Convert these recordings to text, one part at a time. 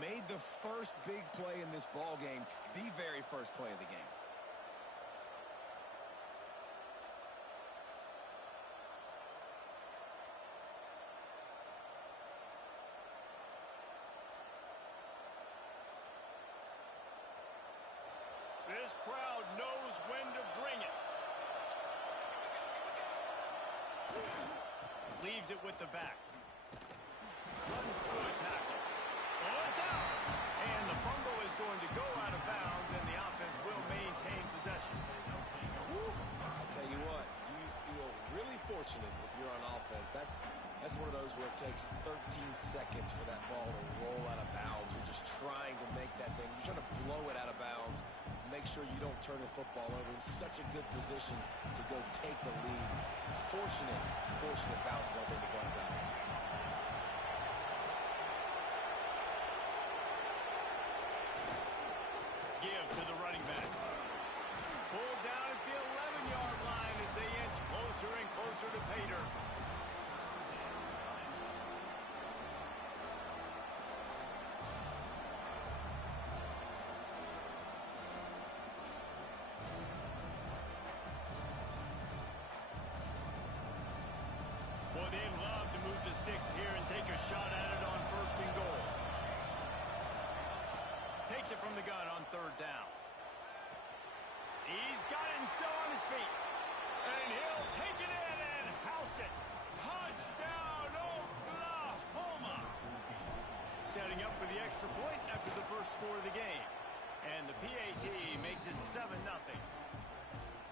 made the first big play in this ball game, the very first play of the game. This crowd knows when to bring it. Leaves it with the back. Runs through a tackle. Oh, it's out! And the fumble is going to go out of bounds, and the offense will maintain possession. I'll tell you what, you feel really fortunate if you're on offense. That's one of those where it takes 13 seconds for that ball to roll out of bounds. You're just trying to make that thing. You're trying to blow it out of bounds. Make sure you don't turn the football over. In such a good position to go take the lead. Fortunate bounce that thing to go out of bounds. Give to the running back. Pulled down at the 11-yard line as they inch closer and closer to Pater. Boy, they'd love to move the sticks here and take a shot at it on 1st and goal. Takes it from the gun on 3rd down. He's got it and still on his feet. And he'll take it in and house it. Touchdown, Oklahoma! Setting up for the extra point after the first score of the game. And the PAT makes it 7-0.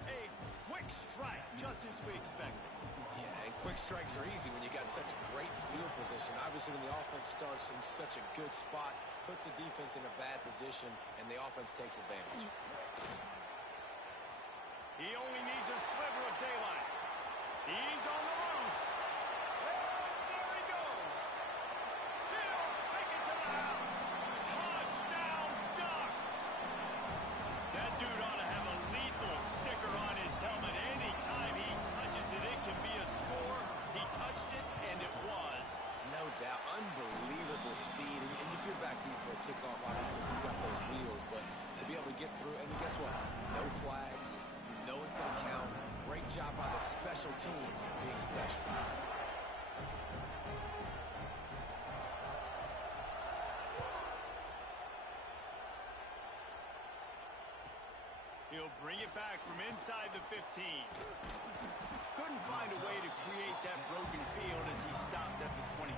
A quick strike, just as we expected. Yeah, and quick strikes are easy when you got such a great field position. Obviously, when the offense starts in such a good spot, puts the defense in a bad position, and the offense takes advantage. He only needs a sliver of daylight. He's on the loose. And there he goes. He'll take it to the house. Touchdown, Ducks. That dude ought to have a lethal sticker on his helmet. Anytime he touches it, it can be a score. He touched it, and it was. No doubt. Unbelievable speed. And if you're back deep for a kickoff, obviously, you've got those wheels. But to be able to get through, and guess what? No flags. You know it's going to count. Great job by the special teams being special. He'll bring it back from inside the 15. Couldn't find a way to create that broken field as he stopped at the 25.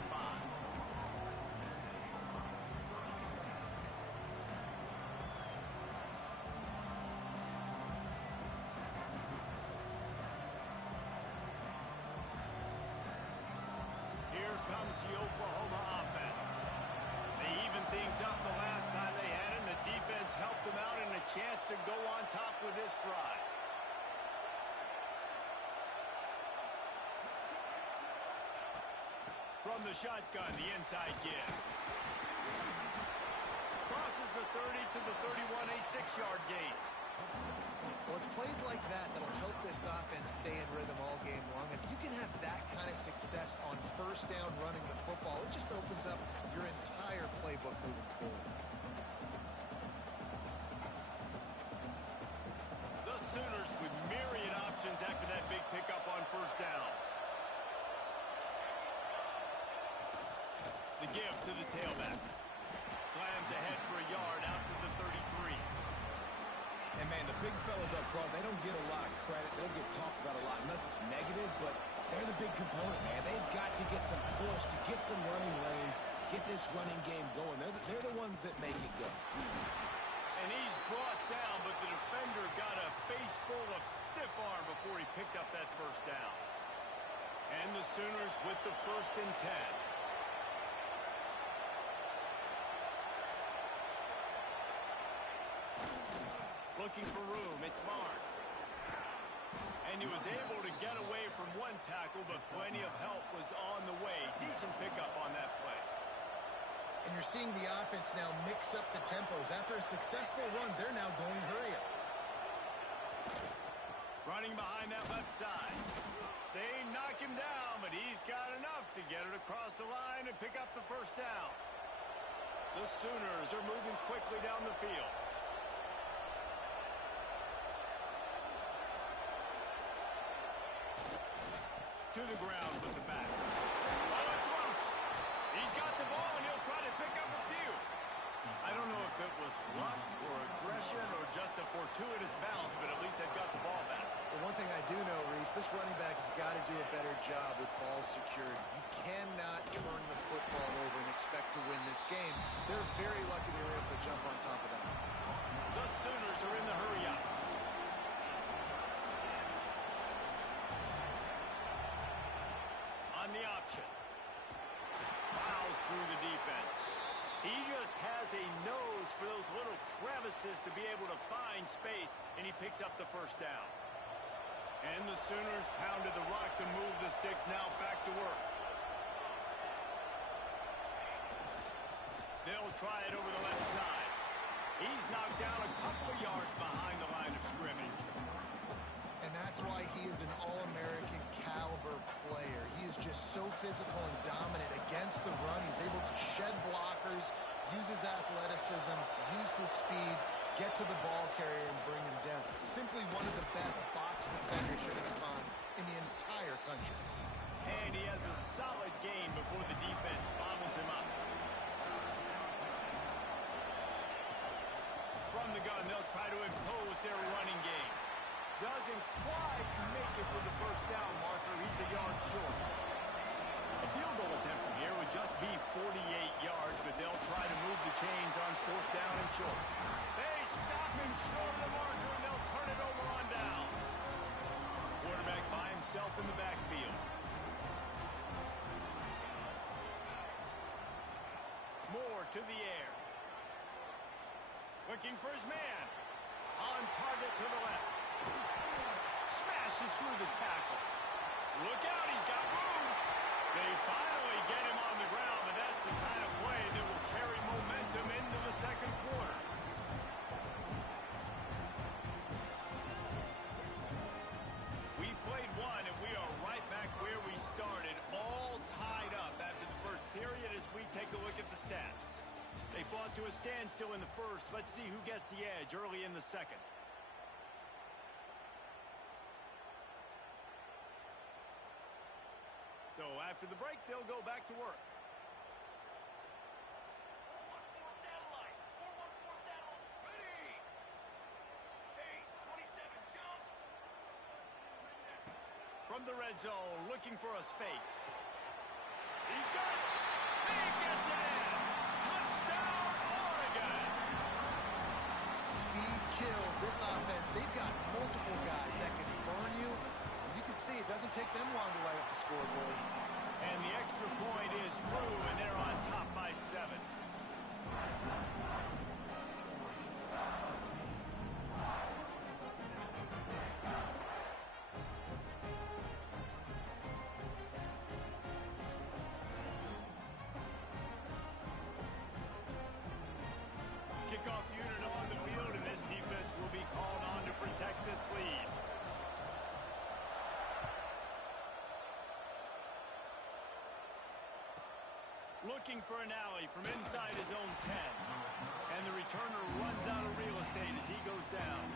Here comes the Oklahoma offense. They evened things up the last time they had it, and the defense helped them out and a chance to go on top with this drive. From the shotgun, the inside give. Crosses the 30 to the 31, a 6-yard gain. Well, it's plays like that that'll help this offense stay in rhythm all game long. If you can have that kind of success on 1st down running the football, it just opens up your entire playbook moving forward. The Sooners with myriad options after that big pickup on 1st down. The give to the tailback. Slams ahead for a yard out to the 33. And, man, the big fellas up front, they don't get a lot of credit. They don't get talked about a lot unless it's negative, but they're the big component, man. They've got to get some push, to get some running lanes, get this running game going. They're the ones that make it go. And he's brought down, but the defender got a face full of stiff arm before he picked up that 1st down. And the Sooners with the 1st and 10. Looking for room, it's Barnes. And he was able to get away from one tackle, but plenty of help was on the way. Decent pickup on that play. And you're seeing the offense now mix up the tempos. After a successful run, they're now going hurry up. Running behind that left side. They knock him down, but he's got enough to get it across the line and pick up the 1st down. The Sooners are moving quickly down the field. To the ground with the back. Oh, it's loose. He's got the ball, and he'll try to pick up a few. I don't know if it was luck or aggression or just a fortuitous bounce, but at least they've got the ball back. Well, one thing I do know, Reese, this running back has got to do a better job with ball security. You cannot turn the football over and expect to win this game. They're very lucky they were able to jump on top of that. The Sooners are in the hurry up. On the option. Plows through the defense. He just has a nose for those little crevices to be able to find space, and he picks up the first down. And the Sooners pounded the rock to move the sticks, now back to work. They'll try it over the left side. He's knocked down a couple of yards behind the line of scrimmage. And that's why he is an All-American caliber player. He is just so physical and dominant against the run. He's able to shed blockers, use his athleticism, use his speed, get to the ball carrier and bring him down. Simply one of the best box defenders you're going to find in the entire country. And he has a solid game before the defense bottles him up. From the gun, they'll try to impose their running game. Doesn't quite make it to the first down marker. He's a yard short. A field goal attempt from here would just be 48 yards, but they'll try to move the chains on fourth down and short. They stop him short of the marker, and they'll turn it over on downs. Quarterback by himself in the backfield. Moore to the air. Looking for his man. On target to the left. Smashes through the tackle. Look out, he's got room. They finally get him on the ground, but that's the kind of play that will carry momentum into the second quarter. We've played one, and we are right back where we started, all tied up after the first period as we take a look at the stats. They fought to a standstill in the first. Let's see who gets the edge early in the second. So after the break, they'll go back to work. 414 satellite. 414 satellite. Ready. Pace 27. Jump. From the red zone, looking for a space. He's got it. He gets it in. Touchdown, Oregon. Speed kills this offense. They've got multiple guys that can burn you. You can see it doesn't take them long to light up the scoreboard. And the extra point is true, and they're on top by 7. Kickoff unit on the field, and this defense will be called on to protect this lead. Looking for an alley from inside his own 10. And the returner runs out of real estate as he goes down.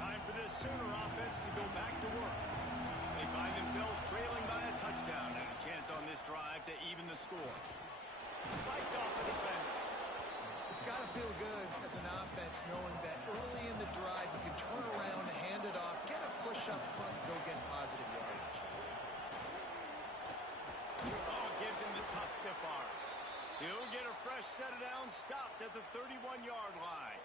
Time for this Sooner offense to go back to work. They find themselves trailing by a touchdown and a chance on this drive to even the score. Fights off the defender. It's got to feel good as an offense knowing that early in the drive you can turn around, hand it off, get a push up front, go get positive yardage. Oh, gives him the tough stiff arm. He'll get a fresh set of downs stopped at the 31-yard line.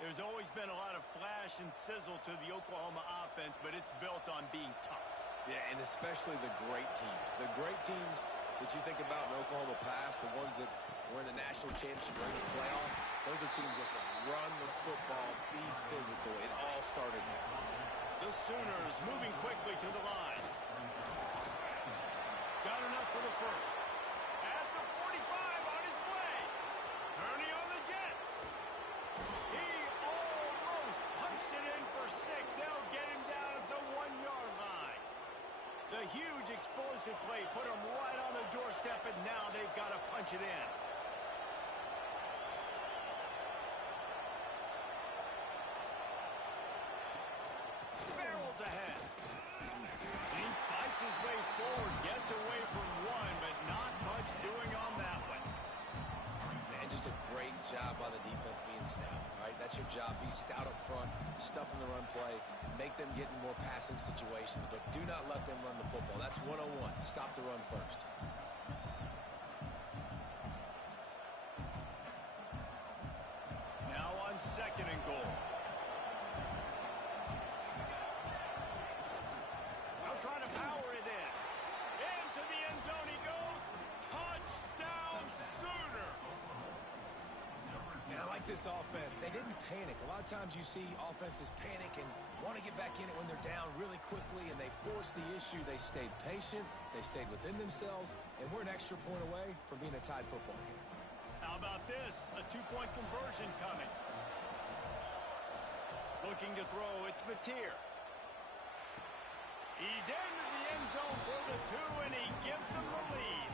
There's always been a lot of flash and sizzle to the Oklahoma offense, but it's built on being tough. Yeah, and especially the great teams. The great teams that you think about in Oklahoma past, the ones that were in the national championship or in the playoff, those are teams that can run the football, be physical. It all started there. The Sooners moving quickly to the line. Got enough for the first. At the 45 on his way. Turning on the Jets. He almost punched it in for huge explosive play put them right on the doorstep, and now they've got to punch it in. Barrels ahead. He fights his way forward, gets away from one, but not much doing on that one. Man, just a great job by the defense being stout, right? That's your job. Be stout up front, stuff in the run play, make them get in more passing situations, but do not let them run the football. That's 101. Stop the run first. Now on 2nd and goal. They'll try to power it in. Into the end zone he goes. Touchdown Sooners. And I like this offense. They didn't panic. A lot of times you see offenses panic and want to get back in it when they're down really quickly, and they forced the issue. They stayed patient. They stayed within themselves, and we're an extra point away from being a tied football game. How about this? A 2-point conversion coming. Looking to throw, it's Mateer. He's into the end zone for the 2, and he gives them the lead.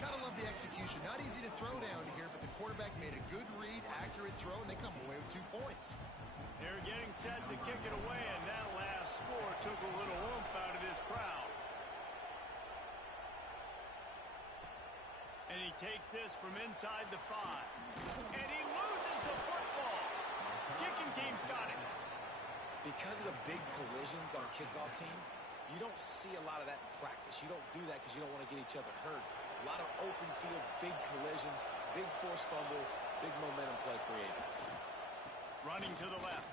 Gotta love the execution. Not easy to throw down here, but the quarterback made a good read, accurate throw, and they come away with 2 points. They're getting set to kick it away, and that last score took a little oomph out of this crowd. And he takes this from inside the 5. And he loses the football. Kicking team's got it. Because of the big collisions on kickoff team, you don't see a lot of that in practice. You don't do that because you don't want to get each other hurt. A lot of open field, big collisions, big forced fumble, big momentum play created. Running to the left.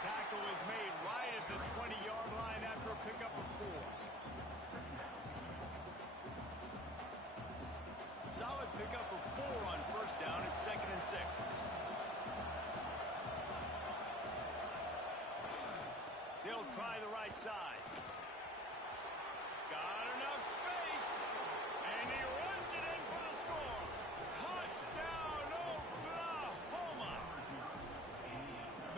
Tackle is made right at the 20-yard line after a pickup of 4. Solid pickup of 4 on 1st down. It's 2nd and 6. They'll try the right side. Got enough space. And he runs it in for the score. Touchdown, Oklahoma.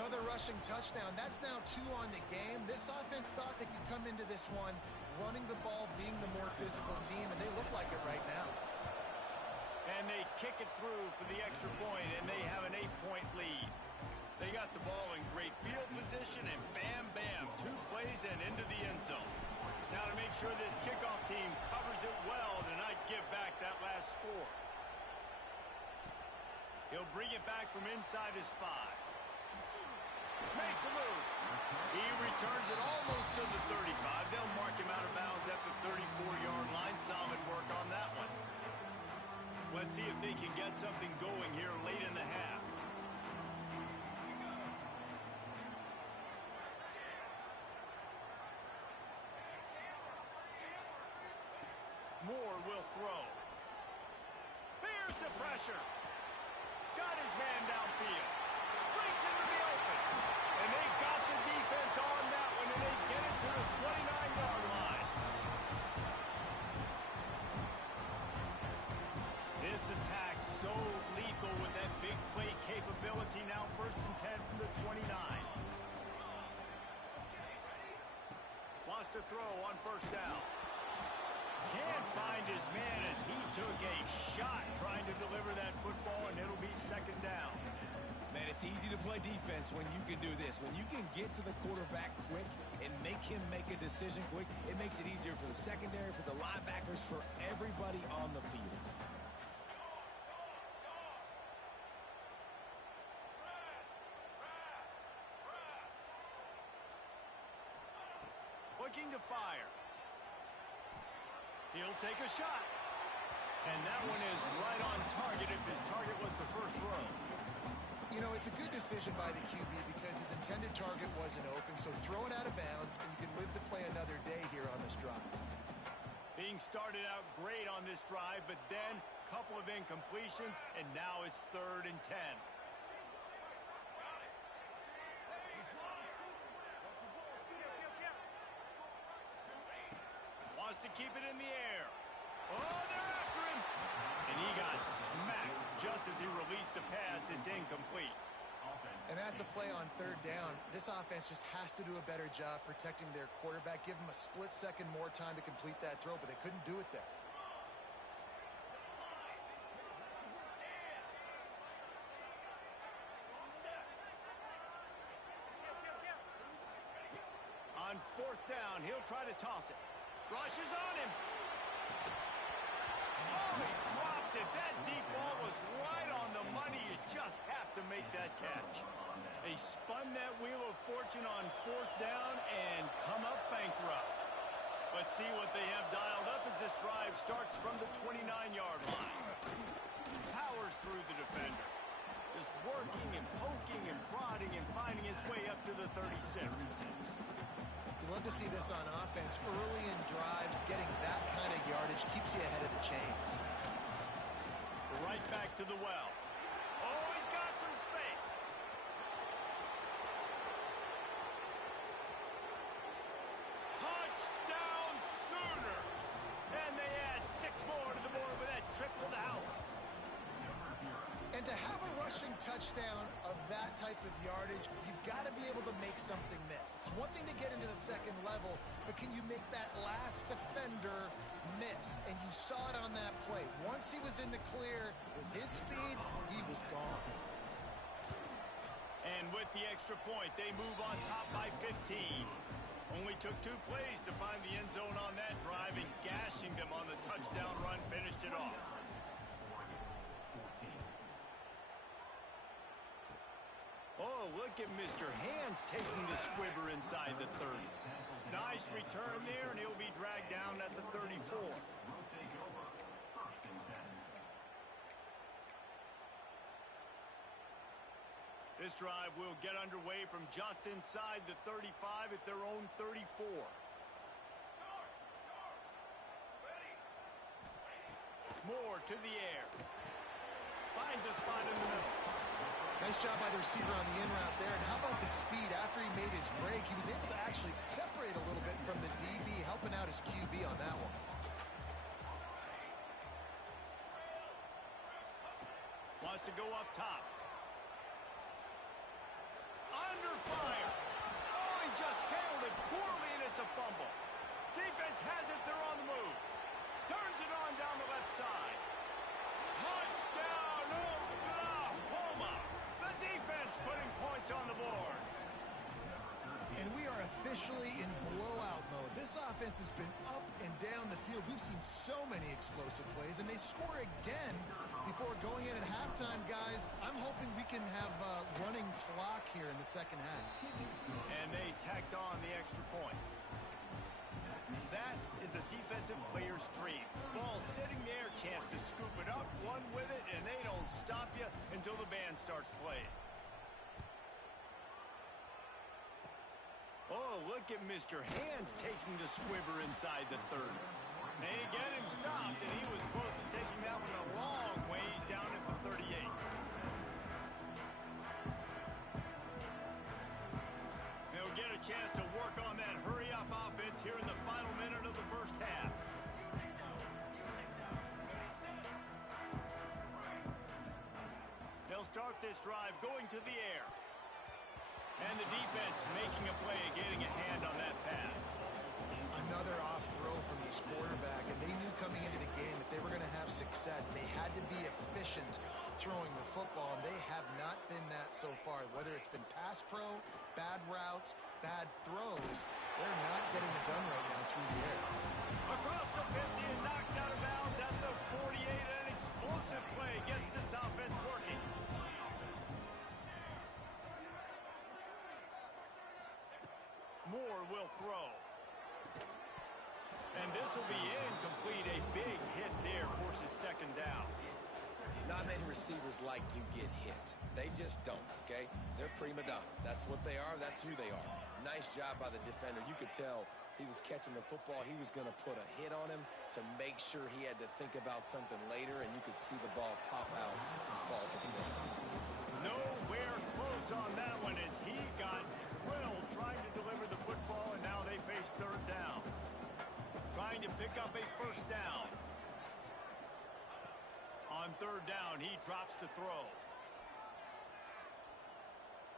Another rushing touchdown. That's now 2 on the game. This offense thought they could come into this one running the ball, being the more physical team, and they look like it right now. And they kick it through for the extra point, and they have an 8-point lead. They got the ball in great field position, and bam, bam, 2 plays and into the end zone. Now to make sure this kickoff team covers it well to not give back that last score. He'll bring it back from inside his 5. Makes a move. He returns it almost to the 35. They'll mark him out of bounds at the 34-yard line. Solid work on that one. Let's see if they can get something going here late in the half. Moore will throw. Here's the pressure. Got his man downfield. Breaks into the open. And they got the defense on that one, and they get it to the 29-yard line. This attack so lethal with that big play capability. Now 1st and 10 from the 29. Lost a throw on 1st down. Can't find his man as he took a shot trying to deliver that football, and it'll be 2nd down. Man, it's easy to play defense when you can do this. When you can get to the quarterback quick and make him make a decision quick, it makes it easier for the secondary, for the linebackers, for everybody on the field. Looking to fire. He'll take a shot. And that one is right on target if his target was the first row. You know, it's a good decision by the QB because his intended target wasn't open, so throw it out of bounds, and you can live to play another day here on this drive. Being started out great on this drive, but then a couple of incompletions, and now it's 3rd and 10. Wants to keep it in the air. Oh, they're after him. And he got smacked just as he released the pass. It's incomplete. And that's a play on third down. This offense just has to do a better job protecting their quarterback. Give them a split second more time to complete that throw, but they couldn't do it there. On fourth down, he'll try to toss it. Rushes on him. Oh, he dropped it. That deep ball was right on the money. You just have to make that catch. They spun that wheel of fortune on fourth down and come up bankrupt. But see what they have dialed up as this drive starts from the 29-yard line. Powers through the defender. Just working and poking and prodding and finding his way up to the 36. You love to see this on offense. Early in drives, getting that kind of yardage keeps you ahead of the chains. Right back to the well. Oh, he's got some space. Touchdown Sooners! And they add 6 more to the board with that trip to the house. And to have a rushing touchdown of that type of yardage, you've got to be able to make something miss. It's one thing to get into the second level, but can you make that last defender miss? And you saw it on that play. Once he was in the clear, with his speed, he was gone. And with the extra point, they move on top by 15. Only took 2 plays to find the end zone on that drive, and gashing them on the touchdown run finished it off. Oh, look at Mr. Hands taking the squibber inside the 30. Nice return there, and he'll be dragged down at the 34. This drive will get underway from just inside the 35 at their own 34. Moore to the air. Finds a spot in the middle. Nice job by the receiver on the in route there. And how about the speed after he made his break? He was able to actually separate a little bit from the DB, helping out his QB on that one. Wants to go up top. Under fire. Oh, he just handled it poorly, and it's a fumble. Defense has it. They're on the move. Turns it on down the left side. Touchdown, Oklahoma. The defense putting points on the board. And we are officially in blowout mode. This offense has been up and down the field. We've seen so many explosive plays, and they score again before going in at halftime, guys. I'm hoping we can have a running clock here in the second half. And they tacked on the extra point. That is a defensive player's dream. Ball sitting there, chance to scoop it up, run with it, and they don't stop you until the band starts playing. Oh, look at Mr. Hands taking the squibber inside the 30. They get him stopped, and he was close to taking that one a long ways down at the 38. They'll get a chance to work on that hurry-up offense here in the final minute of the first half. They'll start this drive going to the air. And the defense making a play, getting a hand on that pass. Another off throw from this quarterback, and they knew coming into the game that they were going to have success. They had to be efficient throwing the football, and they have not been that so far. Whether it's been pass pro, bad routes, bad throws, they're not getting it done right now through the air. Across the 50 and knocked out of bounds at the 48. An explosive play gets this offense working. Moore will throw. And this will be incomplete. A big hit there forces second down. Not many receivers like to get hit. They just don't, okay? They're prima donnas. That's what they are. That's who they are. Nice job by the defender. You could tell he was catching the football. He was going to put a hit on him to make sure he had to think about something later, and you could see the ball pop out and fall to the ground. Nowhere close on that one as he got drilled trying to deliver the football, and now they face third down. Trying to pick up a first down. On third down, he drops to throw.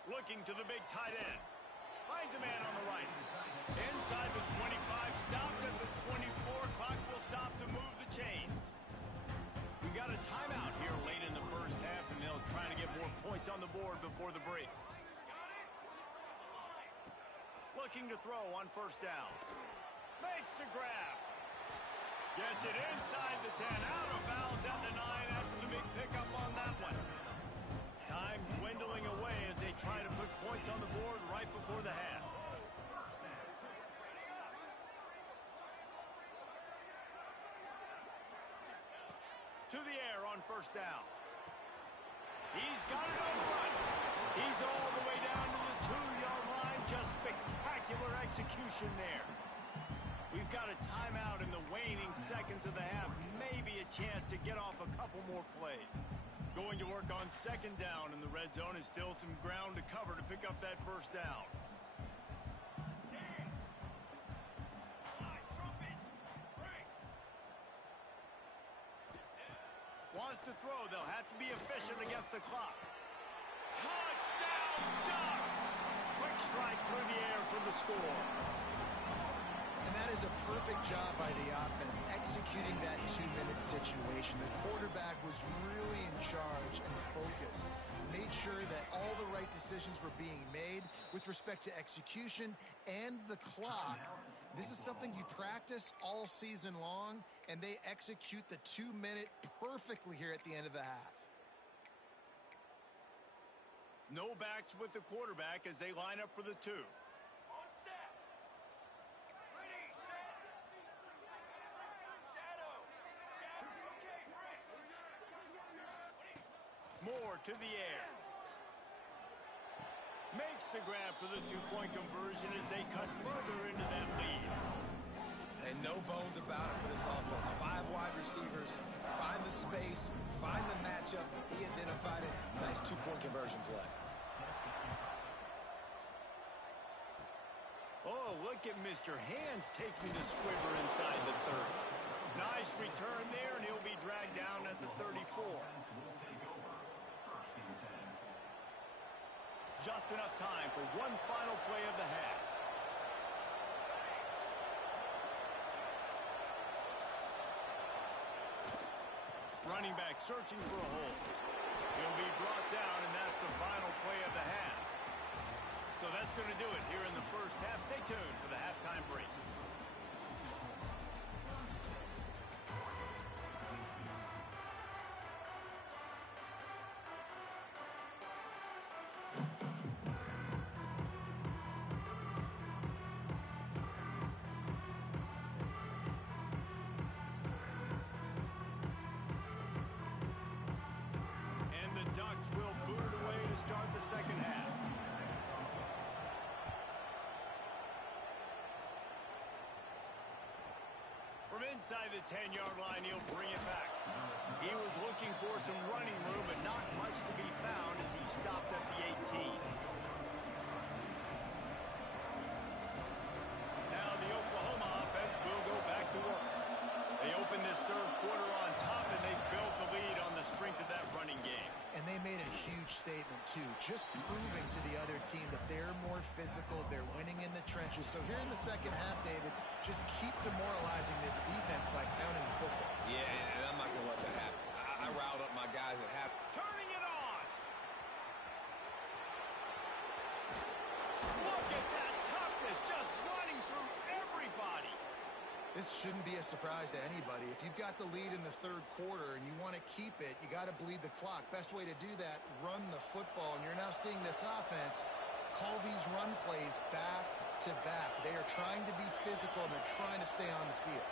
Looking to the big tight end. Finds a man on the right. Inside the 25, stopped at the 24. Clock will stop to move the chains. We got a timeout here late in the first half, and they'll try to get more points on the board before the break. Looking to throw on first down. Makes the grab. Gets it inside the 10. Out of bounds at the 9 after the big pickup on that one. Time dwindling away as they try to put points on the board right before the half. To the air on first down. He's got it on the run. He's all the way down to the 2-yard line. Just spectacular execution there. We've got a timeout in the waning seconds of the half. Maybe a chance to get off a couple more plays. Going to work on second down in the red zone is still some ground to cover to pick up that first down. Wants to throw. They'll have to be efficient against the clock. Touchdown Ducks! Quick strike through the air for the score. And that is a perfect job by the offense, executing that 2-minute situation. The quarterback was really in charge and focused. Made sure that all the right decisions were being made with respect to execution and the clock. This is something you practice all season long, and they execute the 2-minute perfectly here at the end of the half. No backs with the quarterback as they line up for the 2. Moore to the air. Makes the grab for the 2-point conversion as they cut further into that lead. And no bones about it for this offense. 5 wide receivers, find the space, find the matchup. He identified it. Nice 2-point conversion play. Oh, look at Mr. Hands taking the squiver inside the 30. Nice return there, and he'll be dragged down at the 34. Just enough time for one final play of the half. Running back searching for a hole. He'll be brought down, and that's the final play of the half. So that's going to do it here in the first half. Stay tuned for the halftime break. Inside the 10-yard line, he'll bring it back. He was looking for some running room, but not much to be found as he stopped at the 18. Now the Oklahoma offense will go back to work. They opened this third quarter on top, and they built the lead on the strength of that running game. And they made a huge statement, too, just proving to the other team that they're more physical, they're winning in the trenches. So here in the second half, David, just keep demoralizing this defense by pounding the football. Yeah, and I'm not going to let that happen. I riled up my guys at half. Turning it on! Look at that toughness, just running through everybody. This shouldn't be a surprise to anybody. If you've got the lead in the third quarter and you want to keep it, you got to bleed the clock. Best way to do that, run the football. And you're now seeing this offense call these run plays back to back. They are trying to be physical, and they're trying to stay on the field.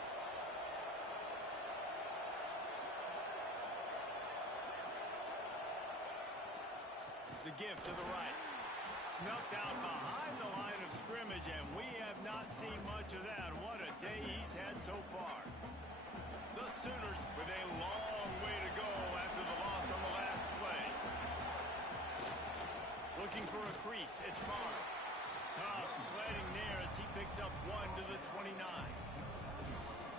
The give to the right. Snuffed out behind the line of scrimmage, and we have not seen much of that. What a day he's had so far. The Sooners with a long way to go after the loss on the last play. Looking for a crease, it's Barnes. Tough sledding there as he picks up 1 to the 29.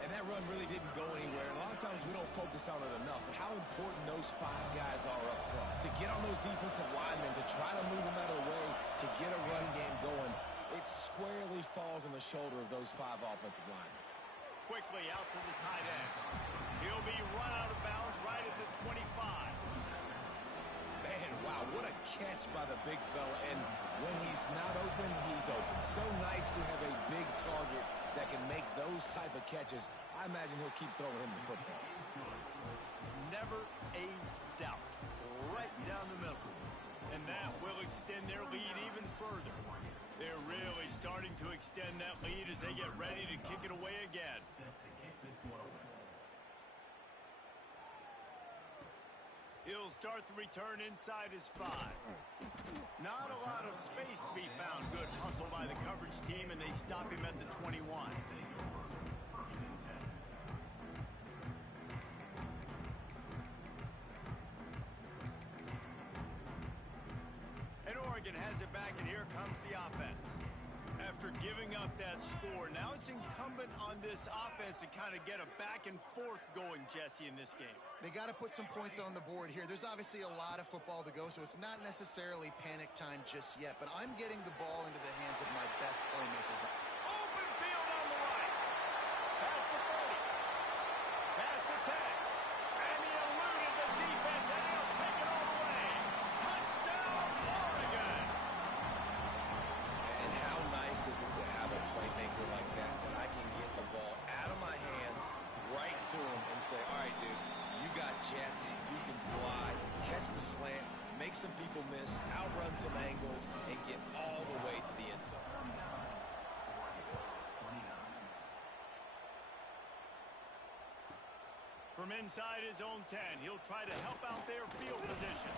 And that run really didn't go anywhere. And a lot of times we don't focus on it enough. But how important those 5 guys are up front. To get on those defensive linemen, to try to move them out of the way, to get a run game going, it squarely falls on the shoulder of those 5 offensive linemen. Quickly out to the tight end. He'll be run out of bounds right at the 25. Man, wow, what a catch by the big fella. And when he's not open, he's open. So nice to have a big target that can make those type of catches. I imagine he'll keep throwing him the football. Never a doubt. Right down the middle. And that will extend their lead even further. They're really starting to extend that lead as they get ready to kick it away again. He'll start the return inside his 5. Not a lot of space to be found. Good hustle by the coverage team, and they stop him at the 21. And Oregon has it back, and here comes the offense. After giving up that score, now it's incumbent on this offense to kind of get a back and forth going, Jesse, in this game. They got to put some points on the board here. There's obviously a lot of football to go, so it's not necessarily panic time just yet, but I'm getting the ball into the hands of my best playmakers. Open field on the right. Past the 30. Past the 10. And he eluded the defense, and he'll take it all the way. Touchdown, Oregon! And how nice is it to have a playmaker like that I can get the ball out of my hands, right to him, and say, all right, dude, you got jets, you can fly, catch the slant, make some people miss, outrun some angles, and get all the way to the end zone. From inside his own 10, he'll try to help out their field position.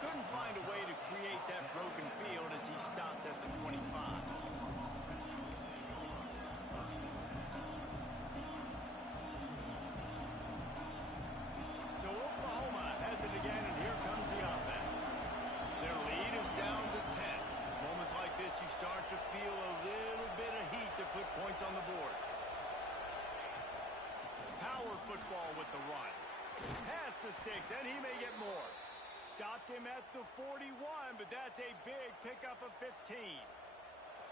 Couldn't find a way to create that broken field as he stopped at the 25. So Oklahoma has it again, and here comes the offense. Their lead is down to 10. As moments like this, you start to feel a little bit of heat to put points on the board. Power football with the run. Past the sticks, and he may get more. Stopped him at the 41, but that's a big pickup of 15.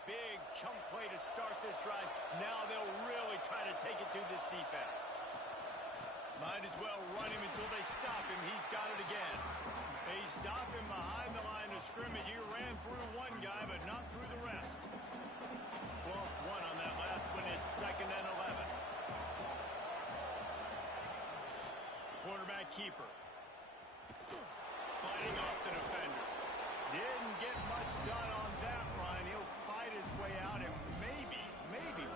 Big chunk play to start this drive. Now they'll really try to take it to this defense. Might as well run him until they stop him. He's got it again. They stop him behind the line of scrimmage. He ran through one guy, but not through the rest. Lost one on that last one. It's 2nd and 11. Quarterback keeper. Fighting off the defender. Didn't get much done on that run. He'll fight his way out and maybe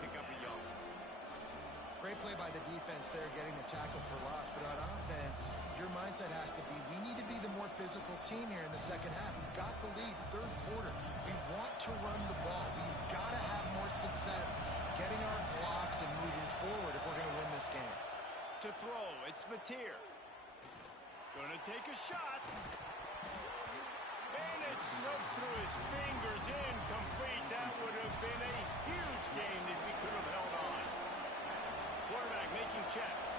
pick up a yard. Great play by the defense there, getting the tackle for loss. But on offense, your mindset has to be, we need to be the more physical team here in the second half. We've got the lead, 3rd quarter. We want to run the ball. We've got to have more success getting our blocks and moving forward if we're going to win this game. To throw, it's Mateer. Gonna take a shot. And it slips through his fingers, incomplete. That would have been a huge gain if he could have held on. Quarterback making checks.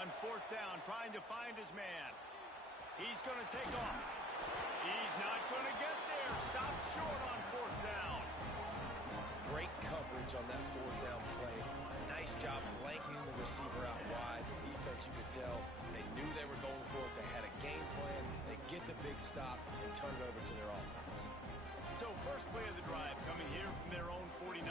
On 4th down, trying to find his man. He's going to take off. He's not going to get there. Stopped short on 4th down. Great coverage on that 4th down play. Nice job blanketing the receiver out wide. The defense, you could tell, they knew they were going for it. They had a game plan. They get the big stop and turn it over to their offense. So first play of the drive coming here from their own 49.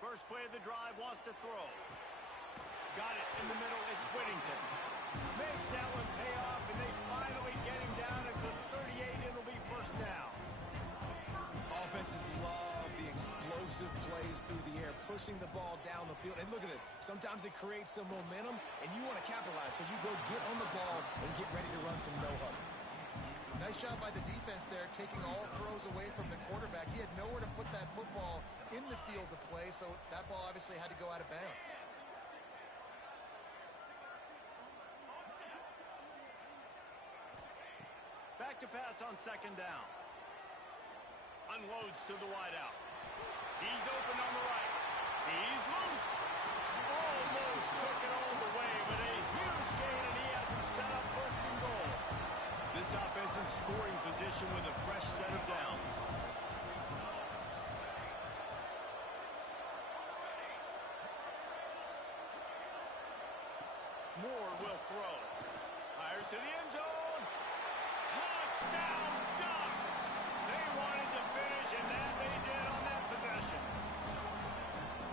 First play of the drive, wants to throw. Got it in the middle, it's Whittington. Makes that one pay off, and they finally get him down at the 38. It'll be 1st down. Offenses love the explosive plays through the air, pushing the ball down the field. And look at this. Sometimes it creates some momentum, and you want to capitalize. So you go get on the ball and get ready to run some no-huddle. Nice job by the defense there, taking all throws away from the quarterback. He had nowhere to put that football in the field to play, so that ball obviously had to go out of bounds. Back to pass on second down. Unloads to the wideout. He's open on the right. He's loose. Almost took it all the way, but a huge gain, and he has him set up first and goal. This offense in scoring position with a fresh set of downs. Moore will throw. Fires to the end zone. Touchdown Ducks! They wanted to finish, and that they did on that possession.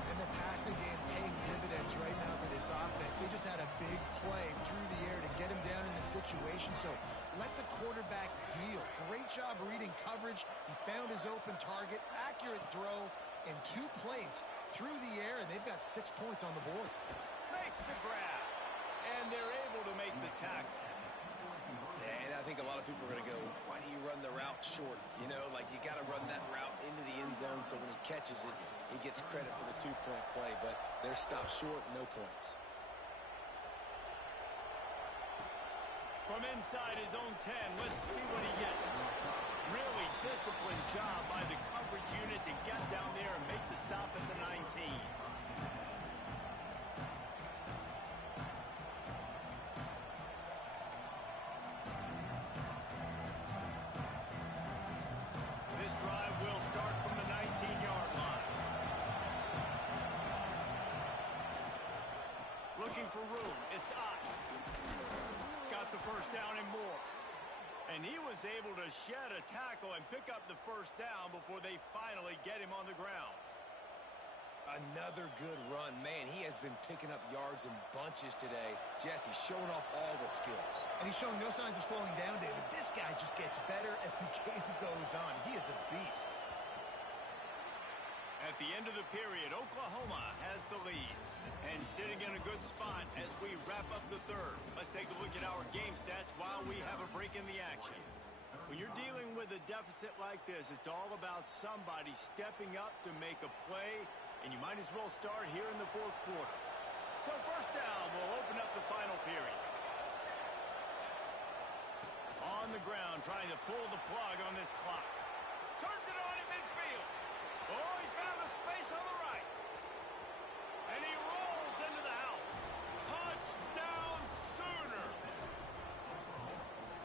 And the passing game paying dividends right now for this offense. They just had a big play through the air to get him down in the situation. So let the quarterback deal. Great job reading coverage. He found his open target, accurate throw, and 2 plays through the air, and they've got 6 points on the board. Makes the grab, and they're able to make the tackle. Yeah, and I think a lot of people are going to go, why do you run the route short? You know, like you got to run that route into the end zone so when he catches it, he gets credit for the 2-point play. But they're stopped short, no points. From inside his own 10, let's see what he gets. Really disciplined job by the coverage unit to get down there and make the stop at the 19. This drive will start from the 19-yard line. Looking for room. It's Ott. Got the first down and more. And he was able to shed a tackle and pick up the first down before they finally get him on the ground. Another good run. Man, he has been picking up yards in bunches today. Jesse showing off all the skills. And he's showing no signs of slowing down, David. This guy just gets better as the game goes on. He is a beast. At the end of the period, Oklahoma has the lead. And sitting in a good spot as we wrap up the third. Let's take a look at our game stats while we have a break in the action. When you're dealing with a deficit like this, it's all about somebody stepping up to make a play, and you might as well start here in the fourth quarter. So first down will open up the final period. On the ground, trying to pull the plug on this clock. Turns it on in midfield. Oh, he found a space on the right. And he rolls into the house. Touchdown Sooners!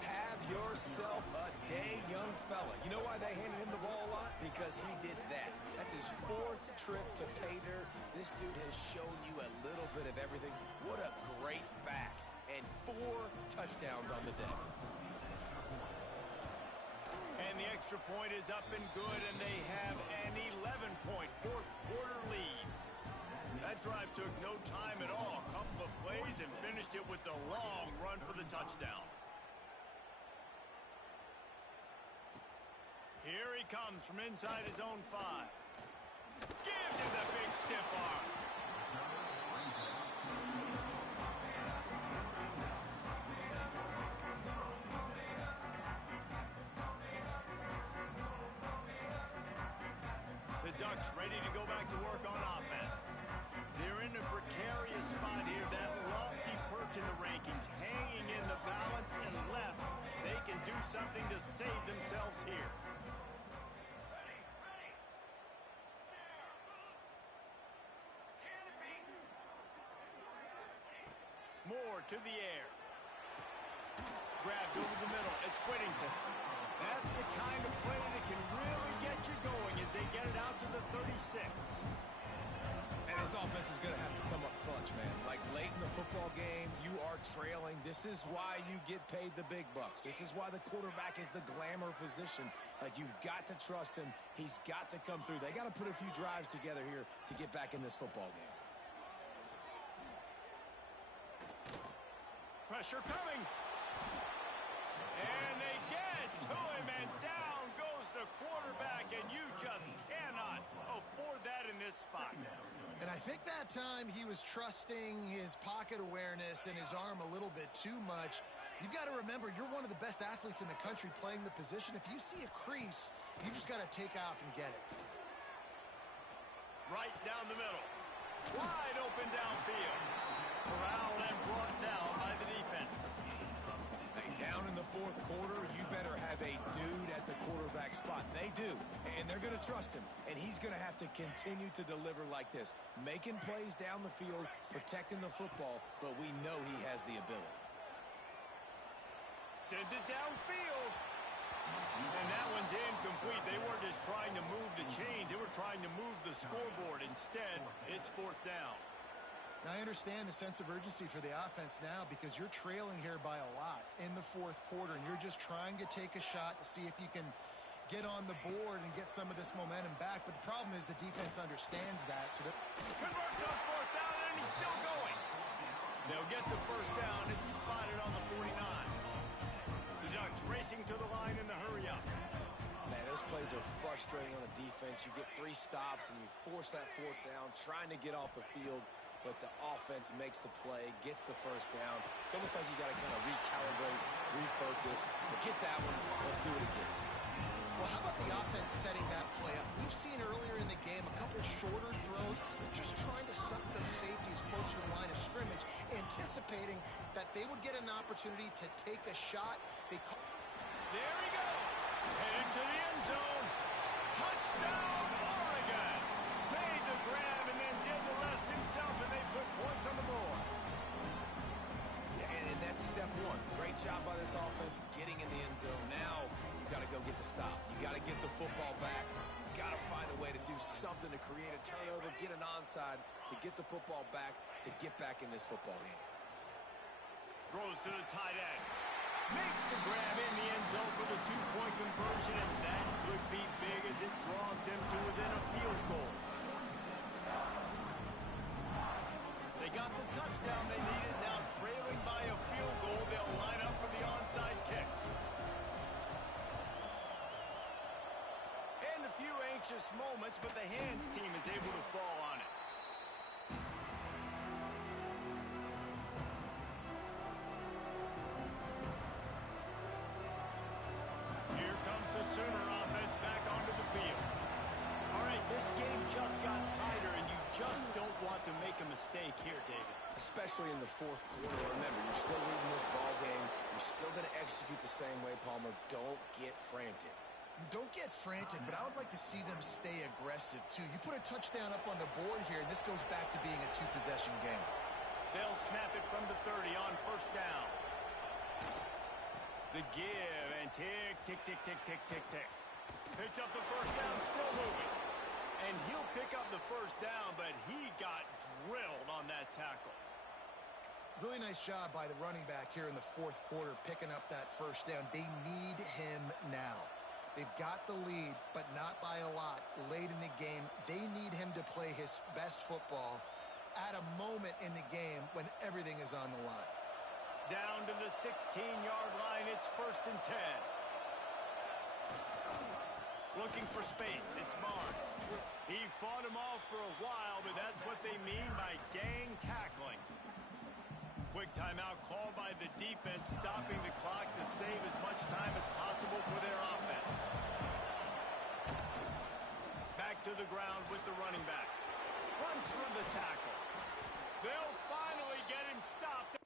Have yourself a day, young fella. You know why they handed him the ball a lot? Because he did that. That's his 4th trip to pay dirt. This dude has shown you a little bit of everything. What a great back. And 4 touchdowns on the day. And the extra point is up and good, and they have an 11-point fourth quarter lead. That drive took no time at all. A couple of plays and finished it with the long run for the touchdown. Here he comes from inside his own 5. Gives him the big stiff arm. The Ducks ready to go back to work on offense. They're in a precarious spot here, that lofty perch in the rankings, hanging in the balance unless they can do something to save themselves here. Moore to the air. Grabbed over the middle. It's Whittington. That's the kind of play that can really get you going as they get it out to the 36. And his offense is going to have to come up clutch, man. Like late in the football game, you are trailing. This is why you get paid the big bucks. This is why the quarterback is the glamour position. Like, you've got to trust him. He's got to come through. They got to put a few drives together here to get back in this football game. Pressure coming. And they get to him, and down goes the quarterback, and you just cannot afford that in this spot. And I think that time he was trusting his pocket awareness and his arm a little bit too much. You've got to remember, you're one of the best athletes in the country playing the position. If you see a crease, you just got to take off and get it. Right down the middle. Wide open downfield. Corralled and brought down by the defense. Hey, down in the fourth quarter, you better have a dude at the quarterback spot. They do, and they're going to trust him, and he's going to have to continue to deliver like this, making plays down the field, protecting the football, but we know he has the ability. Sends it downfield. And that one's incomplete. They weren't just trying to move the chains. They were trying to move the scoreboard. Instead, it's fourth down. Now, I understand the sense of urgency for the offense now because you're trailing here by a lot in the fourth quarter, and you're just trying to take a shot to see if you can get on the board and get some of this momentum back. But the problem is the defense understands that. So Converts on fourth down, and he's still going. They'll get the first down. It's spotted on the 49. The Ducks racing to the line in the hurry-up. Man, those plays are frustrating on the defense. You get 3 stops, and you force that fourth down, trying to get off the field, but the offense makes the play, gets the first down. It's almost like you got to kind of recalibrate, refocus. Forget that one. Let's do it again. Well, how about the offense setting that play up? We've seen earlier in the game a couple shorter throws. They're just trying to suck those safeties closer to the line of scrimmage, anticipating that they would get an opportunity to take a shot. There he goes. Headed to the end zone. Touchdown, Oregon. Made the grab and then did the rest himself, and they put points on the board. Yeah, and that's step one. Great job by this offense getting in the end zone. Now you got to go get the stop. You got to get the football back. You got to find a way to do something to create a turnover, get an onside, to get the football back, to get back in this football game. Throws to the tight end. Makes the grab in the end zone for the 2-point conversion, and that could be big as it draws him to within a field goal. They got the touchdown they needed. Now trailing by a field goal, they'll line up for the onside kick. And a few anxious moments, but the hands team is able to fall on it. Here comes the Sooner offense back onto the field. All right, this game just got tighter, and you just don't want to make a mistake here, David. Especially in the fourth quarter. Remember, you're still leading this ball game. You're still going to execute the same way, Palmer. Don't get frantic. Don't get frantic, but I would like to see them stay aggressive, too. You put a touchdown up on the board here, and this goes back to being a 2-possession game. They'll snap it from the 30 on first down. The give, and tick, tick, tick, tick, tick, tick, tick. Picks up the first down, still moving. And he'll pick up the first down, but he got drilled on that tackle. Really nice job by the running back here in the fourth quarter, picking up that first down. They need him now. They've got the lead, but not by a lot. Late in the game, they need him to play his best football at a moment in the game when everything is on the line. Down to the 16-yard line, it's 1st and 10. Looking for space, it's Barnes. He fought him off for a while, but that's what they mean by gang tackling. Quick timeout called by the defense, stopping the clock to save as much time as possible for their offense. Back to the ground with the running back. Runs through the tackle. They'll finally get him stopped.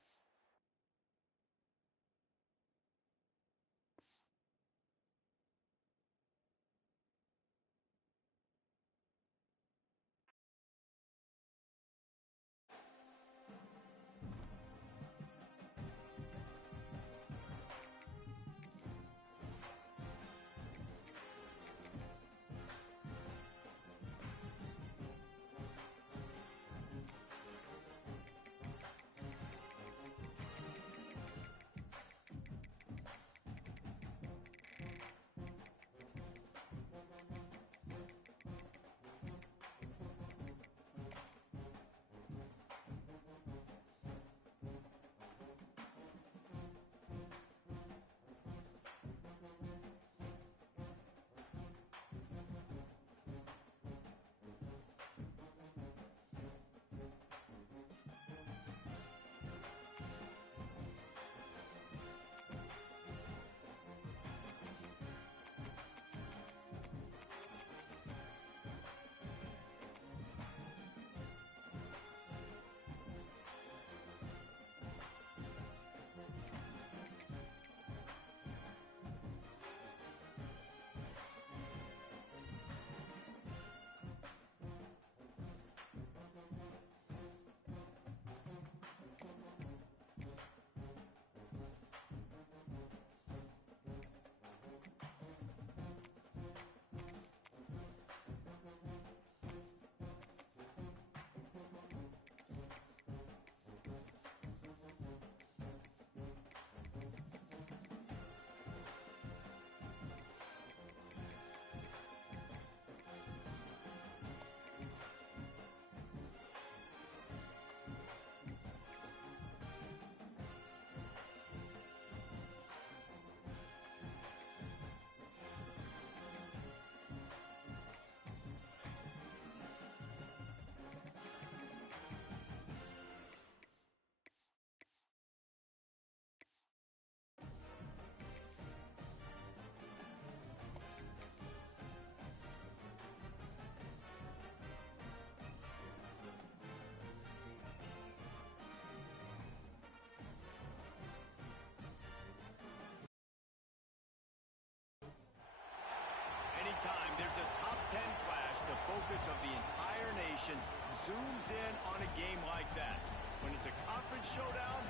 zooms in on a game like that. When it's a conference showdown,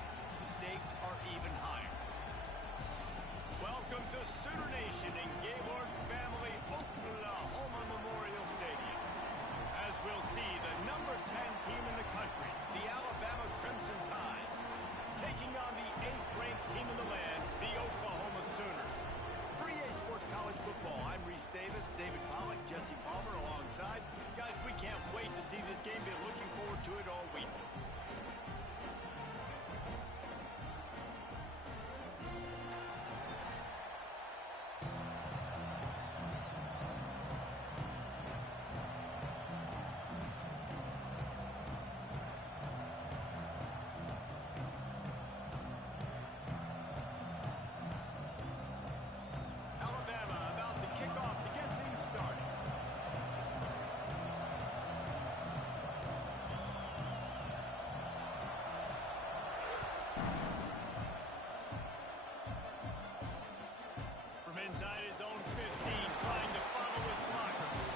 the stakes are even higher. Welcome to Sooner Nation in Gaylord Family Oklahoma Memorial Stadium. As we'll see, the number 10 team in the country, the Alabama Crimson Tide, taking on the 8th-ranked team in the land, the Oklahoma Sooners. For EA Sports College Football, I'm Reese Davis, David Pollack, Jesse Palmer alongside. Guys, we can't wait to see this game. Been looking forward to it all week. Inside his own 15, trying to follow his blockers.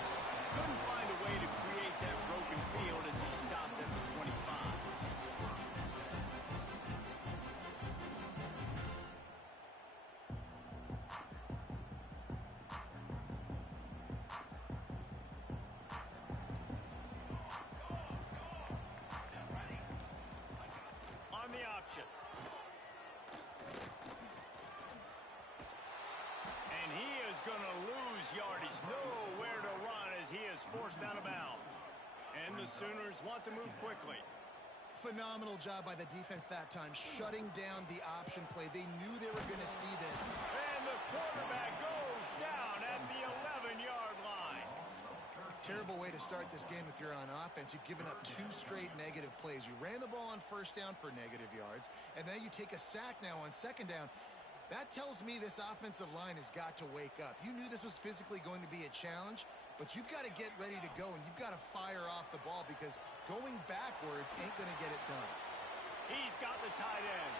Couldn't find a way to create that broken field as he stopped at the 25. On the option. And he is going to lose yardage. Nowhere to run as he is forced out of bounds. And the Sooners want to move quickly. Phenomenal job by the defense that time, shutting down the option play. They knew they were going to see this. And the quarterback goes down at the 11-yard line. Terrible way to start this game if you're on offense. You've given up 2 straight negative plays. You ran the ball on first down for negative yards, and then you take a sack now on second down. That tells me this offensive line has got to wake up. You knew this was physically going to be a challenge, but you've got to get ready to go, and you've got to fire off the ball because going backwards ain't going to get it done. He's got the tight end.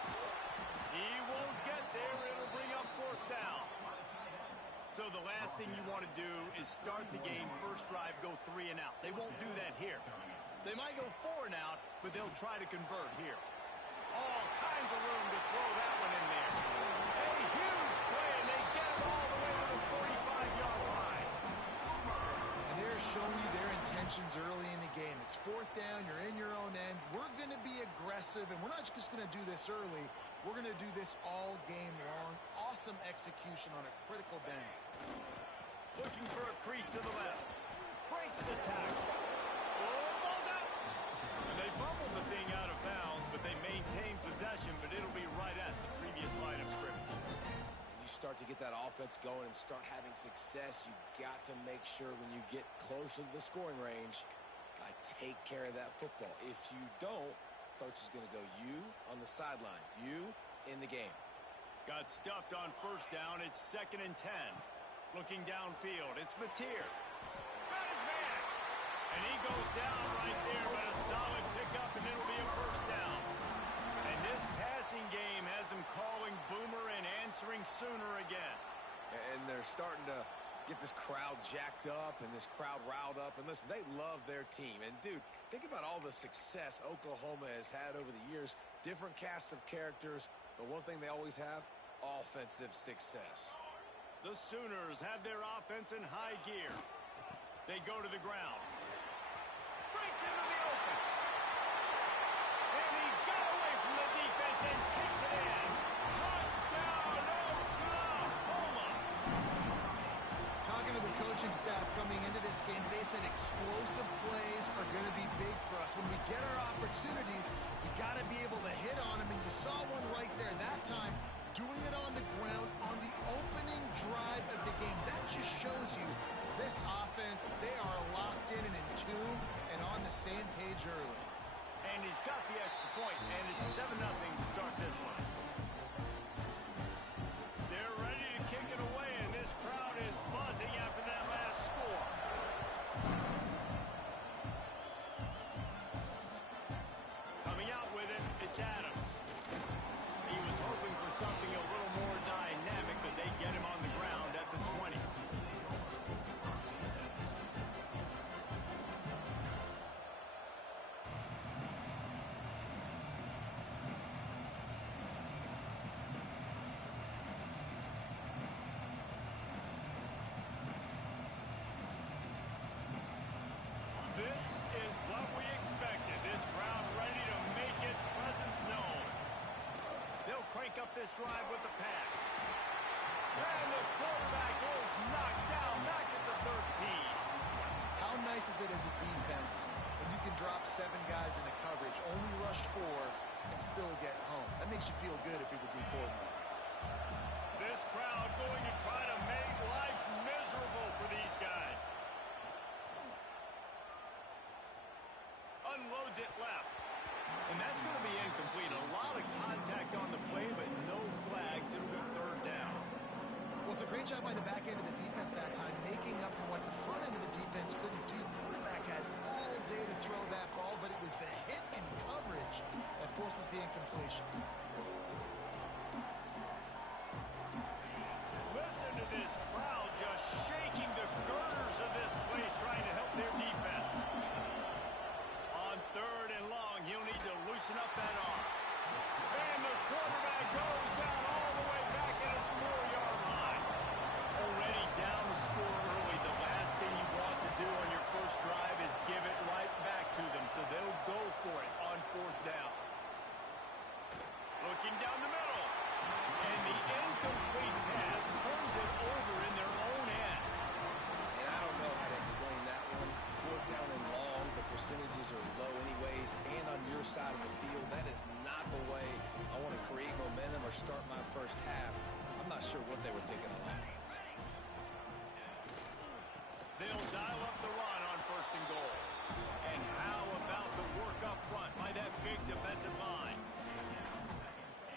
He won't get there. It'll bring up 4th down. So the last thing you want to do is start the game, first drive, go 3 and out. They won't do that here. They might go 4 and out, but they'll try to convert here. All kinds of room to throw that one in there. A huge play, and they get it all the way to the 45-yard line. And they're showing you their intentions early in the game. It's 4th down, you're in your own end. We're going to be aggressive, and we're not just going to do this early. We're going to do this all game long. Awesome execution on a critical down. Looking for a crease to the left. Breaks the tackle. Oh, ball's out. And they fumbled the thing out of bounds, but they maintain possession, but it'll be right at the previous line of scrimmage. And you start to get that offense going and start having success, you got to make sure when you get closer to the scoring range, take care of that football. If you don't, coach is going to go you on the sideline, you in the game. Got stuffed on first down. It's 2nd and 10. Looking downfield, it's Mateer. Got his man. And he goes down right there, but a solid pickup, and it'll be a first down. And this passing game has him calling Boomer and answering Sooner again. And they're starting to get this crowd jacked up and this crowd riled up. And listen, they love their team. And, dude, think about all the success Oklahoma has had over the years. Different cast of characters, but one thing they always have, offensive success. The Sooners have their offense in high gear. They go to the ground. Breaks into the open. And he got away from the defense and takes it in. Touchdown, Oklahoma! Talking to the coaching staff coming into this game, they said explosive plays are going to be big for us. When we get our opportunities, we got to be able to hit on them, and you saw one right there that time, doing it on the ground on the opening drive of the game. That just shows you this offense, they are locked in and in tune and on the same page early. And he's got the extra point, and it's 7-0 to start this one. They're ready to kick it away, and this crowd is buzzing after that last score. Coming out with it, it's Adams. crank up this drive with the pass. And the quarterback is knocked down back at the 13. How nice is it as a defense when you can drop 7 guys into coverage, only rush 4, and still get home? That makes you feel good if you're the D coordinator. This crowd going to try to make life miserable for these guys. Unloads it left. And that's going to be incomplete. A lot of contact on the play, but no flags. It'll be 3rd down. Well, it's a great job by the back end of the defense that time, making up for what the front end of the defense couldn't do. The quarterback had all day to throw that ball, but it was the hit and coverage that forces the incompletion. Listen to this crowd just shaking the girders of this place, trying to help their defense. On 3rd and long, he'll need to loosen up that arm. And the quarterback goes down all the way back at his 4-yard line. Already down the score early. The last thing you want to do on your first drive is give it right back to them, so they'll go for it on 4th down. Looking down the middle. And the incomplete pass turns it over in their own end. And I don't know how to explain that one. 4th down and long, the percentages are low anyways, and on your side of the field, that is not the way I want to create momentum or start my first half. I'm not sure what they were thinking on offense. They'll dial up the run on 1st and goal. And how about the work up front by that big defensive line?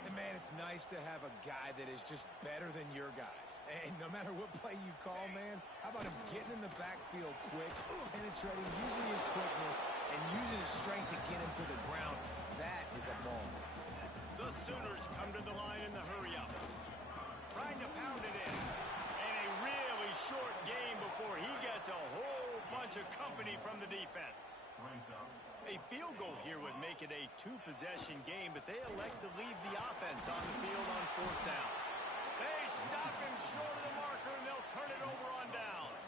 And, man, it's nice to have a guy that is just better than your guys. And no matter what play you call, man, how about him getting in the backfield quick, penetrating, using his quickness, and using his strength to get him to the ground. That is a ball. The Sooners come to the line in the hurry-up. Trying to pound it in. And a really short game before he gets a whole bunch of company from the defense. A field goal here would make it a 2-possession game, but they elect to leave the offense on the field on 4th down. They stop him short of the marker, and they'll turn it over on downs.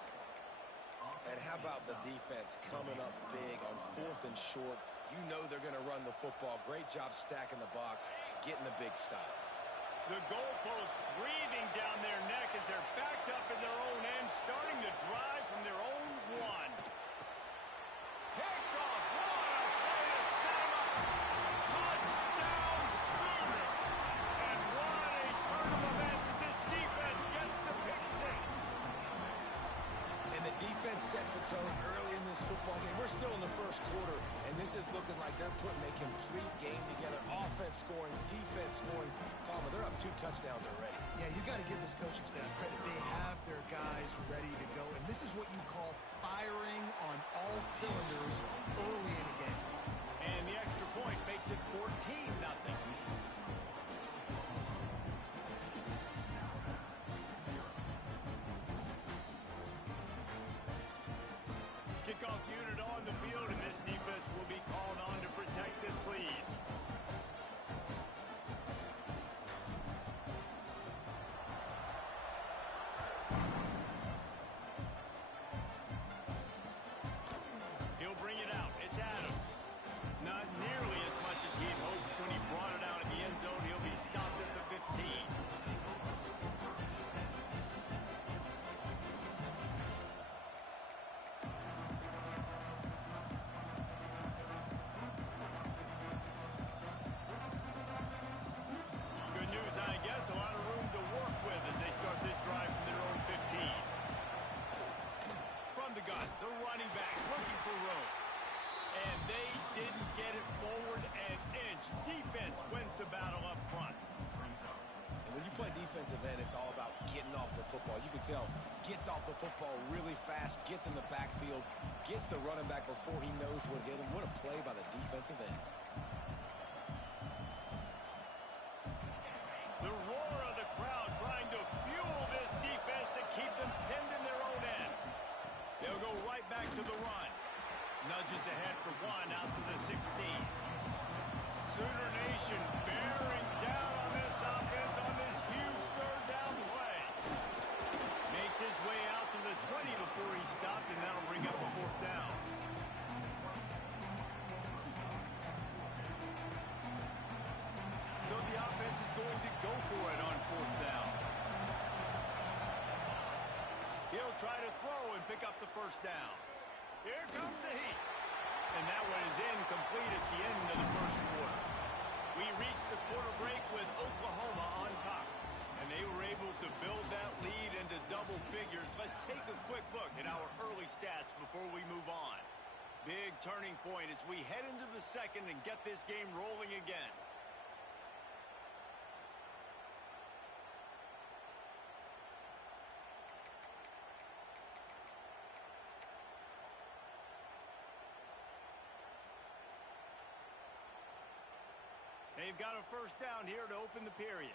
And how about the defense coming up big on 4th and short? You know they're going to run the football. Great job stacking the box, getting the big stop. The goalpost breathing down their neck as they're backed up in their own end, starting the drive from their own 1. Picked off. What a play to set him up. Touchdown Sooners. And what a turn of events as this defense gets the pick 6. And the defense sets the tone early in this football game. We're still in the 1st quarter, and this is looking like they're putting a complete game together. Offense scoring, defense scoring. Palmer, they're up 2 touchdowns already. Yeah, you got to give this coaching staff credit. They have their guys ready to go, and this is what you call firing on all cylinders early in a game. And the extra point makes it 14-0. Kickoff unit on the field, and this defense will be called on to protect this lead. He'll bring it out. It's Adams. Not nearly as much as he'd hoped when he brought it out in the end zone. He'll be stopped at the 15. Good news, I guess. A lot of room to work with as they start this drive from their own 15. From the gun, the running back looking for room. And they didn't get it forward an inch. Defense wins the battle up front. And when you play defensive end, it's all about getting off the football. You can tell, gets off the football really fast, gets in the backfield, gets the running back before he knows what hit him. What a play by the defensive end. The roar of the crowd trying to fuel this defense to keep them pinned in their own end. They'll go right back to the run. Nudges ahead for 1 out to the 16. Sooner Nation bearing down on this offense on this huge 3rd down play. Makes his way out to the 20 before he stopped, and that'll bring up a 4th down. So the offense is going to They'll try to throw and pick up the first down. Here comes the heat. And that one is incomplete. It's the end of the first quarter. We reached the quarter break with Oklahoma on top. And they were able to build that lead into double figures. Let's take a quick look at our early stats before we move on. Big turning point as we head into the second and get this game rolling again. They've got a first down here to open the period.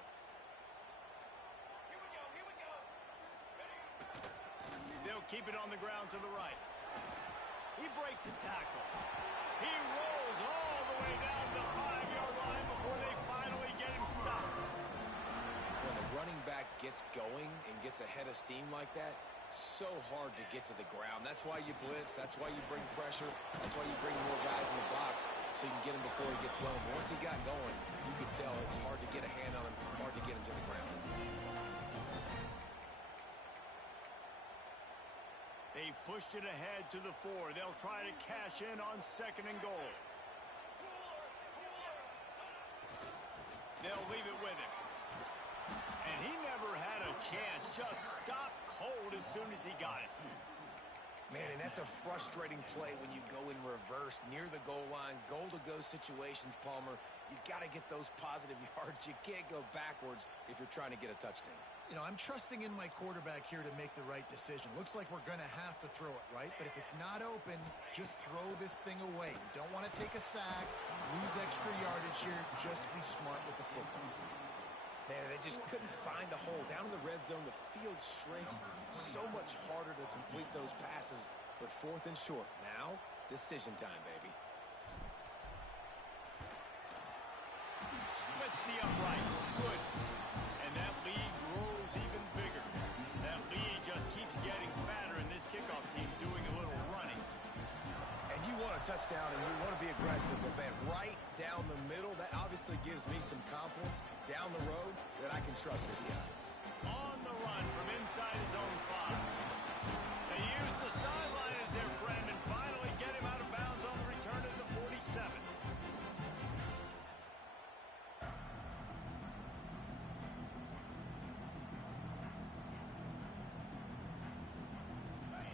Here we go, here we go. Ready? They'll keep it on the ground to the right. He breaks a tackle. He rolls all the way down the 5-yard line before they finally get him stopped. When the running back gets going and gets ahead of steam like that, so hard to get to the ground. That's why you blitz. That's why you bring pressure. That's why you bring more guys in the box so you can get him before he gets going. But once he got going, you could tell it was hard to get a hand on him, hard to get him to the ground. They've pushed it ahead to the 4. They'll try to cash in on 2nd and goal. They'll leave it with him. And he never had a chance. Just stopped cold as soon as he got it. Man, and that's a frustrating play when you go in reverse near the goal line, goal-to-go situations, Palmer. You got to get those positive yards. You can't go backwards if you're trying to get a touchdown. You know, I'm trusting in my quarterback here to make the right decision. Looks like we're going to have to throw it, right? But if it's not open, just throw this thing away. You don't want to take a sack, lose extra yardage here. Just be smart with the football. Man, they just couldn't find a hole. Down in the red zone, the field shrinks. So much harder to complete those passes. But 4th and short. Now, decision time, baby. Splits the uprights. Good. And that lead grows even bigger. That lead just keeps getting fatter, and this kickoff team doing a little running. And you want a touchdown, and you want to be aggressive, but man, right down the middle, that obviously gives me some confidence down the road that I can trust this guy. On the run from inside his own 5. They use the sideline as their friend and finally get him out of bounds on the return to the 47.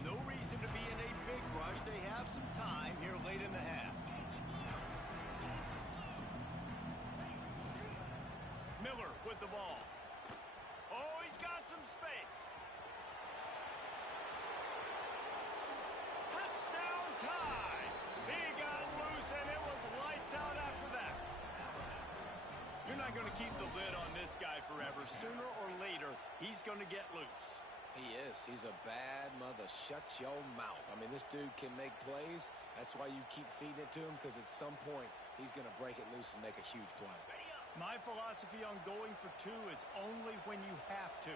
No reason to be in a big rush. They have some time here late in the half. Miller with the ball. Oh, he's got some space. Touchdown tie. He got loose, and it was lights out after that. You're not going to keep the lid on this guy forever. Sooner or later, he's going to get loose. He is. He's a bad mother. Shut your mouth. I mean, this dude can make plays. That's why you keep feeding it to him, because at some point, he's going to break it loose and make a huge play. My philosophy on going for 2 is only when you have to.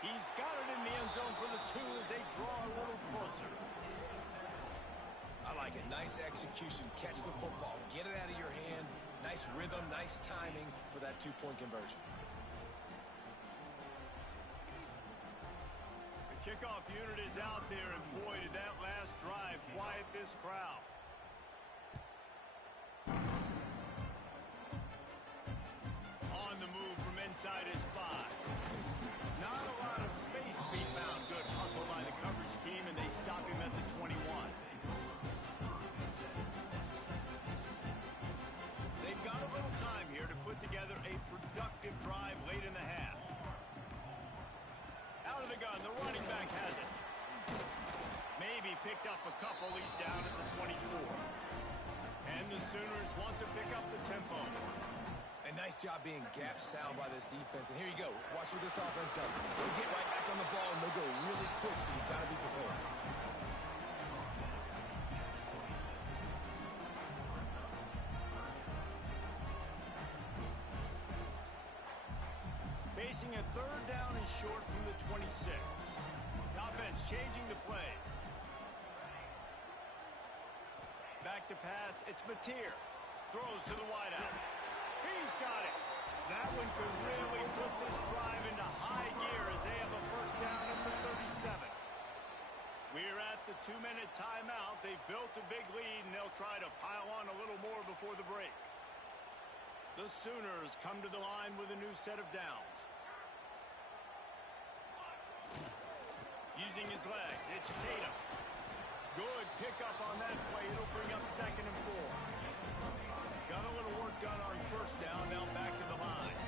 He's got it in the end zone for the 2 as they draw a little closer. I like it. Nice execution. Catch the football. Get it out of your hand. Nice rhythm, nice timing for that 2-point conversion. The kickoff unit is out there, and boy, did that last drive quiet this crowd. On the move from inside his 5. Not a lot of space to be found. Good hustle by the coverage team, and they stop him at the 21. They've got a little time here to put together a productive drive late in the half. Out of the gun, the running back has it. Maybe picked up a couple. He's down at the 24. And the Sooners want to pick up the tempo. And nice job being gap sound by this defense. And here you go. Watch what this offense does. They'll get right back on the ball, and they'll go really quick, so you've got to be prepared. Facing a 3rd down and short from the 26. Offense changing the play. Back to pass. It's Mateer. Throws to the wideout. He's got it. That one could really put this drive into high gear as they have a first down at the 37. We're at the 2-minute timeout. They've built a big lead, and they'll try to pile on a little more before the break. The Sooners come to the line with a new set of downs. Using his legs, it's Tatum. Good pickup on that play. It'll bring up 2nd and 4. Got a little work done on first down. Now back to the line.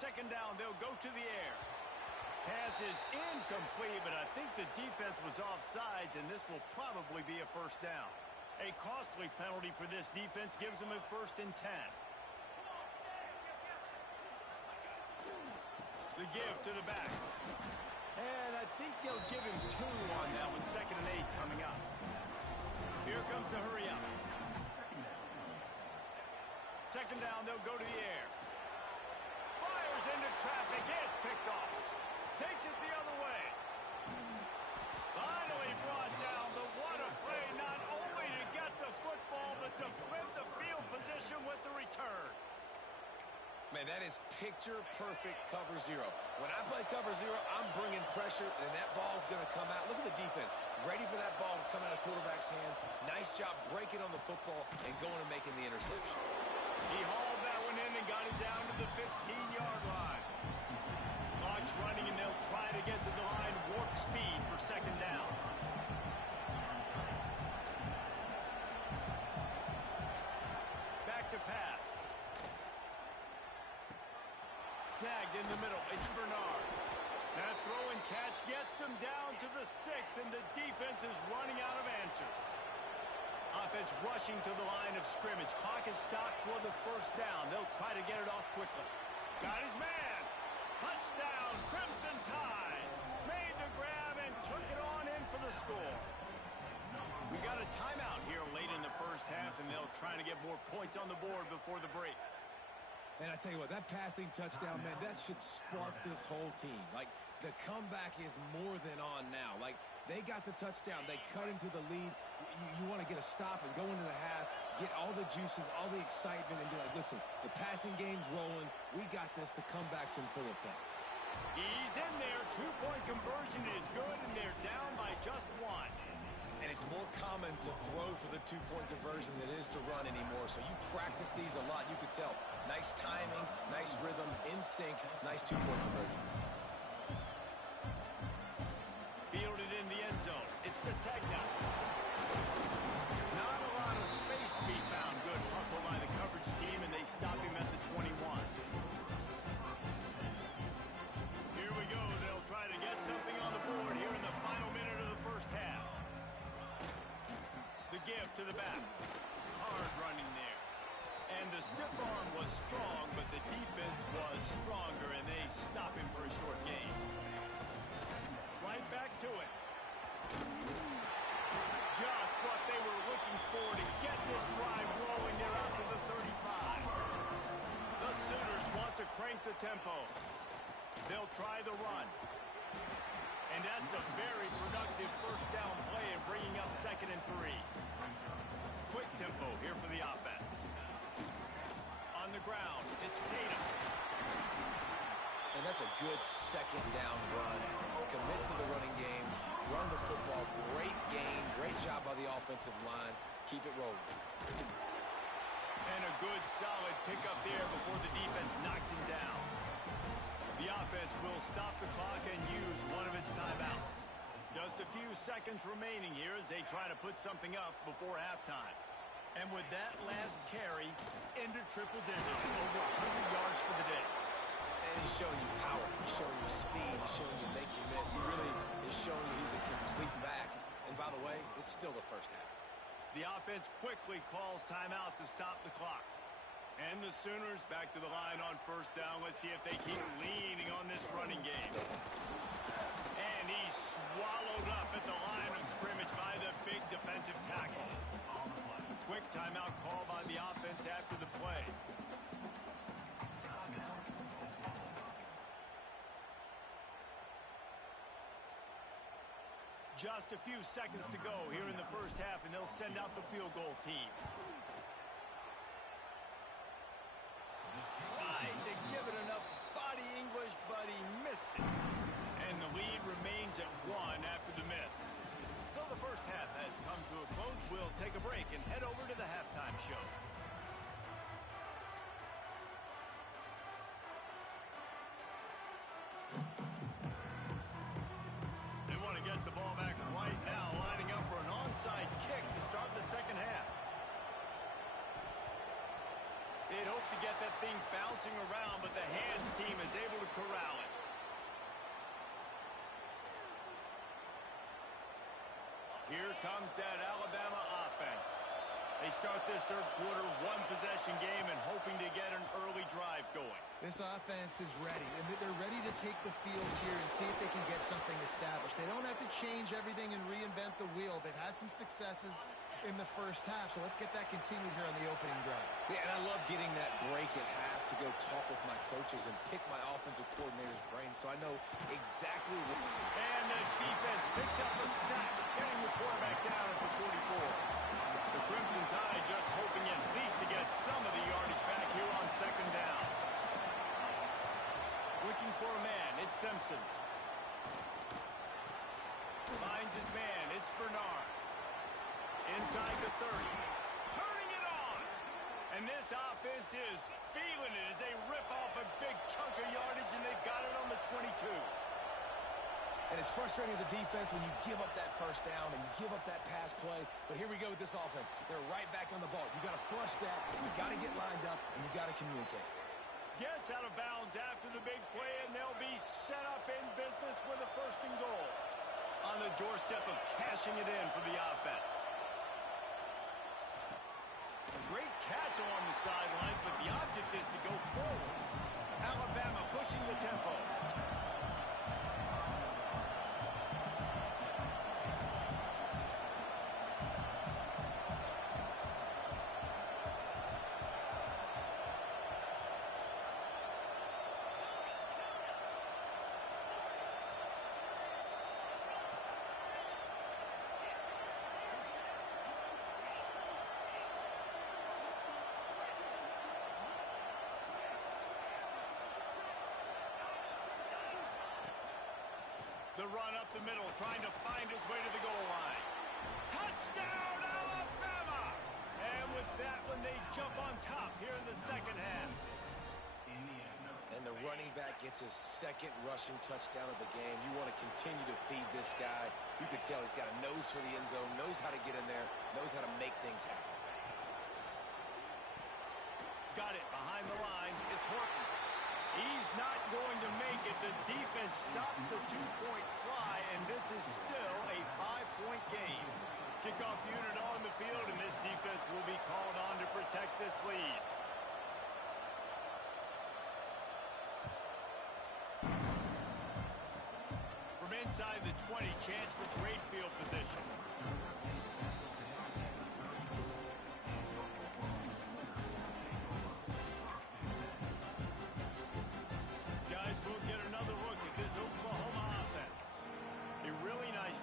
2nd down, they'll go to the air. Pass is incomplete, but I think the defense was offsides, and this will probably be a first down. A costly penalty for this defense gives them a 1st and 10. The give to the back. And I think they'll give him 2 on that one. 2nd and 8 coming up. Here comes the hurry up. 2nd down, they'll go to the air. Fires into traffic. It's picked off. Takes it the other way. Finally brought down, but what a play, not only to get the football, but to flip the field position with the return. Man, that is picture-perfect cover zero. When I play cover zero, I'm bringing pressure, and that ball's going to come out. Look at the defense. Ready for that ball to come out of the quarterback's hand. Nice job breaking on the football and going and making the interception. He hauled that one in and got it down to the 15-yard line. Clock's running, and they'll try to get to the line warp speed for 2nd down. Back to pass. Snagged in the middle. It's Bernard. That throw and catch gets them down to the 6, and the defense is running out of answers. Offense rushing to the line of scrimmage. Clock is stopped for the first down. They'll try to get it off quickly. Got his man. Touchdown, Crimson Tide. Made the grab and took it on in for the score. We got a timeout here late in the first half, and they'll try to get more points on the board before the break. And I tell you what, that passing touchdown, man, that should spark this whole team. Like, the comeback is more than on now. Like, they got the touchdown. They cut into the lead. You want to get a stop and go into the half, get all the juices, all the excitement, and be like, listen, the passing game's rolling. We got this. The comeback's in full effect. He's in there. 2-point conversion is good, and they're down by just 1. And it's more common to throw for the 2-point conversion than it is to run anymore. So you practice these a lot. You could tell. Nice timing, nice rhythm, in sync, nice 2-point conversion. Fielded in the end zone. It's Sategna. Not a lot of space to be found. Good hustle by the coverage team, and they stop him at the 21. Here we go. They'll try to get something on the board here in the final minute of the first half. The give to the back. Hard running there. And the stiff arm was strong, but the defense was stronger, and they stop him for a short gain. Right back to it. Just what they were looking for to get this drive rolling. They're out to the 35. The Sooners want to crank the tempo. They'll try the run. And that's a very productive first down play and bringing up 2nd and 3. Quick tempo here for the offense. On the ground, it's Tatum. And that's a good 2nd down run. Commit to the running game. Run the football. Great gain. Great job by the offensive line. Keep it rolling. And a good, solid pickup there before the defense knocks him down. The offense will stop the clock and use one of its timeouts. Just a few seconds remaining here as they try to put something up before halftime. And with that last carry, into triple digits, over 100 yards for the day. And he's showing you power. He's showing you speed. He's showing you make you miss. He really is showing you he's a complete back. And by the way, it's still the first half. The offense quickly calls timeout to stop the clock. And the Sooners back to the line on first down. Let's see if they keep leaning on this running game. And he's swallowed up at the line of scrimmage by the big defensive tackle. Quick timeout call by the offense after the play. Just a few seconds to go here in the first half, and they'll send out the field goal team. Tried to onside kick to start the second half. They'd hope to get that thing bouncing around, but the hands team is able to corral it. Here comes that Alabama offense. They start this third quarter one-possession game and hoping to get an early drive going. This offense is ready, and they're ready to take the field here and see if they can get something established. They don't have to change everything and reinvent the wheel. They've had some successes in the first half, so let's get that continued here on the opening drive. Yeah, and I love getting that break at half to go talk with my coaches and pick my offensive coordinator's brain so I know exactly what... And the defense picks up a sack, getting the quarterback down at the 44. The Crimson Tide just hoping at least to get some of the yardage back here on second down. Looking for a man, it's Simpson. Finds his man, it's Bernard. Inside the 30. Turning it on! And this offense is feeling it as they rip off a big chunk of yardage, and they've got it on the 22. And it's frustrating as a defense when you give up that first down and you give up that pass play. But here we go with this offense. They're right back on the ball. You got to flush that. You got to get lined up, and you got to communicate. Gets out of bounds after the big play, and they'll be set up in business with a first and goal. On the doorstep of cashing it in for the offense. Great catch along the sidelines, but the object is to go forward. Alabama pushing the tempo. The run up the middle, trying to find his way to the goal line. Touchdown, Alabama! And with that one, they jump on top here in the second half. And the running back gets his second rushing touchdown of the game. You want to continue to feed this guy. You can tell he's got a nose for the end zone, knows how to get in there, knows how to make things happen. Got it behind the line. It's Horton. He's not going to make it. The defense stops the two-point try, and this is still a 5-point game. Kickoff unit on the field, and this defense will be called on to protect this lead. From inside the 20, chance for great field position.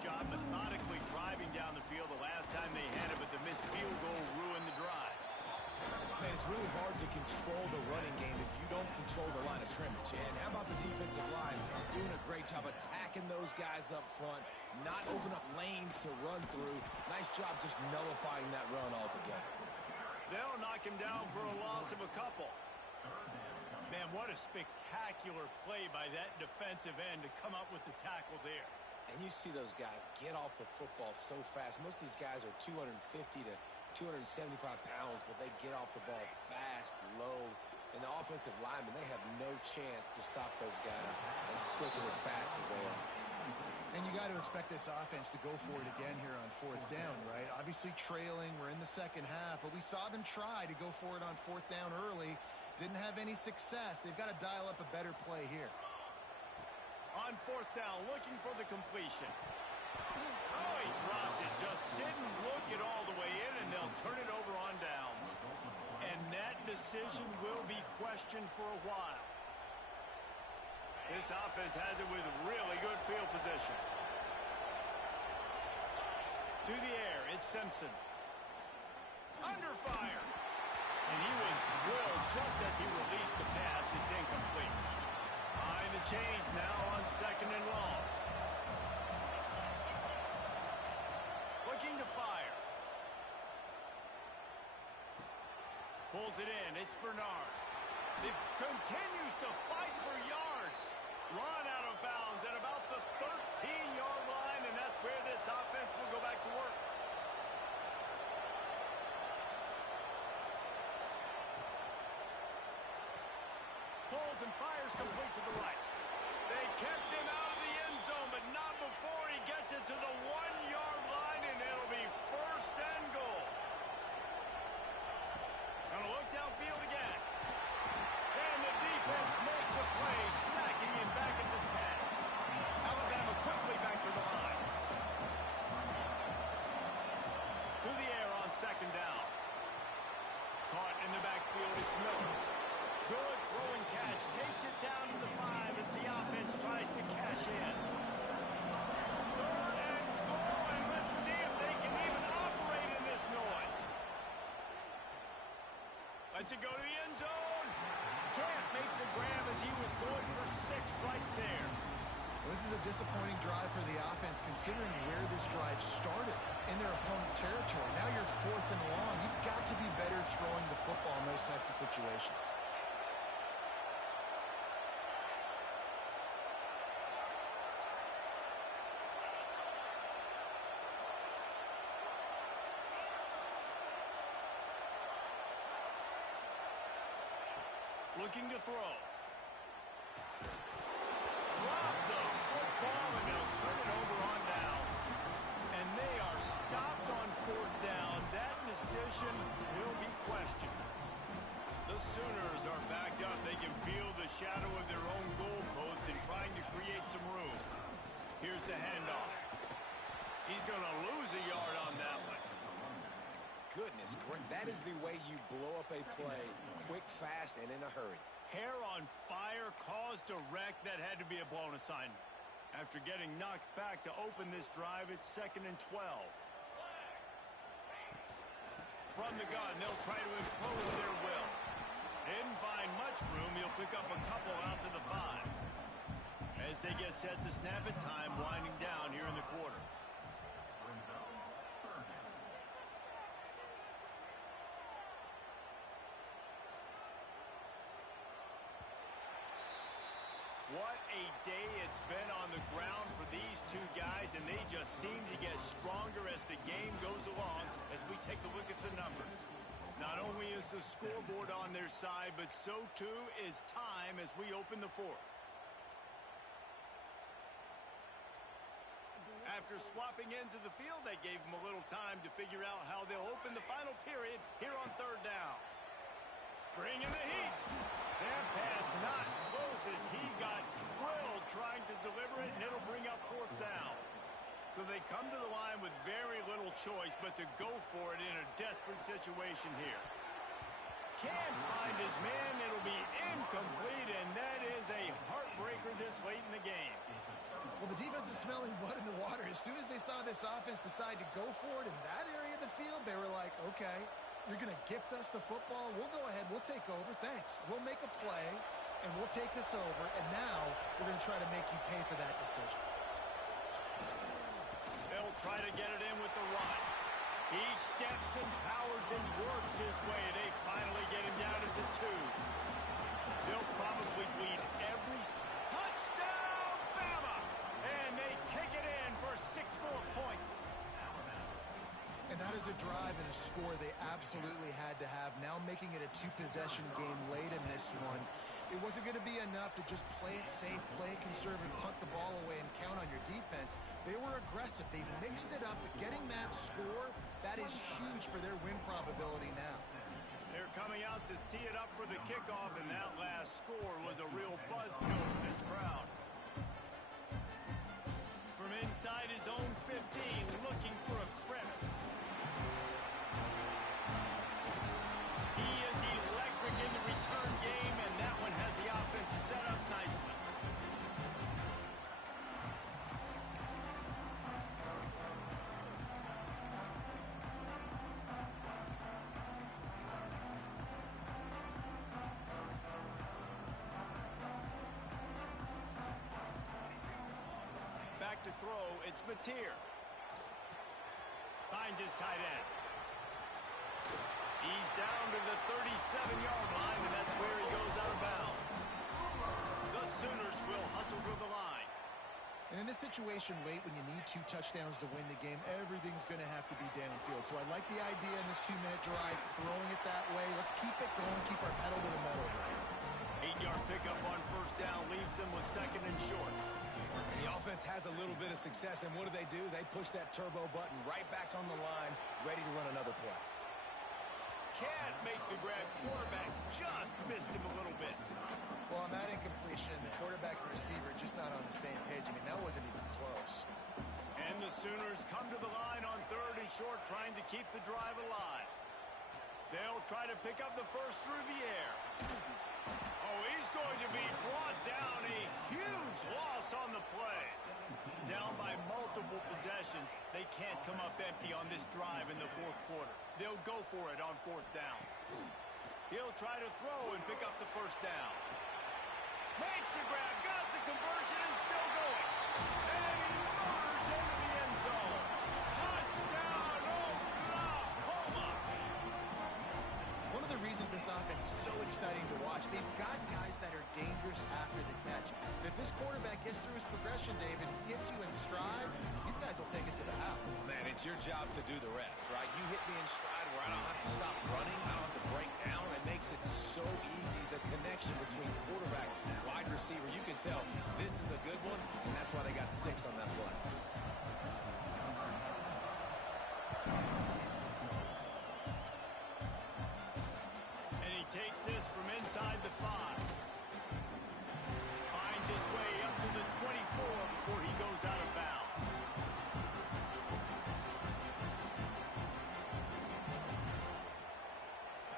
Job methodically driving down the field the last time they had it, but the missed field goal ruined the drive. Man, it's really hard to control the running game if you don't control the line of scrimmage. And how about the defensive line doing a great job attacking those guys up front, not open up lanes to run through. Nice job just nullifying that run altogether. They'll knock him down for a loss of a couple. Man, what a spectacular play by that defensive end to come up with the tackle there. And you see those guys get off the football so fast. Most of these guys are 250 to 275 pounds, but they get off the ball fast, low. And the offensive linemen, they have no chance to stop those guys as quick and as fast as they are. And you got to expect this offense to go for it again here on fourth down, right? Obviously trailing, we're in the second half, but we saw them try to go for it on fourth down early. Didn't have any success. They've got to dial up a better play here. On fourth down, looking for the completion. Oh, he dropped it. Just didn't look it all the way in, and they'll turn it over on downs. And that decision will be questioned for a while. This offense has it with really good field position. To the air, it's Simpson. Under fire. And he was drilled just as he released the pass. It's incomplete. Behind the chains now on second and long. Looking to fire. Pulls it in. It's Bernard. It continues to fight for yards. Run out of bounds at about the 13-yard line, and that's where this offense will go back to work. and fires complete to the right. They kept him out of the end zone, but not before he gets it to the 1-yard line, and it'll be first and goal. Gonna look downfield again. And the defense makes a play, sacking him back at the 10. Alabama quickly back to the line. To the air on second down. Caught in the backfield, it's Miller. Good throwing catch, takes it down to the 5 as the offense tries to cash in. Third and goal, and let's see if they can even operate in this noise. Lets it go to the end zone. Can't make the grab as he was going for 6 right there. Well, this is a disappointing drive for the offense considering where this drive started in their opponent territory. Now you're 4th and long. You've got to be better throwing the football in those types of situations. Looking to throw. Drop the football, and they'll turn it over on downs. And they are stopped on 4th down. That decision will be questioned. The Sooners are backed up. They can feel the shadow of their own goalpost and trying to create some room. Here's the handoff. He's going to lose a yard on that one. Goodness, that is the way you blow up a play quick, fast, and in a hurry. Hair on fire, caused a wreck. That had to be a blown assignment. After getting knocked back to open this drive, it's 2nd and 12. From the gun, they'll try to impose their will. Didn't find much room. He'll pick up a couple out to the 5. As they get set to snap it, time winding down here in the quarter. What a day it's been on the ground for these two guys, and they just seem to get stronger as the game goes along as we take a look at the numbers. Not only is the scoreboard on their side, but so too is time as we open the 4th. After swapping ends of the field, they gave them a little time to figure out how they'll open the final period here on 3rd down. Bringing the heat. That pass not close as he got drilled trying to deliver it, and it'll bring up 4th down. So they come to the line with very little choice but to go for it in a desperate situation here. Can't find his man. It'll be incomplete, and that is a heartbreaker this late in the game. Well, the defense is smelling blood in the water. As soon as they saw this offense decide to go for it in that area of the field, they were like, okay, you're going to gift us the football. We'll go ahead. We'll take over. Thanks. We'll make a play, and we'll take this over. And now we're going to try to make you pay for that decision. They'll try to get it in with the run. He steps and powers and works his way. They finally get him down at the 2. They'll probably bleed every touchdown, Bama! And they take it in for 6 more points. And that is a drive and a score they absolutely had to have. Now making it a 2-possession game late in this one. It wasn't going to be enough to just play it safe, play it conservative, punt the ball away, and count on your defense. They were aggressive. They mixed it up. But getting that score, that is huge for their win probability now. They're coming out to tee it up for the kickoff, and that last score was a real buzzkill for this crowd. From inside his own 15, looking for a crevice. He is electric in the return game, and that one has the offense set up nicely. Back to throw, it's Mateer. Finds his tight end. He's down to the 37-yard line, and that's where he goes out of bounds. The Sooners will hustle for the line. And in this situation late when you need 2 touchdowns to win the game, everything's going to have to be downfield. So I like the idea in this 2-minute drive, throwing it that way. Let's keep it going, keep our pedal to the metal. 8-yard pickup on down leaves them with second and short. And the offense has a little bit of success, and what do? They push that turbo button right back on the line, ready to run another play. Can't make the grab. Quarterback just missed him a little bit. Well, on that incompletion, the quarterback and receiver just not on the same page. I mean, that wasn't even close. And the Sooners come to the line on third and short, trying to keep the drive alive. They'll try to pick up the first through the air. Oh, he's going to be brought down. A huge loss on the play. Down by multiple possessions. They can't come up empty on this drive in the fourth quarter. They'll go for it on fourth down. He'll try to throw and pick up the first down. Makes the grab, got the conversion, and still going. And he motors into the end zone. Touchdown, Oklahoma! One of the reasons this offense is so exciting to watch, they've got guys that are dangerous after the catch. And if this quarterback gets through his progression, David, gets you in stride, these guys will take it to the house. Man, it's your job to do the rest, right? You hit me in stride where I don't have to stop running, I don't have to break down. It makes it so easy. The connection between quarterback and wide receiver, you can tell this is a good one, and that's why they got 6 on that play. And he takes this from inside the 5. Finds his way up to the 24 before he goes out of bounds.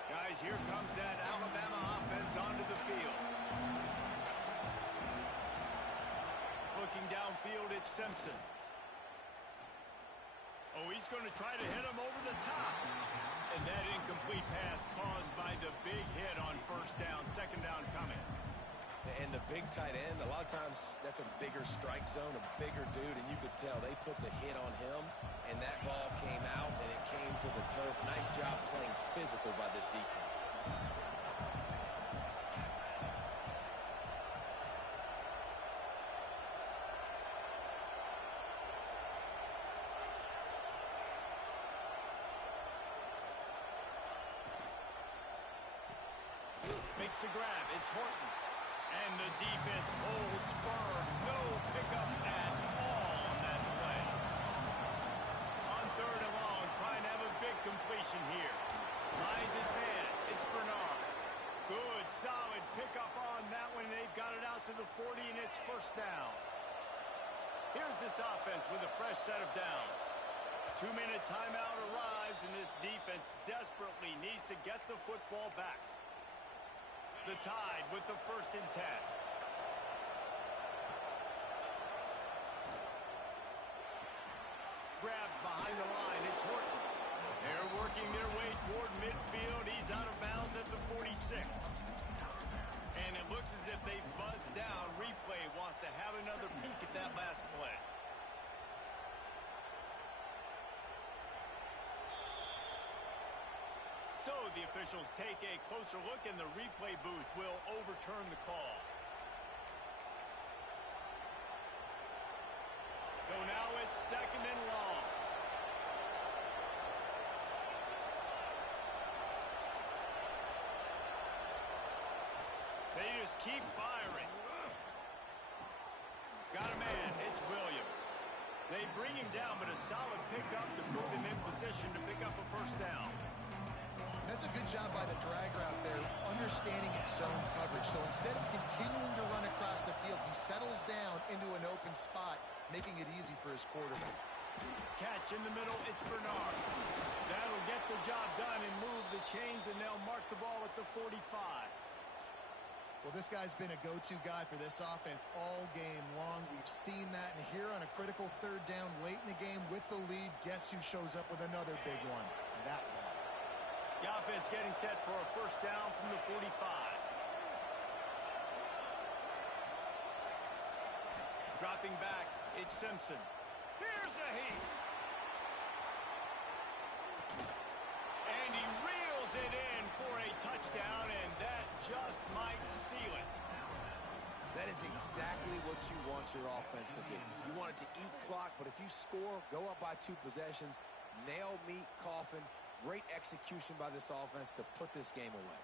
Guys, here comes that Alabama offense onto the field. Looking downfield, it's Simpson. Oh, he's going to try to hit him over the top. And that incomplete pass caused by the big hit on first down, second down coming. And the big tight end, a lot of times that's a bigger strike zone, a bigger dude, and you could tell they put the hit on him, and that ball came out, and it came to the turf. Nice job playing physical by this defense. Makes the grab. It's Horton. And the defense holds firm. No pickup at all on that play. On third and long, trying to have a big completion here. Finds his man. It's Bernard. Good, solid pickup on that one. They've got it out to the 40, and it's first down. Here's this offense with a fresh set of downs. 2-minute timeout arrives, and this defense desperately needs to get the football back. The Tide with the first and 10. Grabbed behind the line. It's Horton. They're working their way toward midfield. He's out of bounds at the 46. And it looks as if they've buzzed down. Replay wants to have another peek at that last play. So the officials take a closer look, and the replay booth will overturn the call. So now it's second and long. They just keep firing. Got a man. It's Williams. They bring him down, but a solid pickup to put him in position to pick up a first down. That's a good job by the dragger out there, understanding its zone coverage. So instead of continuing to run across the field, he settles down into an open spot, making it easy for his quarterback. Catch in the middle, it's Bernard. That'll get the job done and move the chains, and they'll mark the ball at the 45. Well, this guy's been a go-to guy for this offense all game long. We've seen that, and here on a critical third down late in the game with the lead, guess who shows up with another big one? That one. The offense getting set for a first down from the 45. Dropping back, it's Simpson. Here's a heat. And he reels it in for a touchdown, and that just might seal it. That is exactly what you want your offense to do. You want it to eat clock, but if you score, go up by 2 possessions, nail meat coffin. Great execution by this offense to put this game away.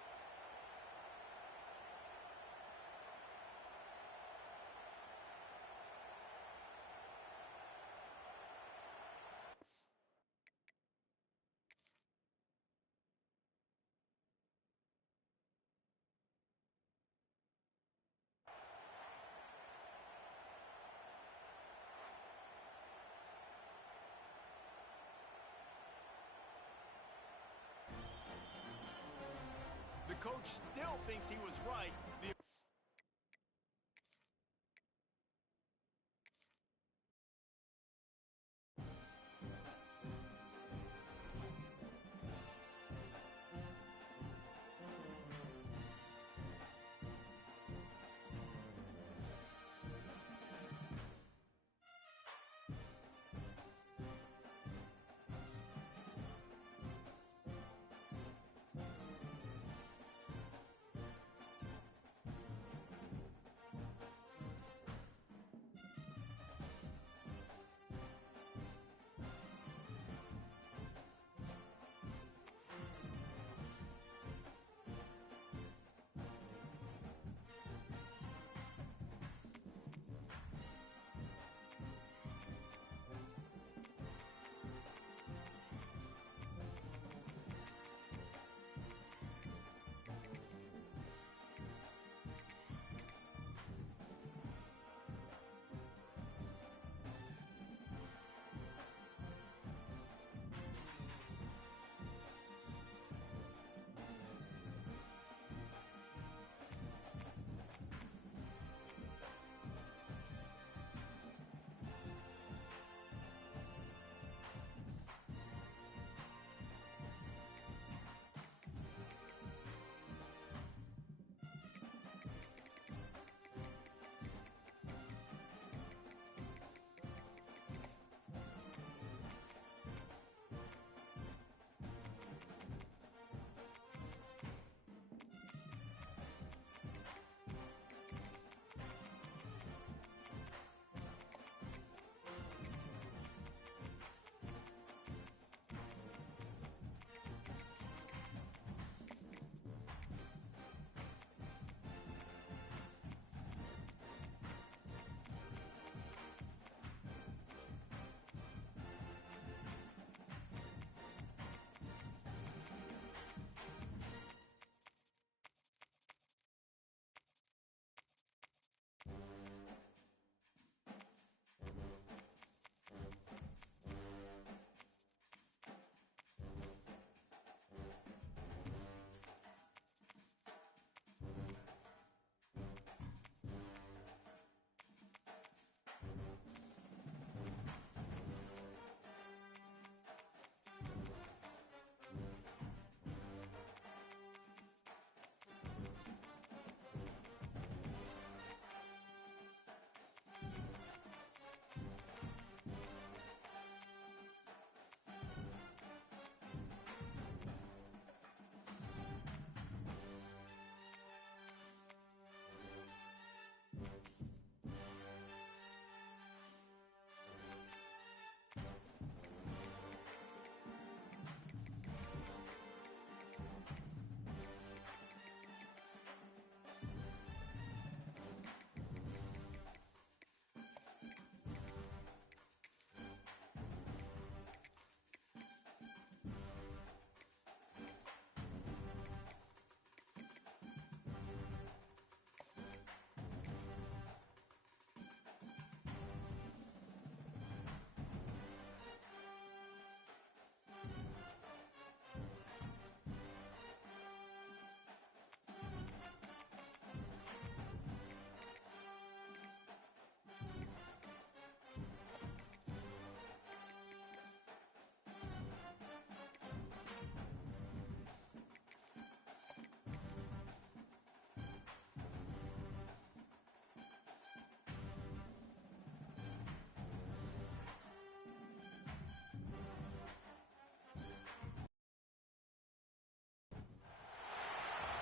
coach still thinks he was right.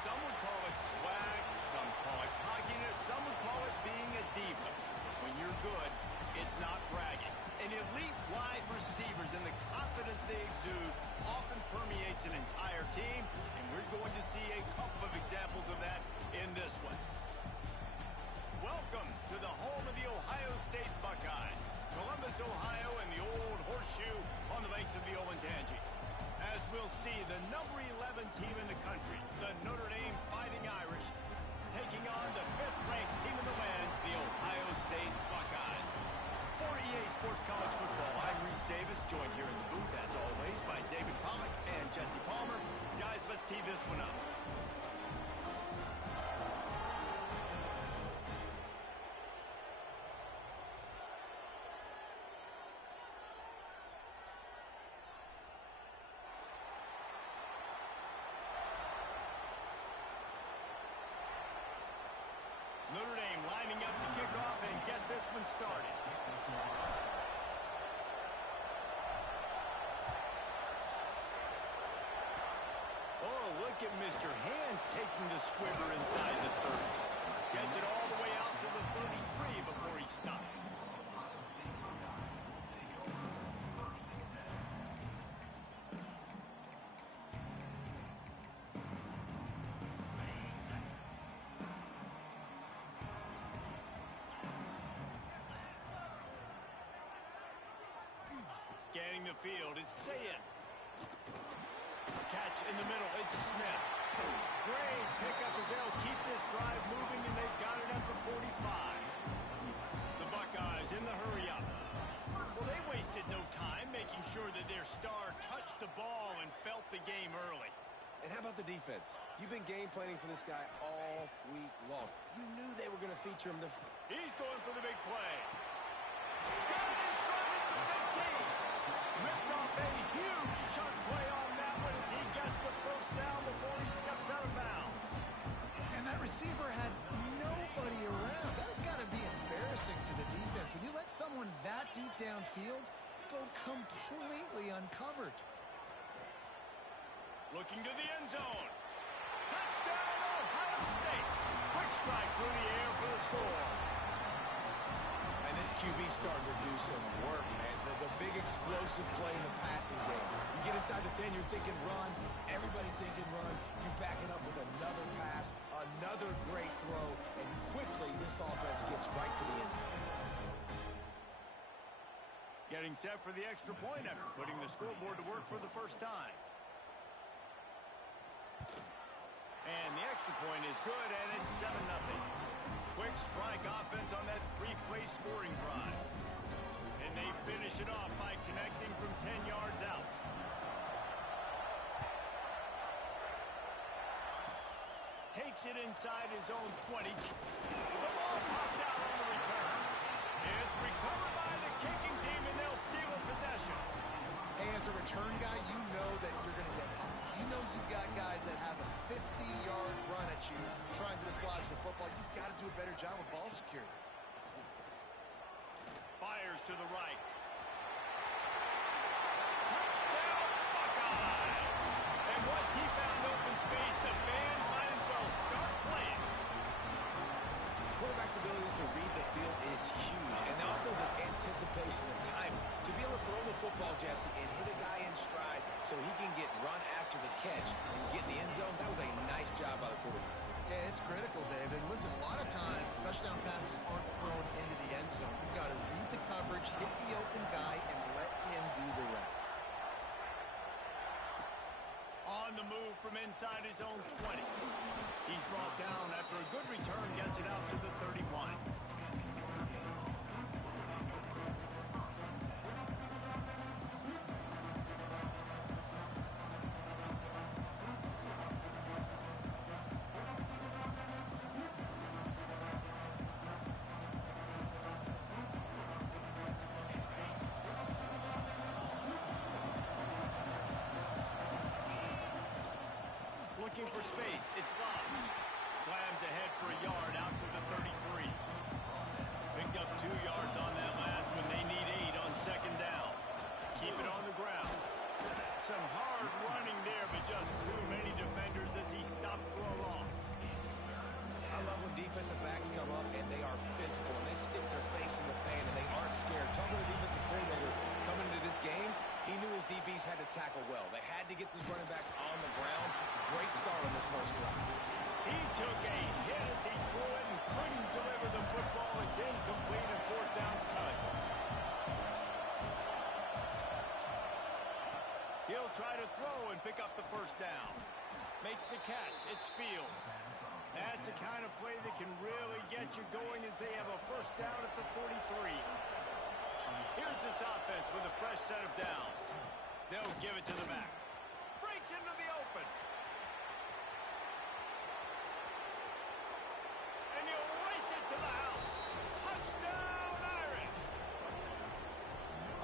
Some would call it swag, some call it cockiness, some would call it being a diva. When you're good, it's not bragging. And elite wide receivers and the confidence they exude often permeates an entire team, and we're going to see a couple of examples of that in this one. Welcome to the home of the Ohio State Buckeyes, Columbus, Ohio, and the old horseshoe on the banks of the Olentangy. As we'll see, the number 11 team in the country, the Notre Dame Fighting Irish, taking on the 5th-ranked team in the land, the Ohio State Buckeyes. For EA Sports College Football, I'm Reese Davis, joined here in the booth, as always, by David Pollack and Jesse Palmer. Guys, let's tee this one up. lining up to kick off and get this one started. Oh, look at Mr. Hands taking the squibber inside the 30. Gets it all the way out to the 33 before he stops. Scanning the field, it's Sayin. Catch in the middle, it's Smith. Great pickup as they'll keep this drive moving, and they've got it at the 45. The Buckeyes in the hurry-up. Well, they wasted no time making sure that their star touched the ball and felt the game early. And how about the defense? You've been game planning for this guy all week long. You knew they were going to feature him. He's going for the big play. Got it in stride at the 15. Ripped off a huge chunk play on that one as he gets the first down before he steps out of bounds. And that receiver had nobody around. That has got to be embarrassing for the defense. When you let someone that deep downfield go completely uncovered. Looking to the end zone. Touchdown, Ohio State. Quick strike through the air for the score. And this QB starting to do some work, man. The big explosive play in the passing game. You get inside the 10, you're thinking run. Everybody thinking run. You back it up with another pass, another great throw, and quickly this offense gets right to the end zone. Getting set for the extra point after putting the scoreboard to work for the first time. And the extra point is good, and it's 7-0. Quick strike offense on that three-play scoring drive. And they finish it off by connecting from 10 yards out. Takes it inside his own 20. The ball pops out on the return. It's recovered by the kicking team, and they'll steal a possession. Hey, as a return guy, you know that you're going to get pumped. You know you've got guys that have a 50-yard run at you trying to dislodge the football. You've got to do a better job of ball security. Fires to the right. Touchdown, Buckeyes! And once he found open space, the band might as well start playing. Quarterback's abilities to read the field is huge, and also the anticipation, the time to be able to throw the football, Jesse, and hit a guy in stride so he can get run after the catch and get in the end zone. That was a nice job by the quarterback. Yeah, it's critical, Dave. And listen, a lot of times touchdown passes aren't thrown into the end zone. You've got to read the coverage, hit the open guy, and let him do the rest. On the move from inside his own 20. He's brought down after a good return, gets it out to the 31. Looking for space, it's Love. Slams ahead for a yard out to the 33. Picked up 2 yards on that last one. They need 8 on second down. Keep it on the ground. Some hard running there, but just too many defenders as he stopped for a loss. I love when defensive backs come up and they are physical and they stick their face in the fan and they aren't scared. Talking to the defensive coordinator coming into this game, he knew his DBs had to tackle well. They had to get these running backs on the ground. Great start on this first drive. He took a hit as he threw it and couldn't deliver the football. It's incomplete and fourth down's cut. He'll try to throw and pick up the first down. Makes the catch. It's Fields. That's the kind of play that can really get you going as they have a first down at the 43. Here's this offense with a fresh set of downs. They'll give it to the back. Breaks into the open. And he'll race it to the house. Touchdown, Irish.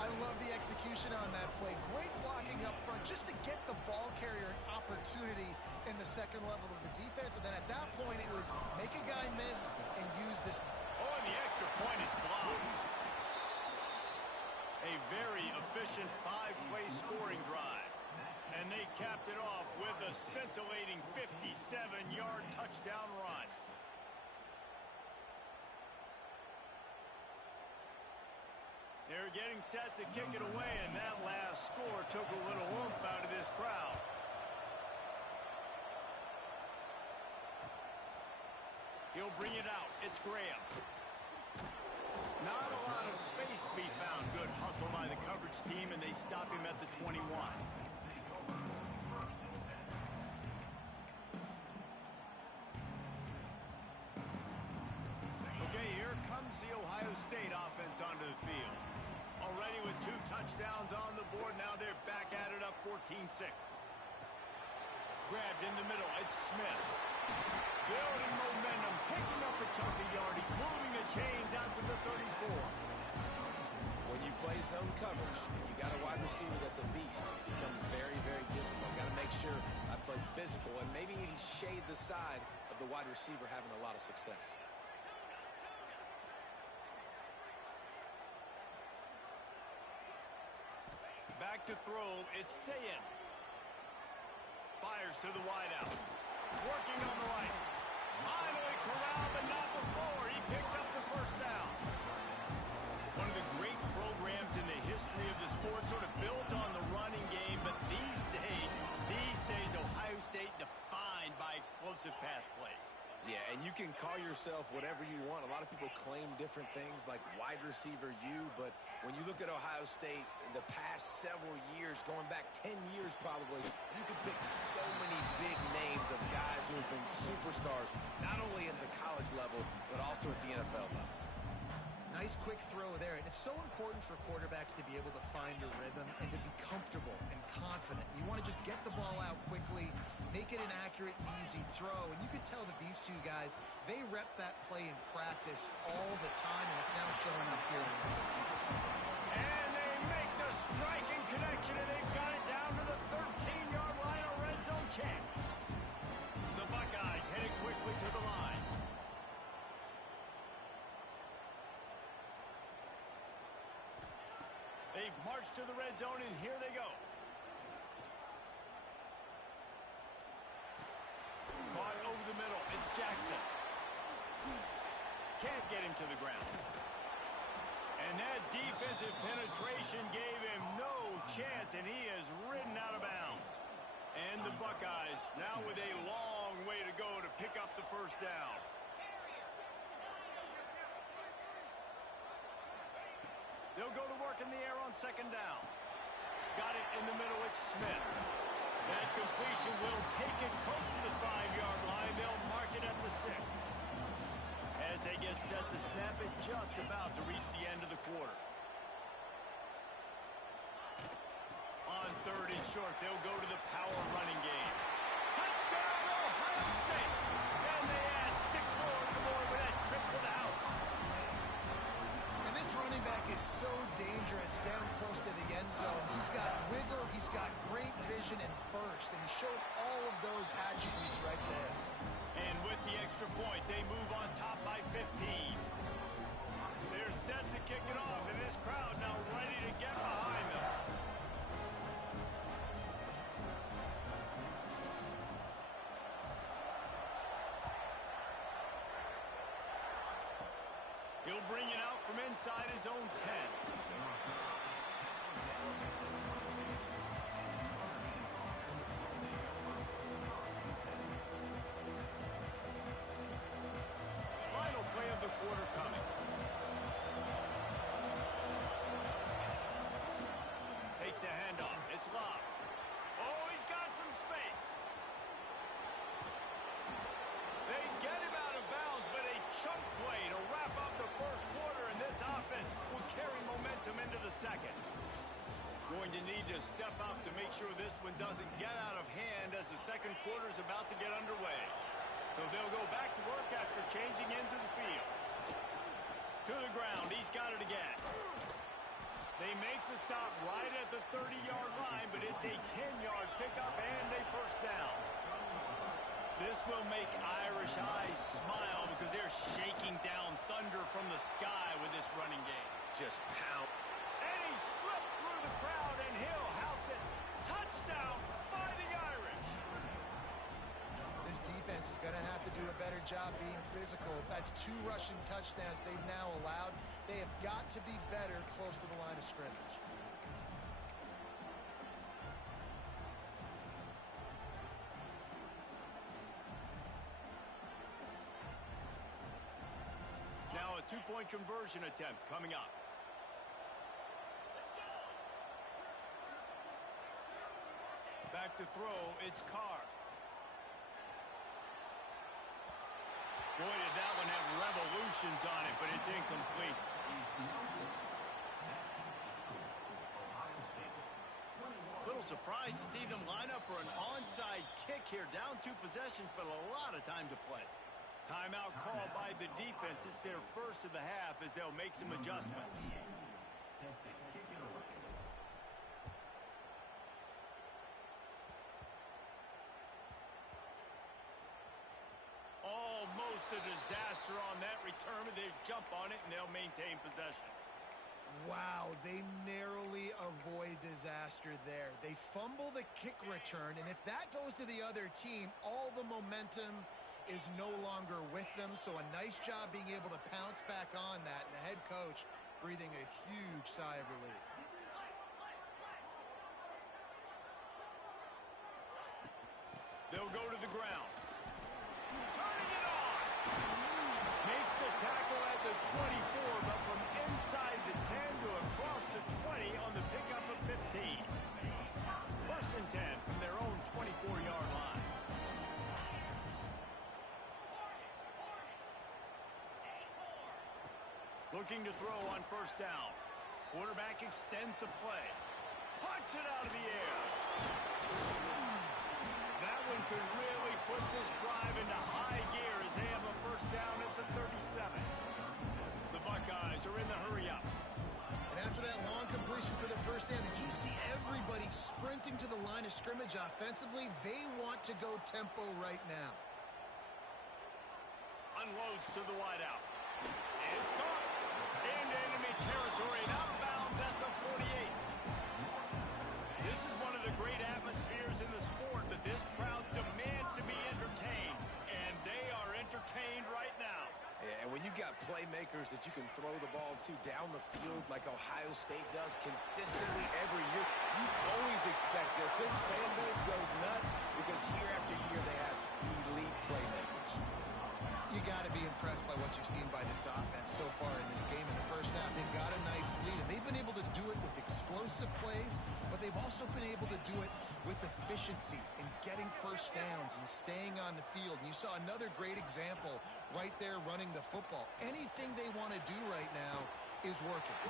I love the execution on that play. Great blocking up front just to get the ball carrier an opportunity in the second level of the defense. And then at that point, it was make a guy miss and use this. Oh, very efficient 5-play scoring drive. And they capped it off with a scintillating 57-yard touchdown run. They're getting set to kick it away, and that last score took a little oomph out of this crowd. He'll bring it out. It's Graham. Not a lot of space to be found. Good hustle by the coverage team, and they stop him at the 21. Okay, here comes the Ohio State offense onto the field. Already with 2 touchdowns on the board, now they're back at it up 14-6. Grabbed in the middle, it's Smith. Building momentum, picking up a chunk of yardage, moving the chains out to the 34. When you play zone coverage, you got a wide receiver that's a beast. It becomes very, very difficult. Got to make sure I play physical, and maybe he shade the side of the wide receiver having a lot of success. Back to throw, it's Sayin. Fires to the wideout. Working on the right. Finally corralled, but not before. He picks up the first down. One of the great programs in the history of the sport, sort of built on the running game, but these days, Ohio State defined by explosive pass plays. Yeah, and you can call yourself whatever you want. A lot of people claim different things like wide receiver U, but when you look at Ohio State, the past several years, going back 10 years probably, you could pick so many big names of guys who have been superstars, not only at the college level, but also at the NFL level. Nice quick throw there, and it's so important for quarterbacks to be able to find a rhythm and to be comfortable and confident. You want to just get the ball out quickly, make it an accurate and easy throw, and you can tell that these two guys, they rep that play in practice all the time, and it's now showing up here. And they make the striking connection, and they've got it down to the 13-yard line, a red zone chance. The Buckeyes headed quickly to the line. They've marched to the red zone, and here they go. Caught over the middle. It's Jackson. Can't get him to the ground. And that defensive penetration gave him no chance, and he is ridden out of bounds. And the Buckeyes now with a long way to go to pick up the first down. They'll go to work in the air on second down. Got it in the middle, it's Smith. That completion will take it close to the 5-yard line. They'll mark it at the 6. As they get set to snap it, just about to reach the end of the quarter. On 3rd and short, they'll go to the power running game. Touchdown, Ohio State! And they add 6 more to the board with that trip to the house. And this running back is so dangerous down close to the end zone. He's got wiggle, he's got great vision and burst, and he showed all of those attributes right there. And with the extra point, they move on top by 15. They're set to kick it off, and this crowd now ready to get behind them. He'll bring it out from inside his own 10. Final play of the quarter coming. Takes a handoff. It's Love. Oh, he's got some space. They get him out of bounds, but a chunk play to wrap up the first quarter, and this offense will carry momentum into the second. Going to need to step up to make sure this one doesn't get out of hand as the second quarter is about to get underway. So they'll go back to work after changing into the field. To the ground, he's got it again. They make the stop right at the 30-yard line, but it's a 10-yard pickup and a first down. This will make Irish eyes smile because they're shaking down thunder from the sky with this running game. Just pound. And he slipped through the crowd, and he'll house it. Touchdown, Fighting Irish. This defense is going to have to do a better job being physical. That's 2 rushing touchdowns they've now allowed. They have got to be better close to the line of scrimmage. Now a 2-point conversion attempt coming up. Back to throw, it's Carr. Boy, did that one have revolutions on it, but it's incomplete. Little surprised to see them line up for an onside kick here. Down 2 possessions, but a lot of time to play. Timeout called by the defense. It's their first of the half as they'll make some adjustments. Almost a disaster on that return, but they jump on it and they'll maintain possession. Wow, they narrowly avoid disaster there. They fumble the kick return, and if that goes to the other team, all the momentum is no longer with them. So a nice job being able to pounce back on that, and the head coach breathing a huge sigh of relief. They'll go to the ground. Turning it on. Makes the tackle at the 24, but from inside the 10 to across the 20 on the pickup of 15. First and 10 from their own 24-yard line. Looking to throw on first down. Quarterback extends the play. Punts it out of the air. That one could really put this drive into high gear as they have a first down at the 37. The Buckeyes are in the hurry-up. And after that long completion for the first down, did you see everybody sprinting to the line of scrimmage offensively? They want to go tempo right now. Unloads to the wideout. It's caught. Into enemy territory and out of bounds at the 48. This is one of the great atmospheres in the sport, but this crowd demands to be entertained, and they are entertained right now. Yeah, and when you got playmakers that you can throw the ball to down the field like Ohio State does consistently every year, you always expect this. This fan base goes nuts because year after year they have elite playmakers. You got to be impressed by what you've seen by this offense so far in this game. In the first half, they've got a nice lead, and they've been able to do it with explosive plays, but they've also been able to do it with efficiency and getting first downs and staying on the field. And you saw another great example right there running the football. Anything they want to do right now is working.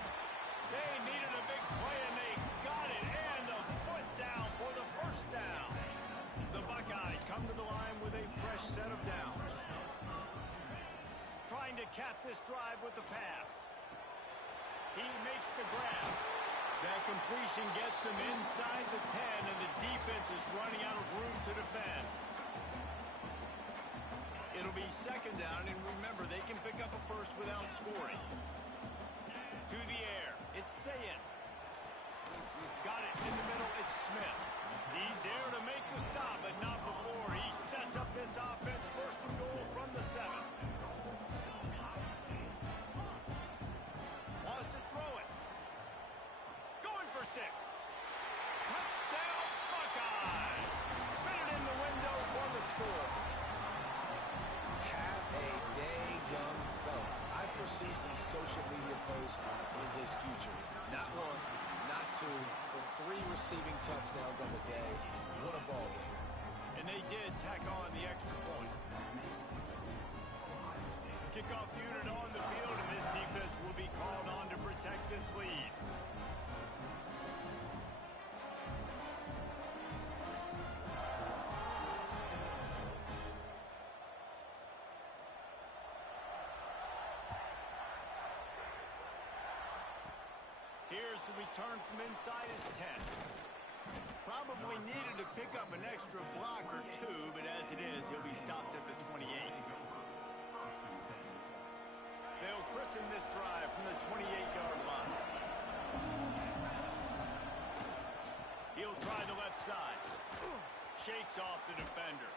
They needed a big play, and they got it, and the foot down for the first down. The Buckeyes come to the line with a fresh set of downs. Trying to cap this drive with the pass. He makes the grab. That completion gets them inside the 10, and the defense is running out of room to defend. It'll be second down, and remember, they can pick up a first without scoring. To the air, it's Sayin. Got it in the middle, it's Smith. He's there to make the stop, but not before. He sets up this offense, first and goal from the 7. Wants to throw it. Going for 6. Touchdown, Buckeyes. Fitted in the window for the score. Have a day, young fella. I foresee some social media posts in his future. Not 1, not 2, but 3 receiving touchdowns on the day. What a ball game. And they did tack on the extra point. Kickoff unit on the field, and this defense will be called on to protect this lead. Here's the return from inside his 10. Probably needed to pick up an extra block or 2, but as it is, he'll be stopped at the 28. They'll christen this drive from the 28-yard line. He'll try the left side. Shakes off the defender.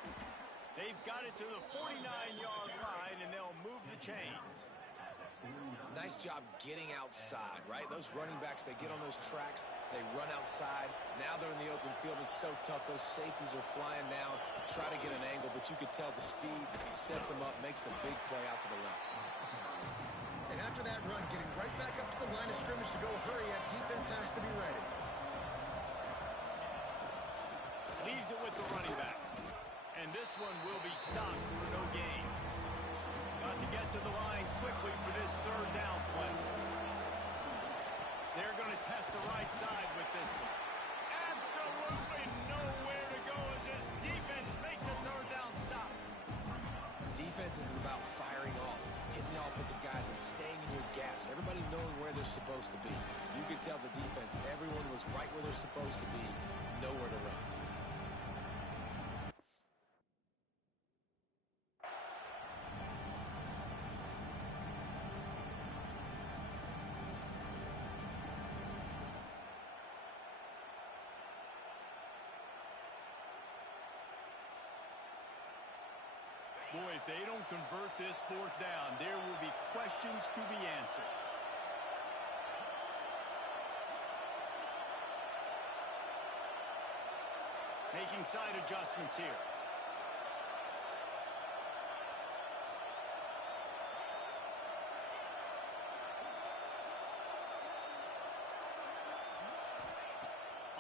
They've got it to the 49-yard line, and they'll move the chains. Nice job getting outside, right? Those running backs, they get on those tracks, they run outside. Now they're in the open field. It's so tough. Those safeties are flying down, try to get an angle, but you could tell the speed sets them up, makes the big play out to the left. And after that run, getting right back up to the line of scrimmage to go hurry up, defense has to be ready. Leaves it with the running back. And this one will be stopped for no gain. Got to get to the line quickly for this third down play. They're going to test the right side with this one. Absolutely nowhere to go as this defense makes a third down stop. Defense is about firing off, hitting the offensive guys and staying in your gaps. Everybody knowing where they're supposed to be. You could tell the defense, everyone was right where they're supposed to be, nowhere to run. Boy, if they don't convert this fourth down, there will be questions to be answered. Making side adjustments here.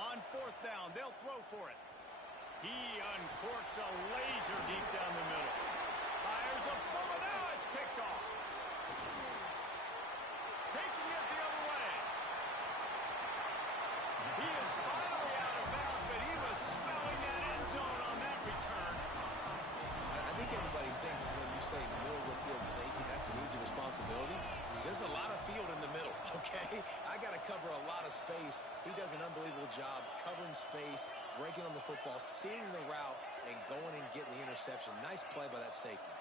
On fourth down, they'll throw for it. He uncorks a laser deep down the middle. Fires a bullet. Now it's picked off. Taking it the other way. He is finally out of bounds, but he was smelling that end zone on that return. I think everybody thinks when you say middle of the field safety, that's an easy responsibility. There's a lot of field in the middle, okay? I got to cover a lot of space. He does an unbelievable job covering space, breaking on the football, seeing the route, and going and getting the interception. Nice play by that safety.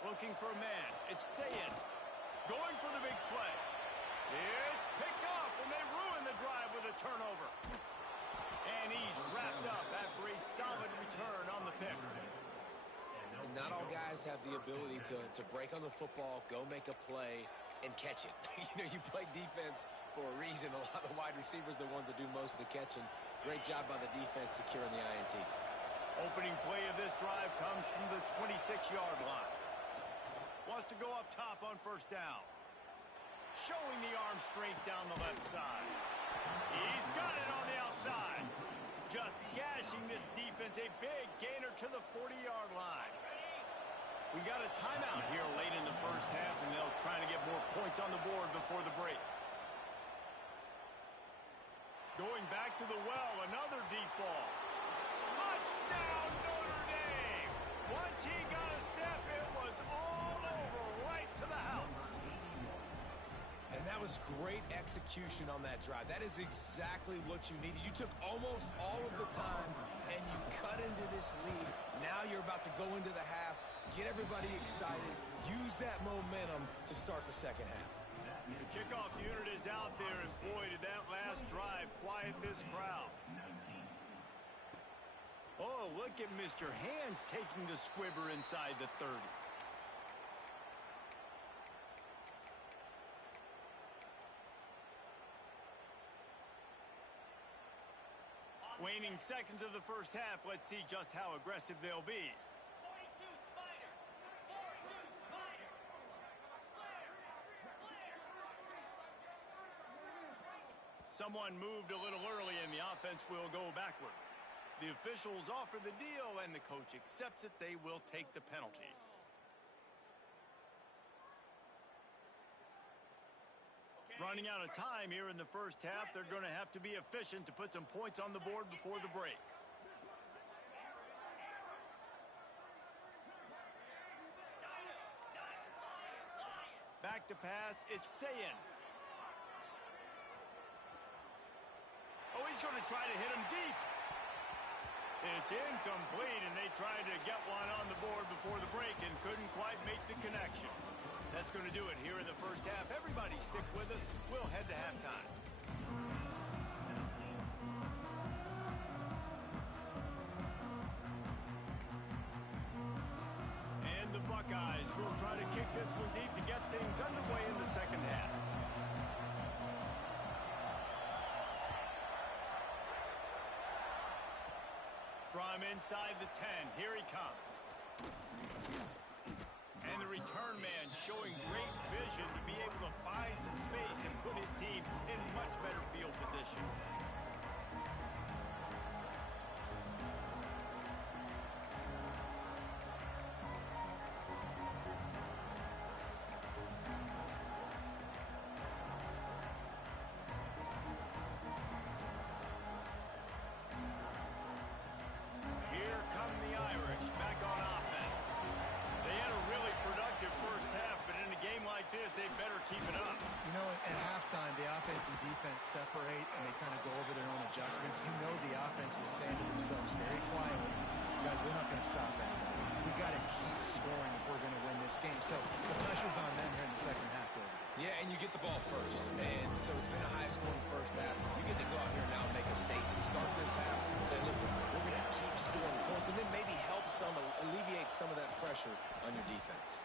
Looking for a man. It's Sayin. Going for the big play. It's picked off, and they ruin the drive with a turnover. And he's wrapped up after a solid return on the pick. And not all guys have the ability to break on the football, go make a play, and catch it. You play defense for a reason. A lot of the wide receivers are the ones that do most of the catching. Great job by the defense securing the INT. Opening play of this drive comes from the 26-yard line. Wants to go up top on first down. Showing the arm strength down the left side. He's got it on the outside. Just gashing this defense. A big gainer to the 40-yard line. We got a timeout here late in the first half, and they'll try to get more points on the board before the break. Going back to the well, another deep ball. Touchdown, Notre Dame! Once he got a step, it was all over, right to the house. And that was great execution on that drive. That is exactly what you needed. You took almost all of the time, and you cut into this lead. Now you're about to go into the half, get everybody excited, use that momentum to start the second half. The kickoff unit is out there, and boy, did that last drive quiet this crowd. Oh, look at Mr. Hands taking the squibber inside the 30. Waning seconds of the first half. Let's see just how aggressive they'll be. 42 Spider. 42 Spider. Someone moved a little early, and the offense will go backward. The officials offer the deal, and the coach accepts it. They will take the penalty. Running out of time here in the first half. They're going to have to be efficient to put some points on the board before the break. Back to pass. It's Sayin. Oh, he's going to try to hit him deep. It's incomplete, and they tried to get one on the board before the break and couldn't quite make the connection. That's going to do it here in the first half. Everybody stick with us. We'll head to halftime. Buckeyes will try to kick this one deep to get things underway in the second half. From inside the 10, here he comes. And the return man showing great vision to be able to find some space and put his team in much better field position. Here come the Irish back on offense. They had a really productive first half, but in a game like this, they better keep it up. You know, at halftime, the offense and defense separate, and they kind of go over their own adjustments. You know the offense was saying to themselves very quietly, guys, we're not going to stop anymore. We got to keep scoring if we're going to win this game. So the pressure's on them here in the second half, David. Yeah, and you get the ball first. And so it's been a high-scoring first half. You get to go out here now and make a statement. Start this half and say, listen, we're going to keep scoring points and then maybe help alleviate some of that pressure on your defense.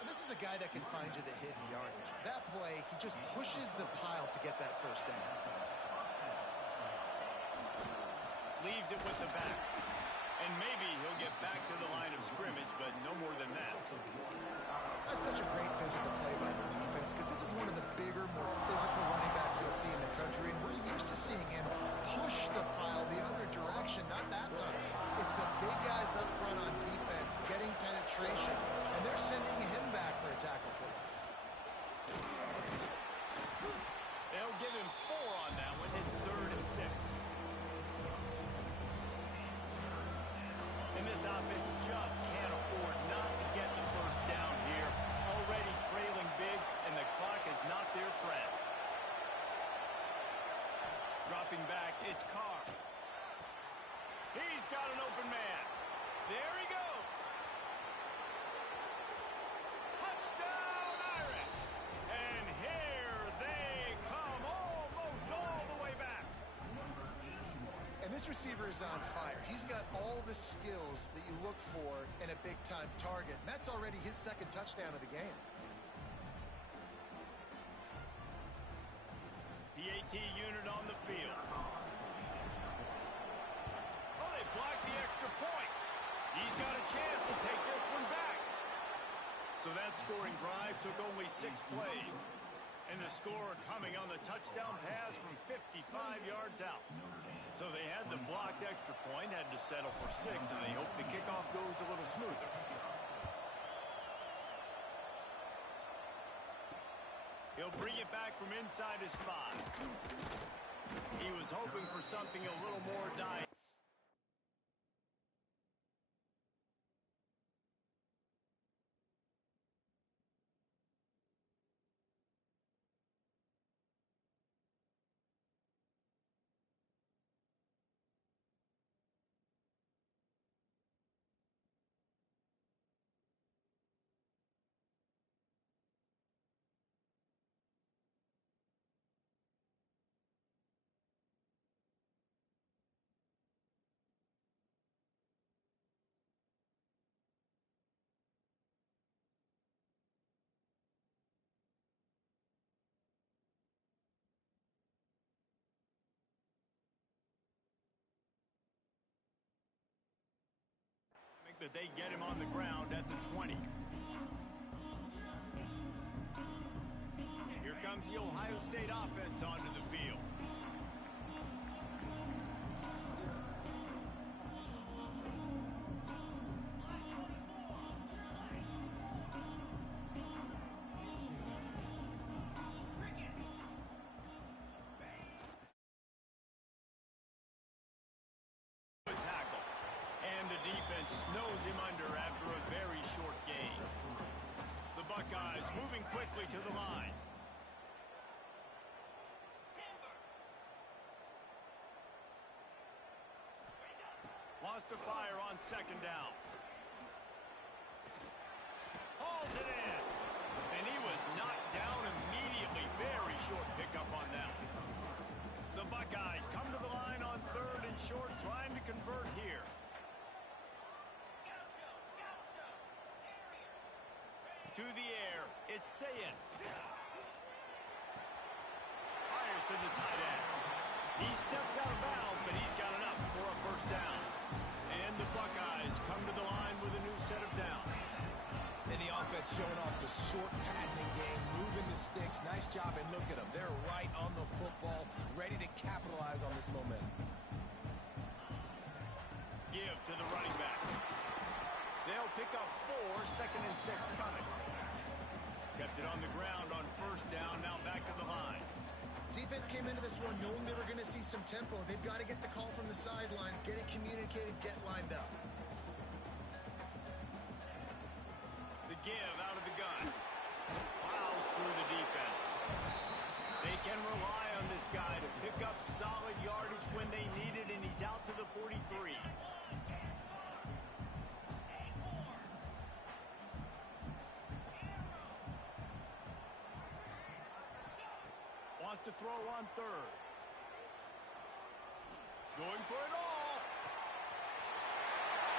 And this is a guy that can find you the hidden yardage. That play, he just pushes the pile to get that first down. Leaves it with the back. And maybe he'll get back to the line of scrimmage, but no more than that. That's such a great physical play by the defense because this is one of the bigger, more physical running backs you'll see in the country, and we're used to seeing him push the pile the other direction, not that time. It's the big guys up front on defense getting penetration, and they're sending him back for a tackle for loss. They'll give him 4 on that one. It's 3rd and 6. And this offense just can't afford not to get the first down here. Already trailing big, and the clock is not their friend. Dropping back, it's Carr. He's got an open man. There he goes. Touchdown, Irish. And here they come almost all the way back. And this receiver is on fire. He's got all the skills that you look for in a big-time target. And that's already his second touchdown of the game. The AT unit on the field. Oh, they blocked the extra point. He's got a chance to take this one back. So that scoring drive took only 6 plays. And the score coming on the touchdown pass from 55 yards out. So they had the blocked extra point, had to settle for 6, and they hope the kickoff goes a little smoother. He'll bring it back from inside his 5. He was hoping for something a little more dire. That they get him on the ground at the 20. Here comes the Ohio State offense onto the field. Snows him under after a very short game. The Buckeyes moving quickly to the line. Lost to fire on 2nd down. Hauls it in. And he was knocked down immediately. Very short pickup on that one. The Buckeyes come to the line on 3rd and short, trying to convert here. To the air, it's Sayin. Fires to the tight end. He steps out of bounds, but he's got enough for a first down. And the Buckeyes come to the line with a new set of downs. And the offense showing off the short passing game, moving the sticks. Nice job, and look at them. They're right on the football, ready to capitalize on this momentum. Give to the running back. They'll pick up 4, 2nd and 6 coming. Kept it on the ground on first down, now back to the line. Defense came into this one knowing they were going to see some tempo. They've got to get the call from the sidelines, get it communicated, get lined up. The give out of the gun. Plows through the defense. They can rely on this guy to pick up solid yardage when they need it, and he's out to the 43. Wants to throw on third. Going for it all.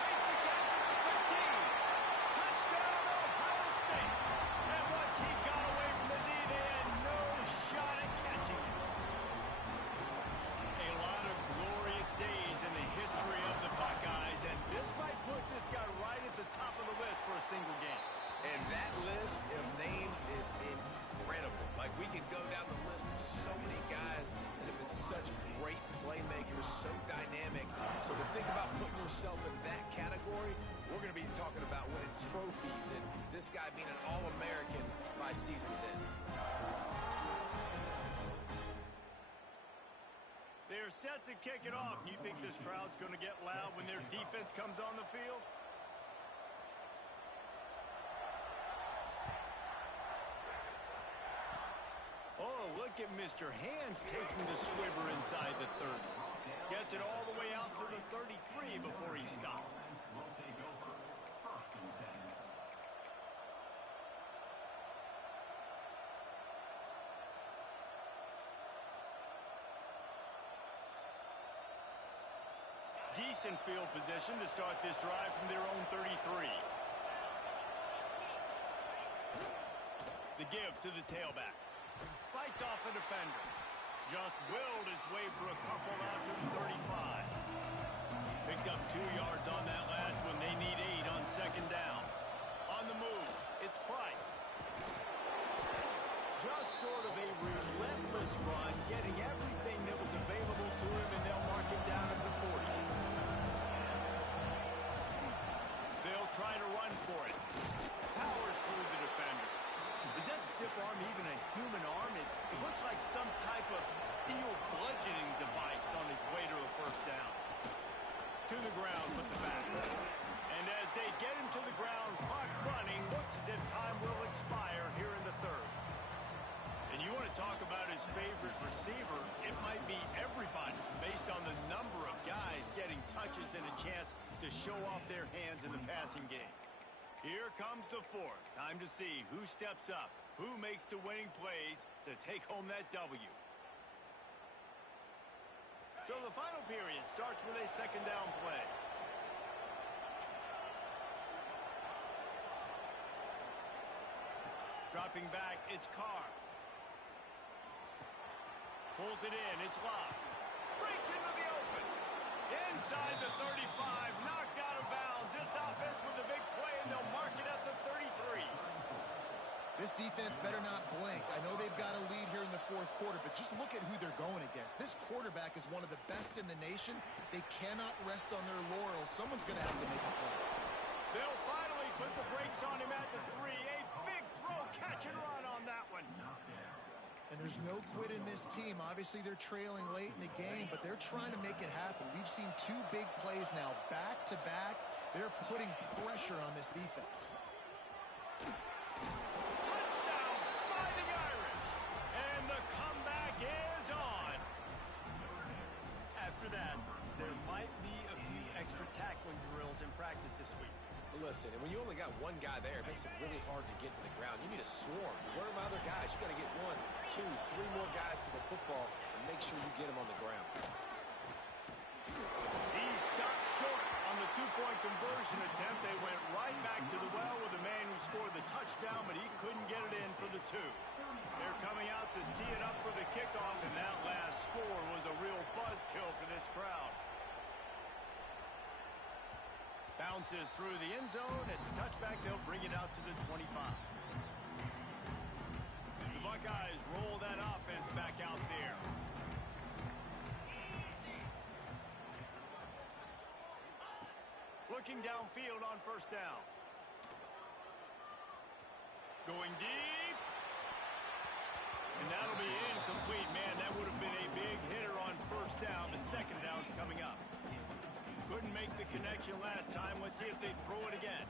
Makes a catch at the 15. Touchdown, Ohio State. And once he got away from the knee, they had no shot at catching it. A lot of glorious days in the history of the Buckeyes, and this might put this guy right at the top of the list for a single game. And that list of names is incredible. Like, we can go down the list of so many guys that have been such great playmakers, so dynamic. So to think about putting yourself in that category, we're going to be talking about winning trophies and this guy being an All-American by season's end. They're set to kick it off. You think this crowd's going to get loud when their defense comes on the field? Oh, look at Mr. Hands taking the squibber inside the 30. Gets it all the way out to the 33 before he stops. Decent field position to start this drive from their own 33. The give to the tailback. Fights off a defender. Just willed his way for a couple out to the 35. Picked up 2 yards on that last one. They need 8 on second down. On the move, it's Price. Just sort of a relentless run, getting everything that was available to him, and they'll mark him down at the 40. They'll try to run for it. Powers through the defender. Is that stiff arm even a human arm? It looks like some type of steel bludgeoning device on his way to a first down. To the ground with the back. And as they get him to the ground, clock running, looks as if time will expire here in the third. And you want to talk about his favorite receiver, it might be everybody based on the number of guys getting touches and a chance to show off their hands in the passing game. Here comes the fourth. Time to see who steps up, who makes the winning plays to take home that W. So the final period starts with a second down play. Dropping back, it's Carr. Pulls it in, it's locked. Breaks into the open. Inside the 35, knocked out of bounds. This offense with a big play, and they'll mark it at the 33. This defense better not blink. I know they've got a lead here in the fourth quarter, but just look at who they're going against. This quarterback is one of the best in the nation. They cannot rest on their laurels. Someone's going to have to make a play. They'll finally put the brakes on him at the 3. A big throw, catch and run on that one. And there's no quit in this team. Obviously, they're trailing late in the game, but they're trying to make it happen. We've seen 2 big plays now, back-to-back. They're putting pressure on this defense. Touchdown, Fighting Irish. And the comeback is on. After that, there might be a few extra tackling drills in practice this week. Listen, and when you only got one guy there, it makes it really hard to get to the ground. You need a swarm. Where are my other guys? You got to get 1, 2, 3 more guys to the football and make sure you get them on the ground. He stopped short on the two-point conversion attempt. They went right back to the well with the man who scored the touchdown, but he couldn't get it in for the two. They're coming out to tee it up for the kickoff, and that last score was a real buzzkill for this crowd. Bounces through the end zone. It's a touchback. They'll bring it out to the 25. The Buckeyes roll that offense back out there. Looking downfield on first down. Going deep. And that'll be incomplete. Man, that would have been a big hitter on first down, but second down's coming up. Couldn't make the connection last time. Let's see if they throw it again.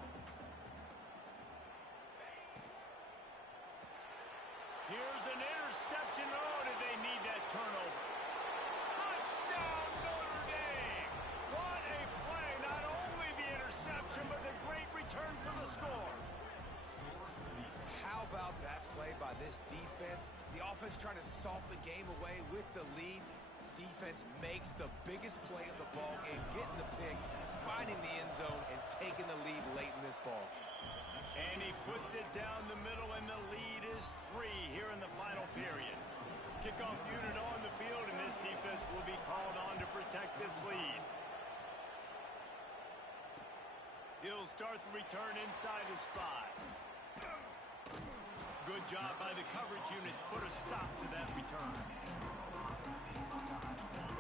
Here's an interception. Oh, did they need that turnover? Touchdown, Notre Dame! What a play. Not only the interception, but the great return for the score. How about that play by this defense? The offense trying to salt the game away with the lead. Defense makes the biggest play of the ball game, getting the pick, finding the end zone, and taking the lead late in this ball. And he puts it down the middle, and the lead is 3 here in the final period. Kickoff unit on the field, and this defense will be called on to protect this lead. He'll start the return inside his 5. Good job by the coverage unit to put a stop to that return.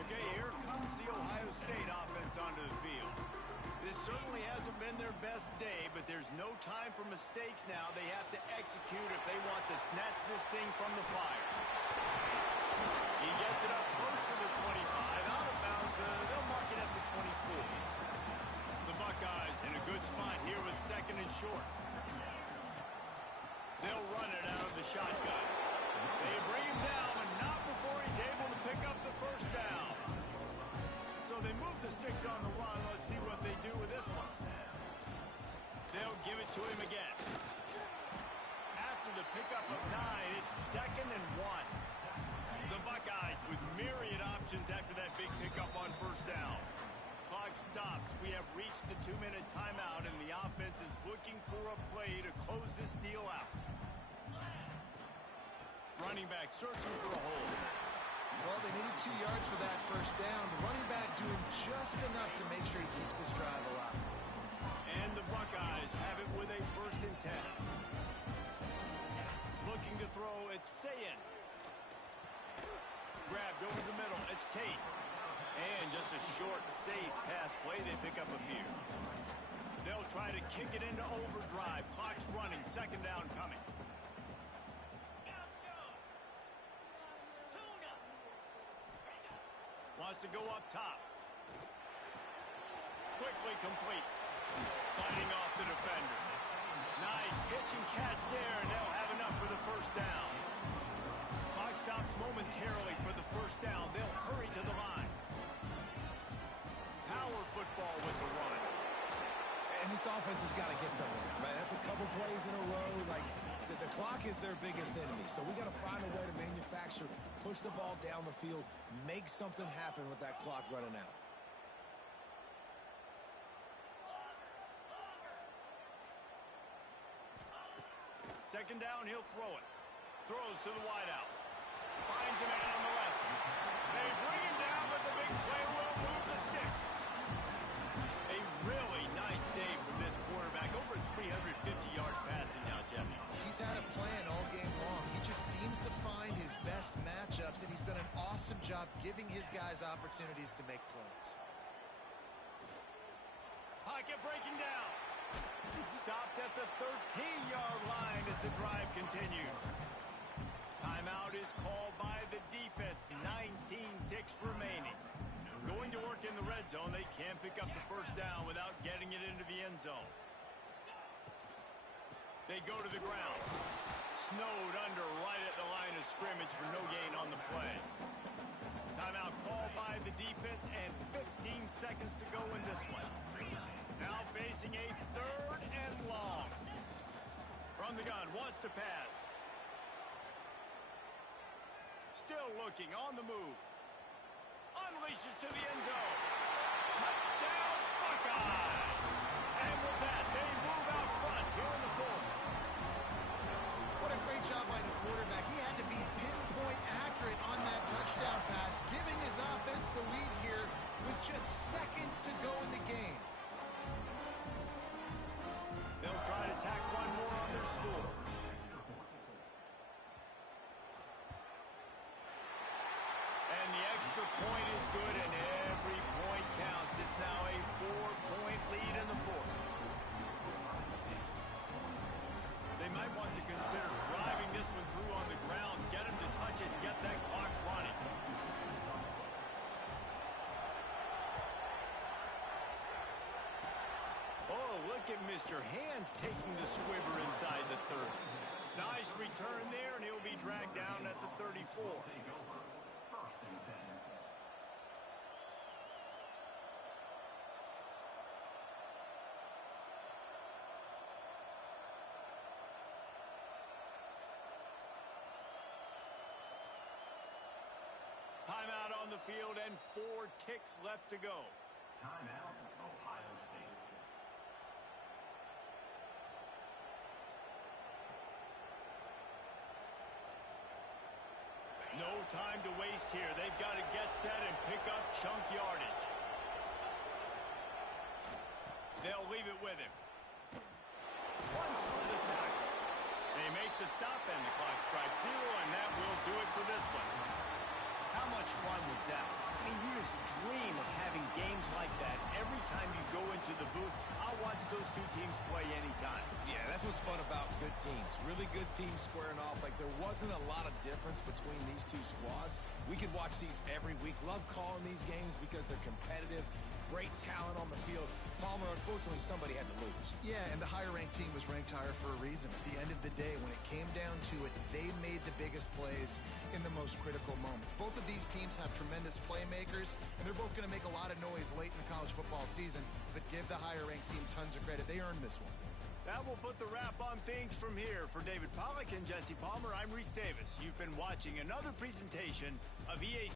Okay, here comes the Ohio State offense onto the field. This certainly hasn't been their best day, but there's no time for mistakes now. They have to execute if they want to snatch this thing from the fire. He gets it up close to the 25, out of bounds. They'll mark it at the 24. The Buckeyes in a good spot here with second and short. They'll run it out of the shotgun. They bring him down, but not before he's able to pick up the first down. So they move the sticks on the run. Let's see what they do with this one. They'll give it to him again. After the pickup of 9, it's 2nd and 1. The Buckeyes with myriad options after that big pickup on first down. Clock stops. We have reached the 2-minute timeout, and the offense is looking for a play to close this deal out. Running back searching for a hole. Well, they needed 2 yards for that first down. The running back doing just enough to make sure he keeps this drive alive. And the Buckeyes have it with a 1st and 10. Looking to throw, it's Sayin. Grabbed over the middle, it's Tate. And just a short, safe pass play. They pick up a few. They'll try to kick it into overdrive. Clock's running, 2nd down coming. Wants to go up top. Quickly complete. Fighting off the defender. Nice pitch and catch there, and they'll have enough for the first down. Clock stops momentarily for the first down. They'll hurry to the line. Power football with the run. And this offense has got to get something, right? That's a couple plays in a row. Like, the clock is their biggest enemy. So we got to find a way to manufacture, push the ball down the field, make something happen with that clock running out. Second down, he'll throw it. Throws to the wideout. Finds a man on the left. They bring him down, but the big play will move the sticks. A really nice day from this quarterback. Over 350 yards passing now, Jeff. He's had a plan all game long. He just seems to find his best matchups, and he's done an awesome job giving his guys opportunities to make plays. Pocket breaking down. Stopped at the 13-yard line as the drive continues. Timeout is called by the defense. 19 ticks remaining. Going to work in the red zone. They can't pick up the first down without getting it into the end zone. They go to the ground. Snowed under right at the line of scrimmage for no gain on the play. Timeout called by the defense, and 15 seconds to go in this one. Now facing a 3rd and long. From the gun, wants to pass. Still looking, on the move. Unleashes to the end zone. Touchdown, Buckeyes. And with that, they move out front here in the fourth. What a great job by the quarterback. He had to be pinpoint accurate on that touchdown pass, giving his offense the lead here with just seconds to go in the game. They'll try to tack one more on their score. And the extra point is good, and every point counts. It's now a 4-point lead in the fourth. They might want to consider driving this one through on the ground, get him to touch it, and get that clock running. Oh, look at Mr. Hands taking the squibber inside the 30. Nice return there, and he'll be dragged down at the 34. Timeout on the field and 4 ticks left to go. Timeout, Ohio State. No time to waste here. They've got to get set and pick up chunk yardage. They'll leave it with him. Runs through the tackle. They make the stop and the clock strikes 0, and that will do it for this one. How much fun was that? I mean, you just dream of having games like that every time you go into the booth. I'll watch those two teams play anytime. Yeah, that's what's fun about good teams. Really good teams squaring off. Like, there wasn't a lot of difference between these two squads. We could watch these every week. Love calling these games because they're competitive. Great talent on the field. Palmer, unfortunately, somebody had to lose. Yeah, and the higher-ranked team was ranked higher for a reason. At the end of the day, when it came down to it, they made the biggest plays in the most critical moments. Both of these teams have tremendous playmakers, and they're both going to make a lot of noise late in the college football season, but give the higher-ranked team tons of credit. They earned this one. That will put the wrap on things from here. For David Pollack and Jesse Palmer, I'm Reese Davis. You've been watching another presentation of EA.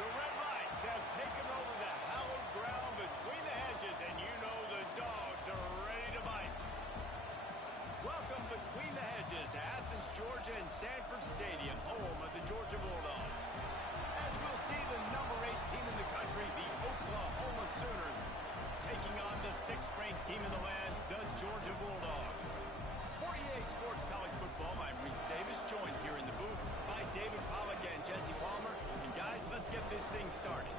The Red Lights have taken over the hallowed ground between the hedges, and you know the dogs are ready to bite. Welcome between the hedges to Athens, Georgia and Sanford Stadium, home of the Georgia Bulldogs. As we'll see the number 8 team in the country, the Oklahoma Sooners, taking on the 6th-ranked team in the land, the Georgia Bulldogs. For EA Sports College Football, I'm Reese Davis, joined here in the booth by David Pollack and Jesse Palmer. And guys, let's get this thing started.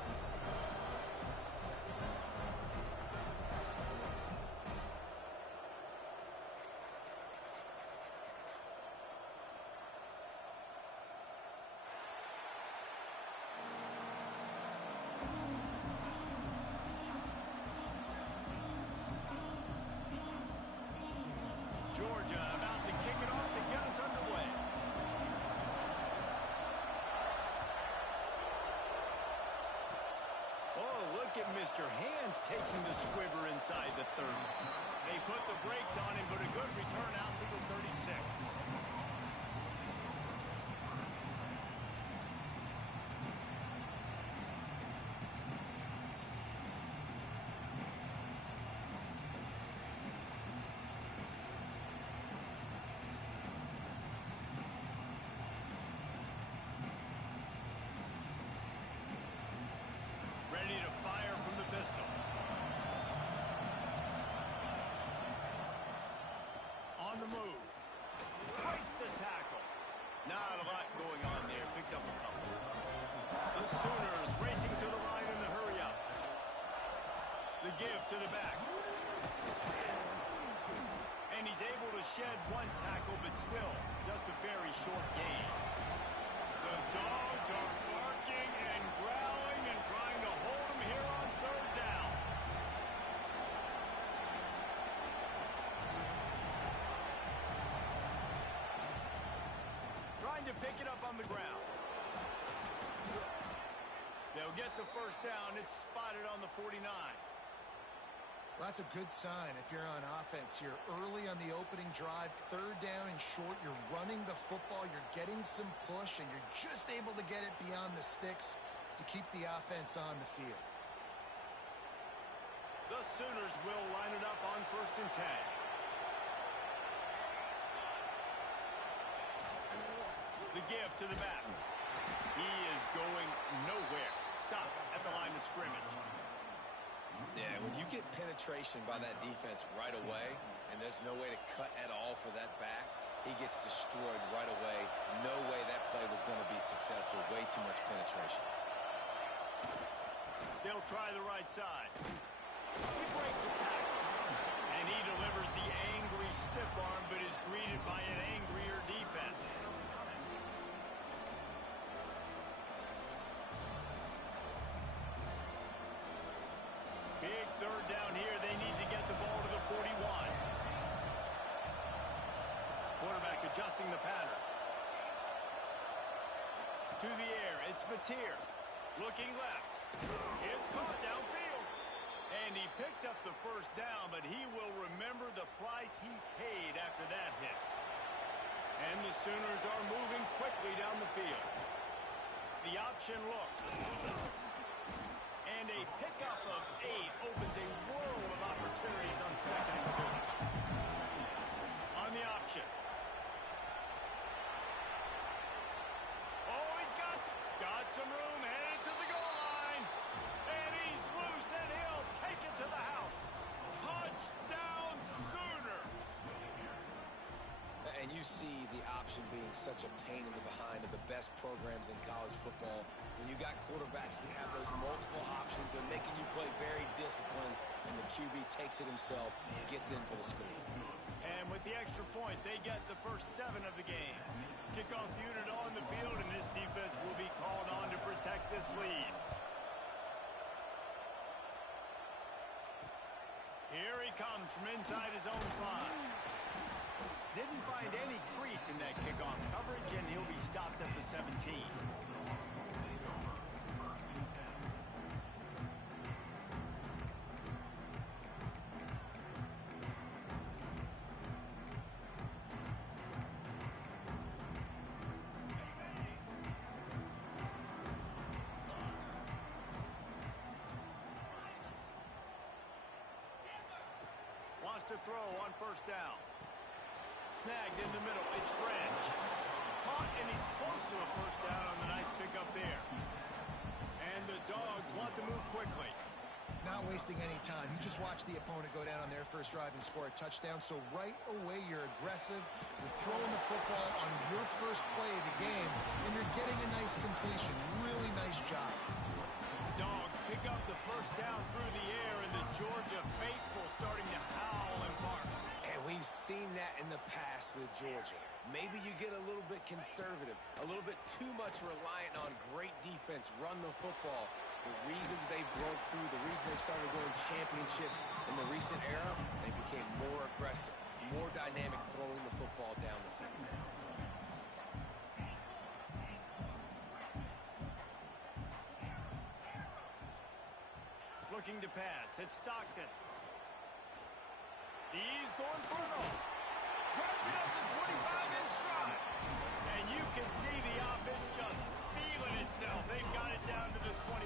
Georgia about to kick it off to get us underway. Mr. Hands taking the squibber inside the 30. They put the brakes on him, but a good return out to the 36. Ready to fire from the pistol. On the move. Breaks the tackle. Not a lot going on there. Picked up a couple. The Sooners racing to the line in the hurry up. The give to the back. And he's able to shed one tackle, but still just a very short gain. The Dogs are barking and growling and trying to hold him here on third down. Trying to pick it up on the ground. They'll get the first down. It's spotted on the 49. Well, that's a good sign if you're on offense. You're early on the opening drive, third down and short. You're running the football. You're getting some push, and you're just able to get it beyond the sticks to keep the offense on the field. The Sooners will line it up on 1st and 10. The give to the back. He is going nowhere. Stop at the line of scrimmage. Yeah, when you get penetration by that defense right away, and there's no way to cut at all for that back, he gets destroyed right away. No way that play was going to be successful. Way too much penetration. They'll try the right side. He breaks a tackle. And he delivers the angry stiff arm, but is greeted by an angrier defense. Big third down here. They need to get the ball to the 41. Quarterback adjusting the pattern. To the air. It's Mateer. Looking left. It's caught downfield. And he picks up the first down, but he will remember the price he paid after that hit. And the Sooners are moving quickly down the field. The option look. And a pickup of 8 opens a world of opportunities on 2nd and 2. On the option. Oh, he's got some room, headed to the goal line. And he's loose, and he'll take it to the house. Touchdown, Sooners. And you see the option being such a pain in the behind of the best programs in college football. When you got quarterbacks that have those multiple options, they're making you play very disciplined, and the QB takes it himself, gets in for the score. And with the extra point, they get the first 7 of the game. Kickoff unit on the field, and this defense will be called on to protect this lead. Here he comes from inside his own 5. Didn't find any crease in that kickoff coverage, and he'll be stopped at the 17. Wants to throw on 1st down. Snagged in the middle. It's Branch. Caught, and he's close to a first down on the nice pickup there. And the Dogs want to move quickly. Not wasting any time. You just watch the opponent go down on their first drive and score a touchdown. So right away, you're aggressive. You're throwing the football on your first play of the game, and you're getting a nice completion. Really nice job. Dogs pick up the first down through the air, and the Georgia faithful starting to howl and bark. And we've seen that in the past with Georgia. Maybe you get a little bit conservative, a little bit too much reliant on great defense, run the football. The reason they broke through, the reason they started winning championships in the recent era, they became more aggressive, more dynamic throwing the football down the field. Looking to pass. It's Stockton. He's going for it all. Grabs it up to 25 in stride. And you can see the offense just feeling itself. They've got it down to the 21.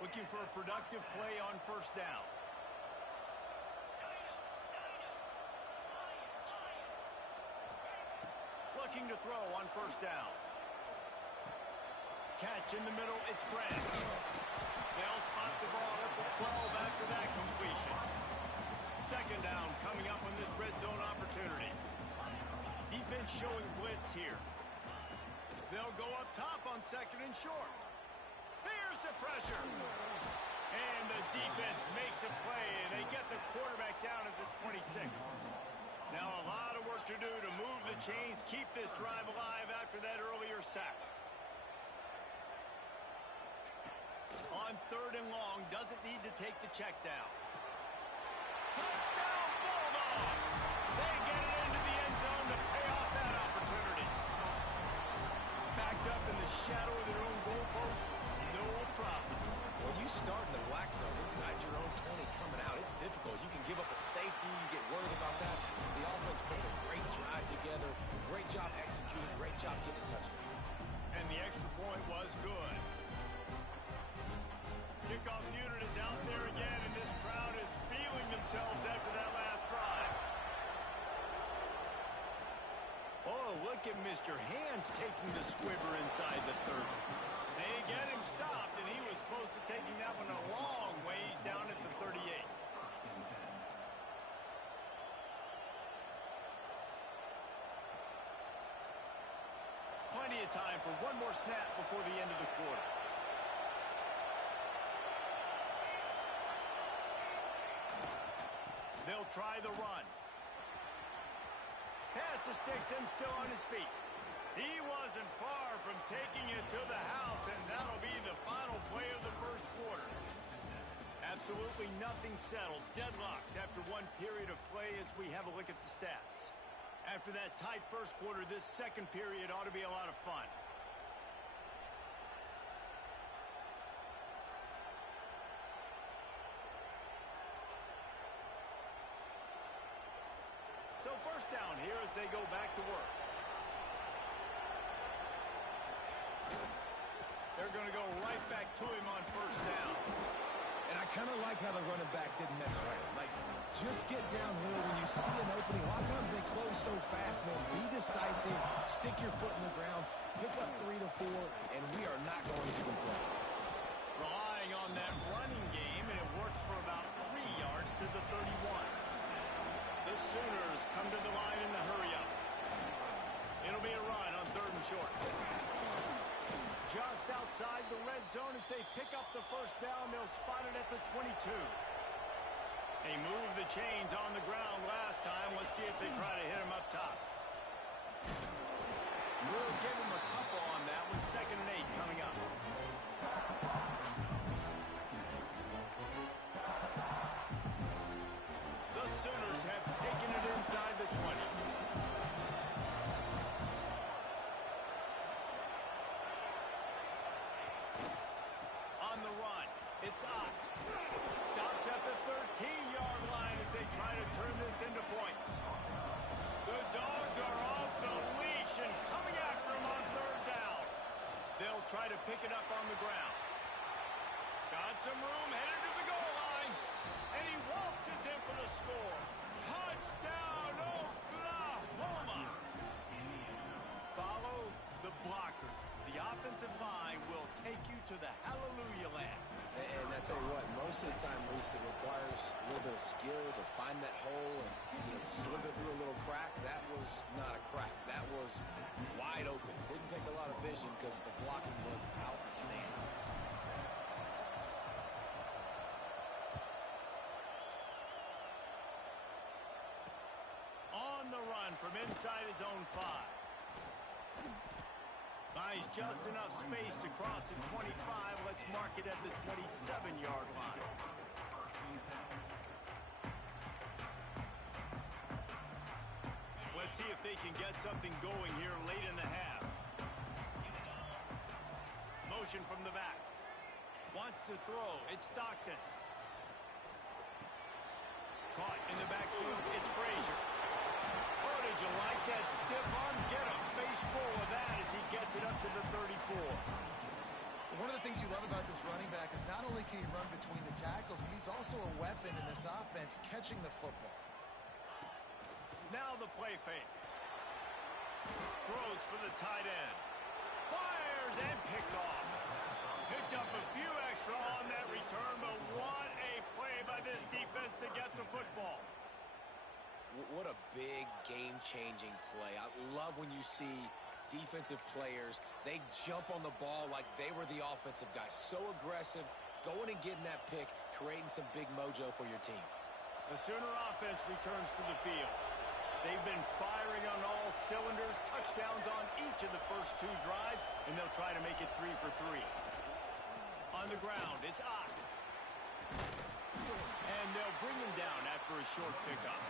Looking for a productive play on first down. Looking to throw on first down. Catch in the middle, it's Brand. They'll spot the ball at the 12 after that completion. Second down coming up on this red zone opportunity. Defense showing blitz here. They'll go up top on second and short. Here's the pressure. And the defense makes a play, and they get the quarterback down at the 26. Now a lot of work to do to move the chains, keep this drive alive after that earlier sack. On third and long, doesn't need to take the check down. Touchdown Bulldogs! They get it into the end zone to pay off that opportunity. Backed up in the shadow of their own goalpost, no problem. When you start in the black zone inside your own 20 coming out, it's difficult. You can give up a safety, you get worried about that. The offense puts a great drive together, great job executing, great job getting a touchdown. And the extra point was good. Kickoff unit is out there again, and this crowd is feeling themselves after that last drive. Oh, look at Mr. Hands taking the squibber inside the 30. They get him stopped, and he was close to taking that one a long ways down at the 38. Plenty of time for one more snap before the end of the quarter. They'll try the run. Pass the sticks and still on his feet. He wasn't far from taking it to the house, and that'll be the final play of the first quarter. Absolutely nothing settled. Deadlocked after one period of play as we have a look at the stats. After that tight first quarter, this second period ought to be a lot of fun. So first down here as they go back to work. They're going to go right back to him on first down. And I kind of like how the running back didn't mess around. Like, just get downhill when you see an opening. A lot of times they close so fast, man. Be decisive, stick your foot in the ground, pick up 3 to 4, and we are not going to complain. Relying on that running game, and it works for about 3 yards to the 31. The Sooners come to the line in the hurry-up. It'll be a run on third and short. Just outside the red zone as they pick up the first down. They'll spot it at the 22. They moved the chains on the ground last time. Let's see if they try to hit him up top. We'll give him a couple on that one. 2nd and 8 coming up. The Sooners have taken it inside the 20. On the run, it's Ott. Stopped at the 13-yard line as they try to turn this into points. The Dogs are off the leash and coming after him on third down. They'll try to pick it up on the ground. Got some room, headed to the goal line. And he waltzes in for the score. Touchdown, Oklahoma! Follow the blockers. The offensive line will take you to the hallelujah land. And I tell you what, most of the time, Reese, it requires a little bit of skill to find that hole and slither through a little crack. That was not a crack. That was wide open. Didn't take a lot of vision because the blocking was outstanding. On the run from inside his own 5. Buys just enough space to cross the 25. Let's mark it at the 27-yard line. Let's see if they can get something going here late in the half. Motion from the back. Wants to throw. It's Stockton. Caught in the backfield. It's Frazier. Oh, did you like that stiff arm? Get a face full of that as he gets it up to the 34. One of the things you love about this running back is not only can he run between the tackles, but he's also a weapon in this offense catching the football. Now the play fake. Throws for the tight end. Fires and picked off. Picked up a few extra on that return, but what a play by this defense to get the football. What a big game-changing play. I love when you see defensive players, they jump on the ball like they were the offensive guys. So aggressive, going and getting that pick, creating some big mojo for your team. The Sooner offense returns to the field. They've been firing on all cylinders, touchdowns on each of the first 2 drives, and they'll try to make it 3 for 3. On the ground, it's Ott. And they'll bring him down after a short pickup.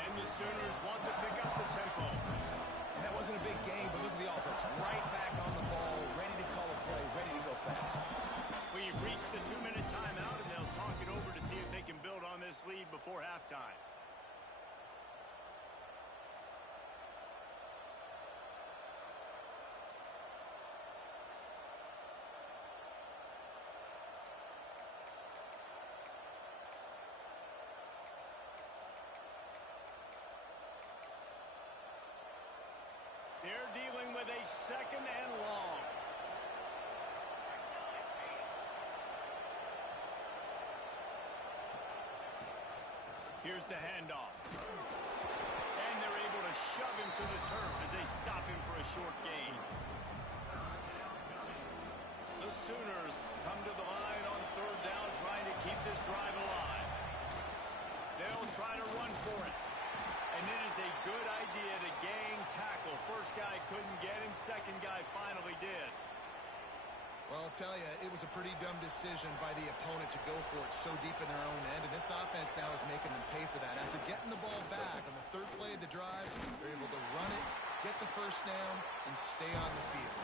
And the Sooners want to pick up the tempo. And that wasn't a big game, but look at the offense. Right back on the ball, ready to call a play, ready to go fast. We've reached the 2-minute timeout, and they'll talk it over to see if they can build on this lead before halftime. They're dealing with a 2nd and long. Here's the handoff. And they're able to shove him to the turf as they stop him for a short gain. The Sooners come to the line on 3rd down, trying to keep this drive alive. They'll try to run for it. And it is a good idea to gang tackle. First guy couldn't get him, second guy finally did. Well, I'll tell you, it was a pretty dumb decision by the opponent to go for it so deep in their own end, and this offense now is making them pay for that. After getting the ball back on the 3rd play of the drive, they're able to run it, get the first down, and stay on the field.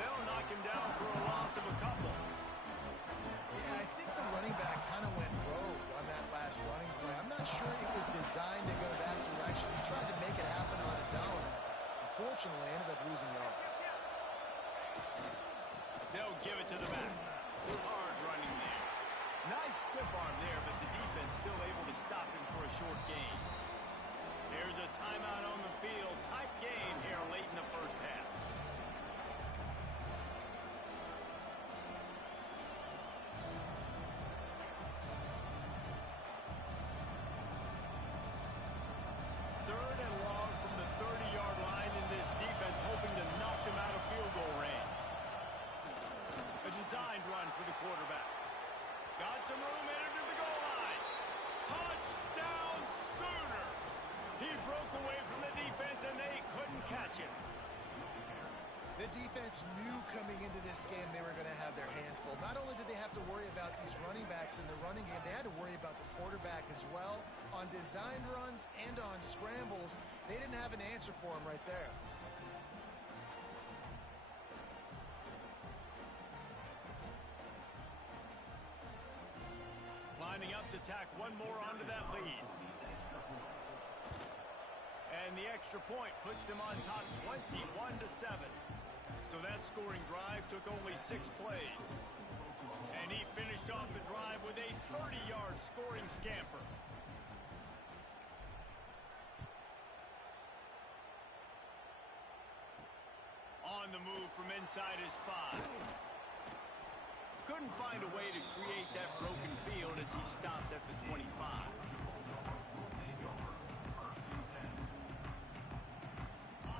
They'll knock him down for a loss of a couple. Yeah, I think the running back kind of went rogue on that last running play. I'm not sure it was designed to go that direction. He tried to make it happen on his own. Unfortunately, ended up losing yards. They'll give it to the back. Hard running there. Nice stiff arm there, but the defense still able to stop him for a short gain. There's a timeout on the field. Tight game here late in the first half. Third and long from the 30-yard line, in this defense hoping to knock them out of field goal range. A designed run for the quarterback. Got some room, entered to the goal line. Touchdown Sooners! He broke away from the defense and they couldn't catch him. The defense knew coming into this game they were going to have their hands full. Not only did they have to worry about these running backs in the running game, they had to worry about the quarterback as well. On designed runs and on scrambles, they didn't have an answer for him right there. Lining up to tack one more onto that lead. And the extra point puts them on top 21-7. So that scoring drive took only 6 plays. And he finished off the drive with a 30-yard scoring scamper. On the move from inside his 5. Couldn't find a way to create that broken field as he stopped at the 25.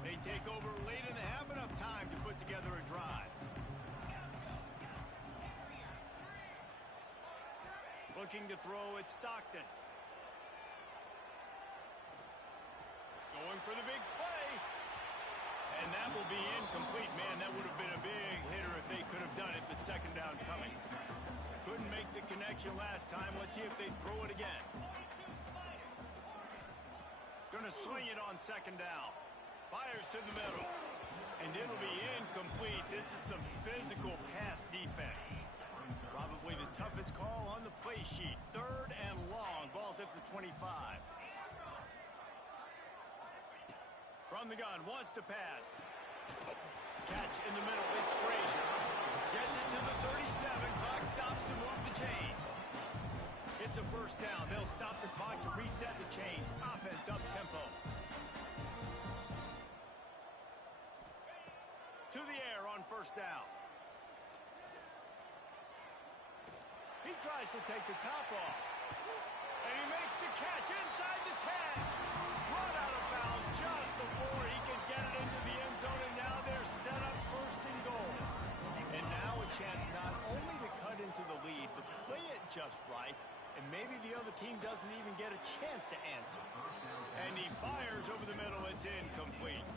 They take over late in the half, enough time to put together a drive. Looking to throw at Stockton. Going for the big play. And that will be incomplete. Man, that would have been a big hitter if they could have done it, but second down coming. Couldn't make the connection last time. Let's see if they throw it again. Gonna swing it on second down. Fires to the middle. And it'll be incomplete. This is some physical pass defense. Probably the toughest call on the play sheet. 3rd and long. Ball's at the 25. From the gun, wants to pass. Catch in the middle. It's Frazier. Gets it to the 37. Clock stops to move the chains. It's a first down. They'll stop the clock to reset the chains. Offense up tempo. To the air on first down. He tries to take the top off. And he makes the catch inside the 10. Run out of bounds just before he can get it into the end zone. And now they're set up 1st and goal. And now a chance not only to cut into the lead, but play it just right. And maybe the other team doesn't even get a chance to answer. And he fires over the middle. It's incomplete.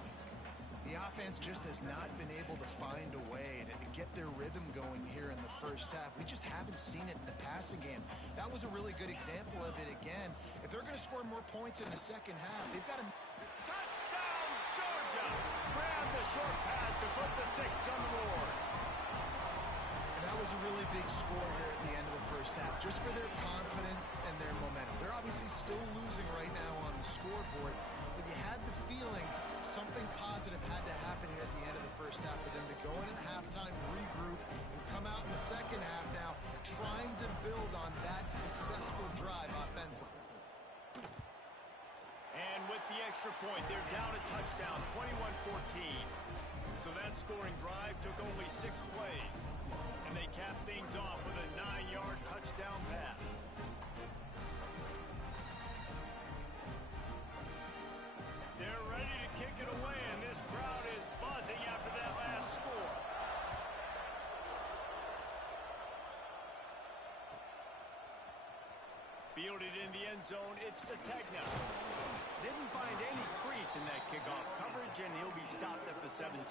The offense just has not been able to find a way to get their rhythm going here in the first half. We just haven't seen it in the passing game. That was a really good example of it again. If they're going to score more points in the second half, they've got to... Touchdown, Georgia! Grab the short pass to put the 6 on the board. And that was a really big score here at the end of the first half, just for their confidence and their momentum. They're obviously still losing right now on the scoreboard, but you had the feeling something positive had to happen here at the end of the first half for them to go in at halftime, regroup, and come out in the second half now trying to build on that successful drive offensively. And with the extra point, they're down a touchdown, 21-14. So that scoring drive took only 6 plays. And they capped things off with a 9-yard touchdown pass. They're ready to kick it away, and this crowd is buzzing after that last score. Fielded in the end zone, it's Sategna. Didn't find any crease in that kickoff coverage, and he'll be stopped at the 17.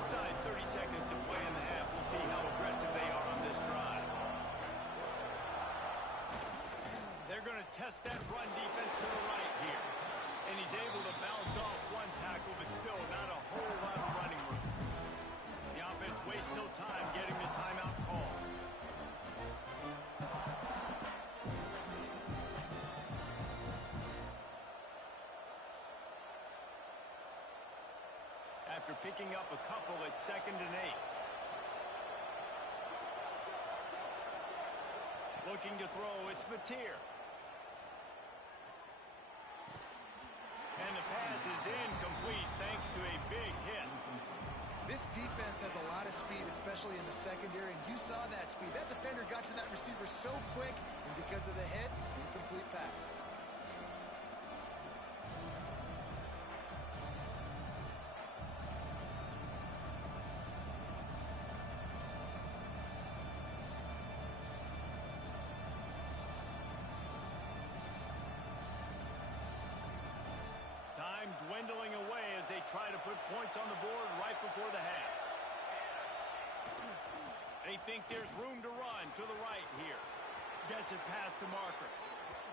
Inside 30 seconds to play in the half. We'll see how aggressive they are on this drive. They're going to test that run defense to the right here. And he's able to bounce off one tackle, but still not a whole lot of running room. The offense wastes no time getting the timeout call. After picking up a couple, it's 2nd and 8. Looking to throw, it's Mateer. And the pass is incomplete thanks to a big hit. This defense has a lot of speed, especially in the secondary, and you saw that speed. That defender got to that receiver so quick, and because of the hit, incomplete pass. Dwindling away as they try to put points on the board right before the half. They think there's room to run to the right here. Gets it past the marker.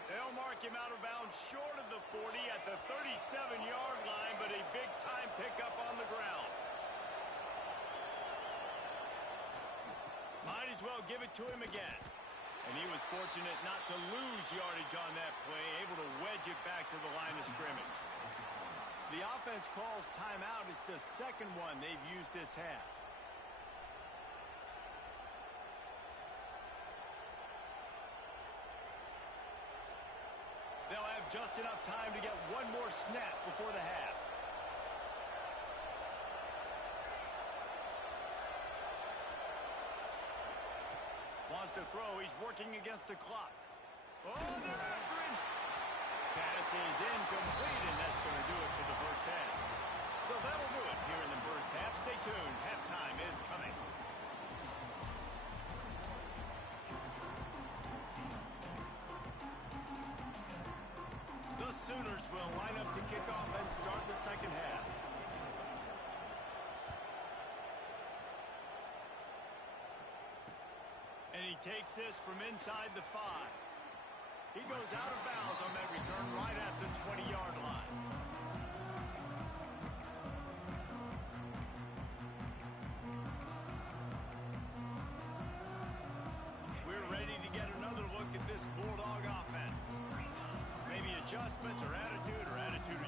They'll mark him out of bounds short of the 40 at the 37-yard line, but a big-time pickup on the ground. Might as well give it to him again. And he was fortunate not to lose yardage on that play, able to wedge it back to the line of scrimmage. The offense calls timeout. It's the second one they've used this half. They'll have just enough time to get one more snap before the half. Wants to throw. He's working against the clock. Oh, they're after him. Pass is incomplete, and that's going to do it for the first half. So that'll do it here in the first half. Stay tuned. Halftime is coming. The Sooners will line up to kick off and start the second half. And he takes this from inside the 5. He goes out of bounds on that return right at the 20-yard line. Bulldog offense. Maybe adjustments or attitude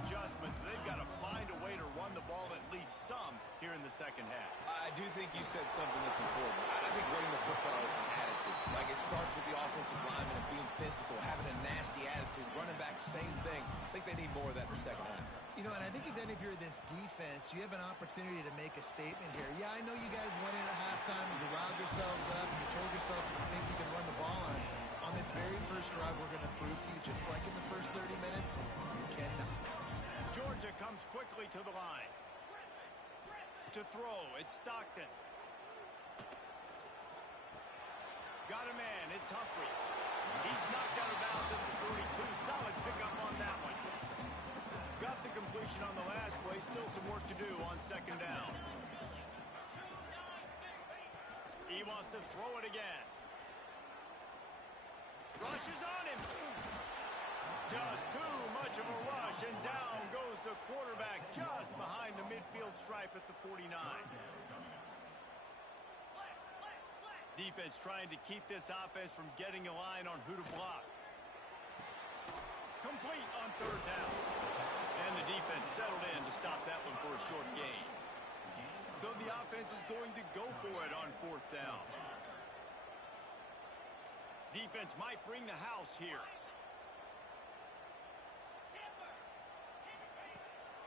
adjustments, but they've got to find a way to run the ball at least some here in the second half. I do think you said something that's important. I think running the football is an attitude. Like, it starts with the offensive lineman and being physical, having a nasty attitude. Running back, same thing. I think they need more of that in the second half. You know, and I think even if you're this defense, you have an opportunity to make a statement here. Yeah, I know you guys went in at halftime and you riled yourselves up and you told yourself that you think you can run the ball on us. On this very first drive, we're going to prove to you, just like in the first 30 minutes, you cannot. Georgia comes quickly to the line. To throw, it's Stockton. Got a man, it's Humphries. He's knocked out of bounds at the 42. Solid pickup on that one. Got the completion on the last play. Still some work to do on second down. He wants to throw it again. Rushes on him. Just too much of a rush, and down goes the quarterback just behind the midfield stripe at the 49. Defense trying to keep this offense from getting a line on who to block. Complete on third down. And the defense settled in to stop that one for a short gain. So the offense is going to go for it on fourth down. Defense might bring the house here.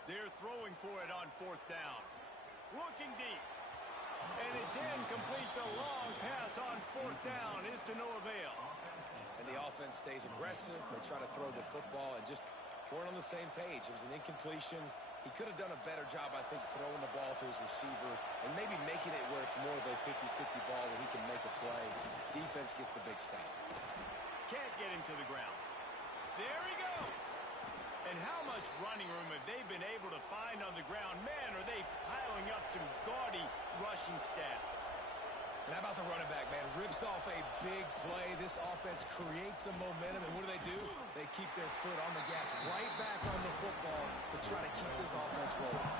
They're throwing for it on fourth down. Looking deep. And it's incomplete. The long pass on fourth down is to no avail. And the offense stays aggressive. They try to throw the football and just weren't on the same page. It was an incompletion. He could have done a better job, I think, throwing the ball to his receiver and maybe making it where it's more of a 50-50 ball where he can make a play. Defense gets the big stop. Can't get him to the ground. There he goes. And how much running room have they been able to find on the ground? Man, are they piling up some gaudy rushing stats. And how about the running back, man? Rips off a big play. This offense creates some momentum, and what do? They keep their foot on the gas, right back on the football to try to keep this offense rolling.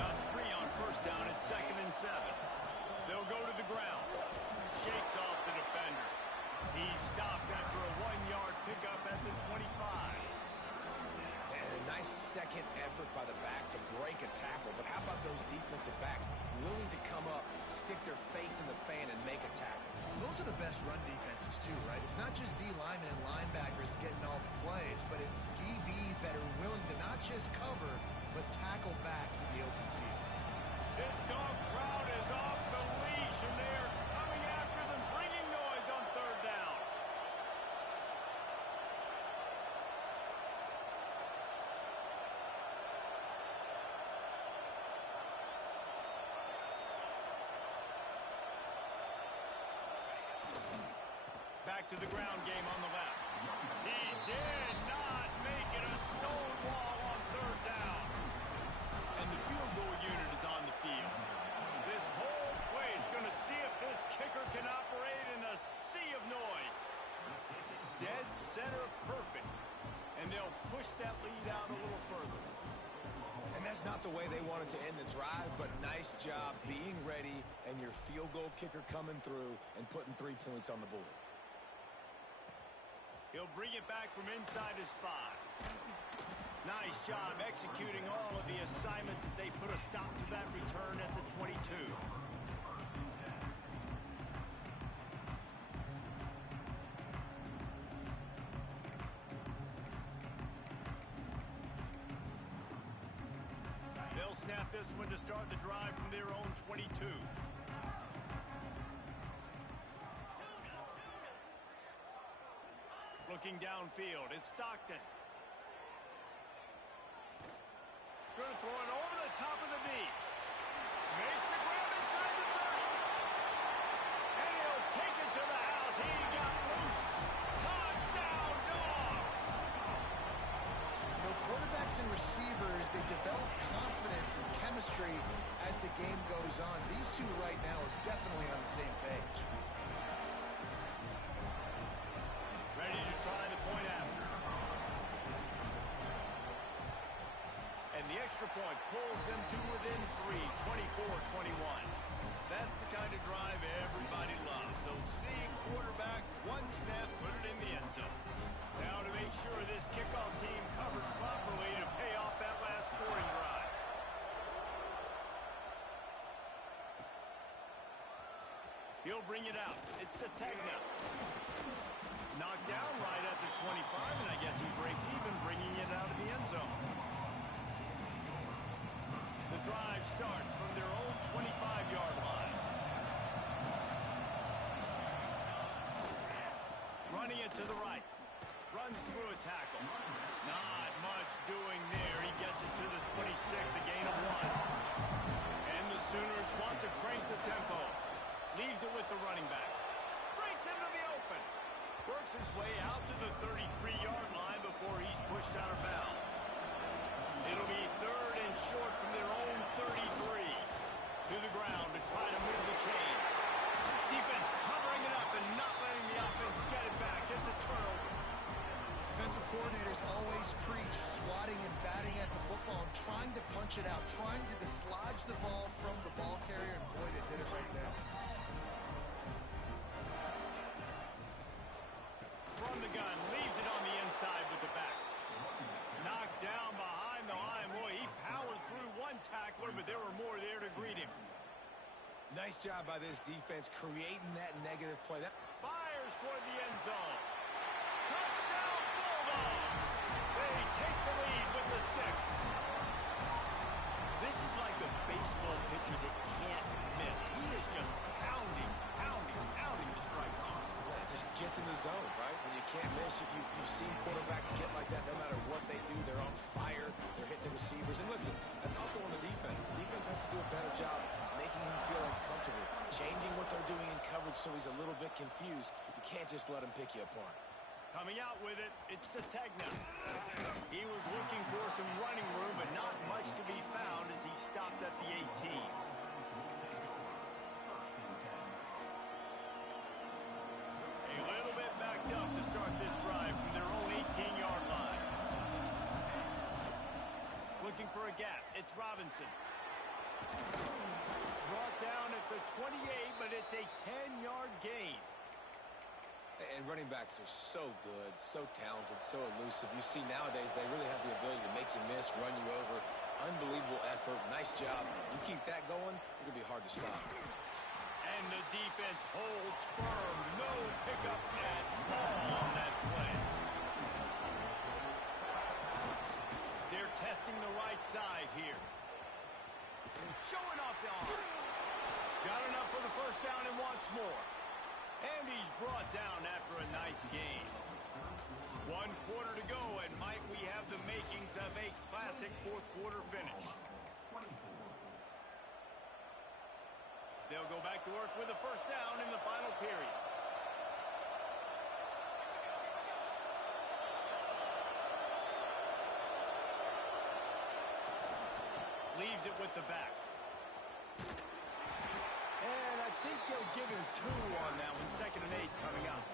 Got 3 on first down at 2nd and 7. They'll go to the ground. Shakes off the defender. He's stopped after a 1-yard pickup at the 25. A nice second effort by the back to break a tackle. But how about those defensive backs willing to come up, stick their face in the fan, and make a tackle? Those are the best run defenses, too, right? It's not just D linemen and linebackers getting all the plays, but it's DBs that are willing to not just cover, but tackle backs in the open field. This dog crowd is off the leash, and they are coming after them, bringing noise on third down. Back to the ground game on the left. He did not make it a stone wall on third down. And the field goal unit is on the field. This whole play is going to see if this kicker can operate in a sea of noise. Dead center perfect. And they'll push that lead out a little further. And that's not the way they wanted to end the drive, but nice job being ready and your field goal kicker coming through and putting 3 points on the board. He'll bring it back from inside his 5. Nice job executing all of the assignments as they put a stop to that return at the 22. They'll snap this one to start the drive from their own 22. Looking downfield, it's Stockton. Going to throw it over the top of the knee. Makes the grab inside the 30. And he'll take it to the house. He got loose. Touchdown, Dogs! You know, quarterbacks and receivers, they develop confidence and chemistry as the game goes on. These two right now are definitely on the same page. Ready to try the point after. And the extra point pulls them to within 3, 24-21. That's the kind of drive everybody loves. So see quarterback, one snap, put it in the end zone. They'll bring it out. It's Sategna. Knocked down right at the 25, and I guess he breaks even, bringing it out of the end zone. The drive starts from their own 25-yard line. Running it to the right. Runs through a tackle. Not much doing there. He gets it to the 26, a gain of 1. And the Sooners want to crank the tempo. Leaves it with the running back. Breaks into the open. Works his way out to the 33-yard line before he's pushed out of bounds. It'll be 3rd and short from their own 33. To the ground to try to move the chains. Defense covering it up and not letting the offense get it back. It's a turnover. Defensive coordinators always preach swatting and batting at the football and trying to punch it out, trying to dislodge the ball from the ball carrier, and boy, they did it right there. From the gun, leaves it on the inside with the back. Knocked down behind the line. Boy, he powered through one tackler, but there were more there to greet him. Nice job by this defense creating that negative play. Fires toward the end zone. Touchdown, Bulldogs! They take the lead with the 6. This is like a baseball pitcher that can't miss. He is just pounding the strike zone. Yeah, it just gets in the zone, right? When you can't miss, you've seen quarterbacks get like that no matter what they do. They're on fire. They're hitting the receivers. And listen, that's also on the defense. The defense has to do a better job making him feel uncomfortable, changing what they're doing in coverage so he's a little bit confused. You can't just let him pick you apart. Coming out with it, it's Sategna. He was looking for some running room, but not much to be found as he stopped at the 18. A little bit backed up to start this drive from their own 18-yard line. Looking for a gap. It's Robinson. Brought down at the 28, but it's a 10-yard gain. And running backs are so good, so talented, so elusive. You see nowadays they really have the ability to make you miss, run you over. Unbelievable effort. Nice job. You keep that going, it's going to be hard to stop. And the defense holds firm. No pickup at all on that play. They're testing the right side here. Showing off the arm. Got enough for the first down and wants more. And he's brought down after a nice gain. 1 quarter to go, and might we have the makings of a classic fourth-quarter finish. They'll go back to work with a first down in the final period. Leaves it with the back. And I think they'll give him 2 on that one. 2nd and 8 coming up.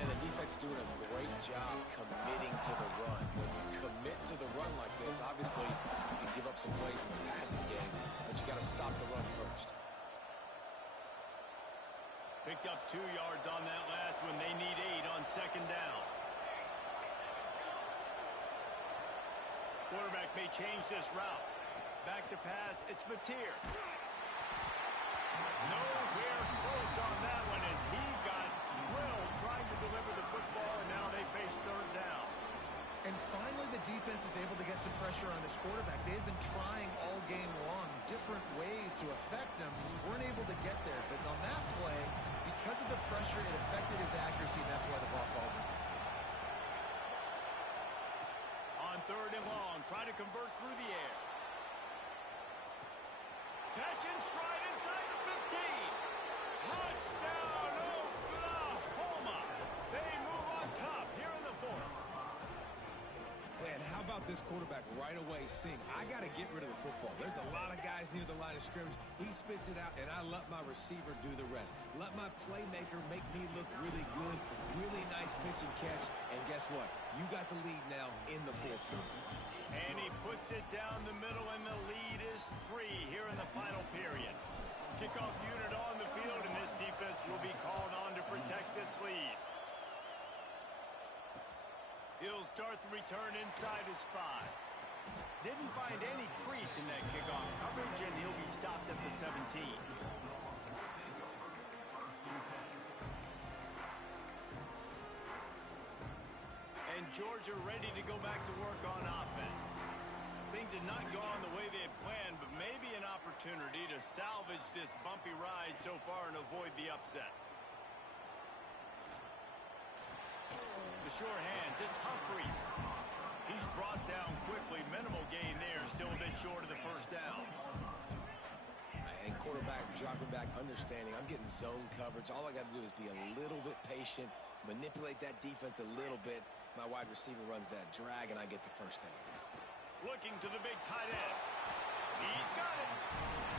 And the defense doing a great job committing to the run. When you commit to the run like this, obviously you can give up some plays in the passing game, but you got to stop the run first. Picked up 2 yards on that last one. They need 8 on 2nd down. Quarterback may change this route. Back to pass. It's Mateer. Nowhere close on that one as he got drilled trying to deliver the football, and now they face 3rd down. And finally, the defense is able to get some pressure on this quarterback. They had been trying all game long different ways to affect him. Weren't able to get there. But on that play, because of the pressure, it affected his accuracy, and that's why the ball falls in. On 3rd and long, trying to convert through the air. Catch and stride inside the 15. Touchdown, Oklahoma. They move on top here in the 4th. Man, how about this quarterback right away seeing, I got to get rid of the football. There's a lot of guys near the line of scrimmage. He spits it out, and I let my receiver do the rest. Let my playmaker make me look really good. Really nice pitch and catch. And guess what? You got the lead now in the 4th quarter. And he puts it down the middle, and the lead is 3 here in the final period. Kickoff unit on the field, and this defense will be called on to protect this lead. He'll start the return inside his 5. Didn't find any crease in that kickoff coverage, and he'll be stopped at the 17. Georgia ready to go back to work on offense. Things have not gone the way they had planned, but maybe an opportunity to salvage this bumpy ride so far and avoid the upset. The sure hands, it's Humphries. He's brought down quickly. Minimal gain there, still a bit short of the first down. And quarterback dropping back, understanding I'm getting zone coverage. All I got to do is be a little bit patient, manipulate that defense a little bit. My wide receiver runs that drag, and I get the first down. Looking to the big tight end. He's got it.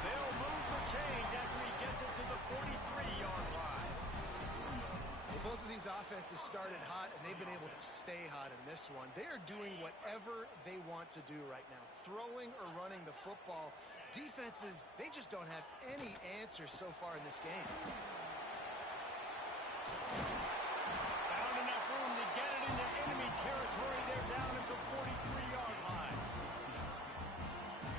They'll move the chains after he gets it to the 43-yard line. Well, both of these offenses started hot, and they've been able to stay hot in this one. They are doing whatever they want to do right now, throwing or running the football. Defenses, they just don't have any answers so far in this game. Found enough room to get it into enemy territory. They're down at the 43-yard line.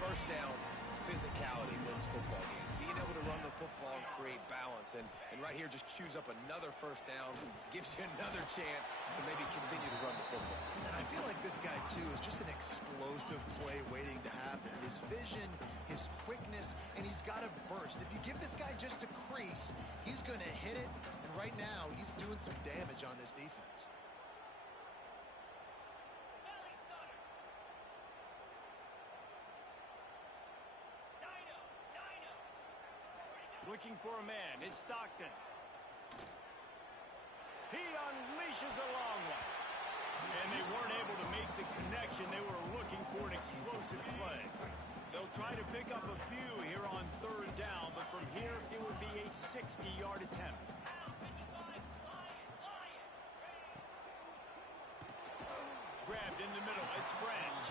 First down, physicality wins football games. Being able to run the football and create balance. And right here, just choose up another first down. Gives you another chance to maybe continue to run the football. And I feel like this guy, too, is just an explosive play waiting to happen. His vision, his quickness, and he's got a burst. If you give this guy just a crease, he's going to hit it. And right now, he's doing some damage on this defense. Belly stunner. Dino. Looking for a man. It's Stockton. He unleashes a long one. And they weren't able to make the connection. They were looking for an explosive play. They'll try to pick up a few here on third down, but from here it would be a 60-yard attempt. Grabbed in the middle. It's Branch.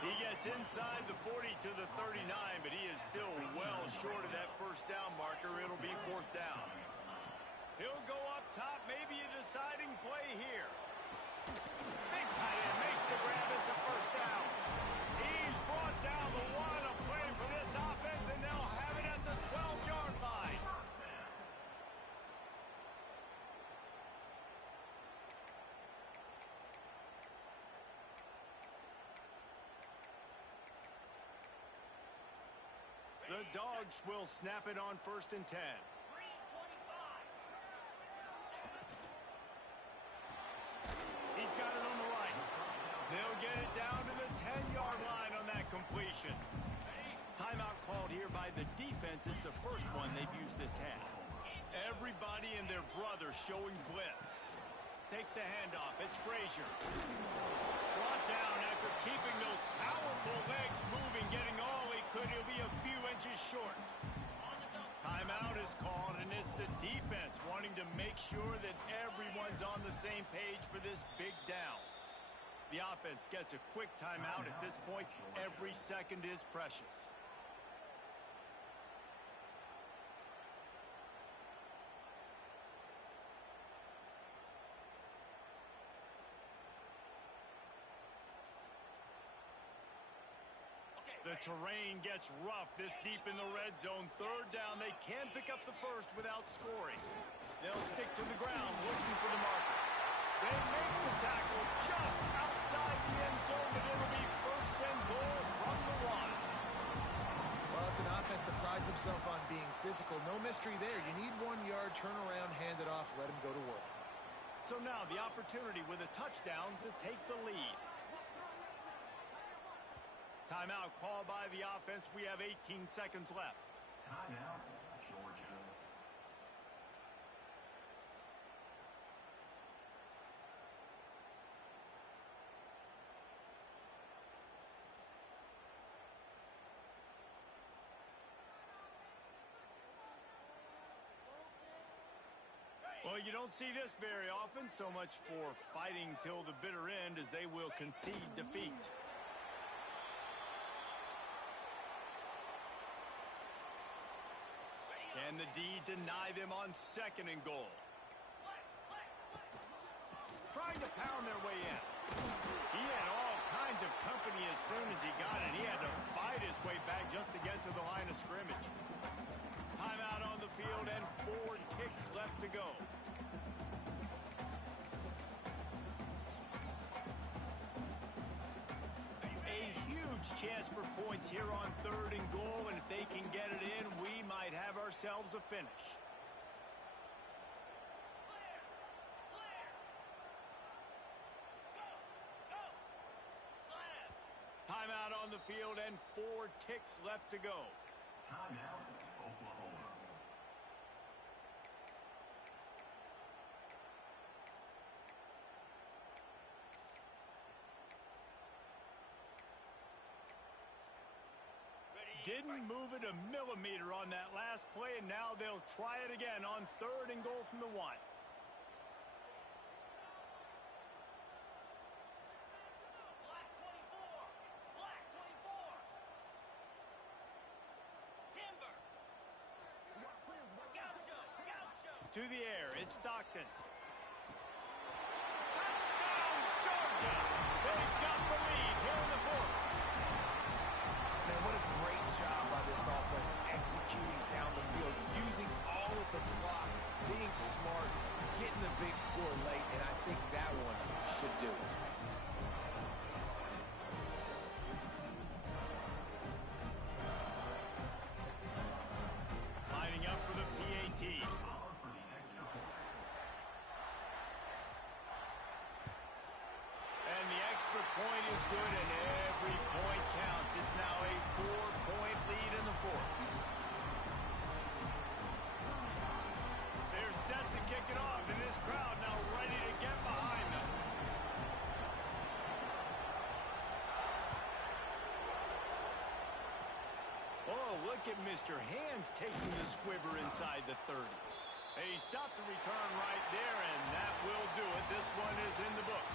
He gets inside the 40 to the 39, but he is still well short of that first down marker. It'll be fourth down. He'll go up top, maybe a deciding play here. Big tight end makes the grab. It's a first down. He's brought down the one. A play for this offense, and they'll have it at the 12-yard line. The Dogs will snap it on 1st and 10. He's got it on the right. They'll get it down to the 10-yard line on that completion. Timeout called here by the defense. It's the first one they've used this half. Everybody and their brother showing blitz. Takes the handoff. It's Frazier. Brought down after keeping those powerful legs moving, getting all he could. He'll be a few inches short. Timeout is called, and it's the defense wanting to make sure that everyone's on the same page for this big down. The offense gets a quick timeout at this point. Every second is precious. The terrain gets rough this deep in the red zone. Third down, they can pick up the first without scoring. They'll stick to the ground looking for the marker. They make the tackle just outside the end zone, but it'll be first and goal from the one. Well, it's an offense that prides themselves on being physical. No mystery there. You need 1 yard, turn around, hand it off, let him go to work. So now the opportunity with a touchdown to take the lead. Timeout called by the offense. We have 18 seconds left. Timeout, Georgia. Well, you don't see this very often. So much for fighting till the bitter end as they will concede defeat. Can the D deny them on 2nd and goal? Trying to pound their way in. He had all kinds of company as soon as he got it. He had to fight his way back just to get to the line of scrimmage. Timeout on the field and 4 ticks left to go. chance for points here on 3rd and goal, and if they can get it in, we might have ourselves a finish. Timeout on the field and 4 ticks left to go. Timeout, Oklahoma. Didn't move it a millimeter on that last play, and now they'll try it again on 3rd and goal from the 1. Black 24. Black 24. Timber. Gaucho. Gaucho. To the air, it's Stockton. Touchdown, Georgia! They've got the lead here in the 4th. Man, what a great job by this offense executing down the field, using all of the clock, being smart, getting the big score late, and I think that one should do it. Lining up for the PAT. Power for the extra point. And the extra point is good, and every point counts. It's now a 4-point lead in the 4th. They're set to kick it off, and this crowd now ready to get behind them. Oh, look at Mr. Hands taking the squibber inside the 30. He stopped the return right there, and that will do it. This one is in the book.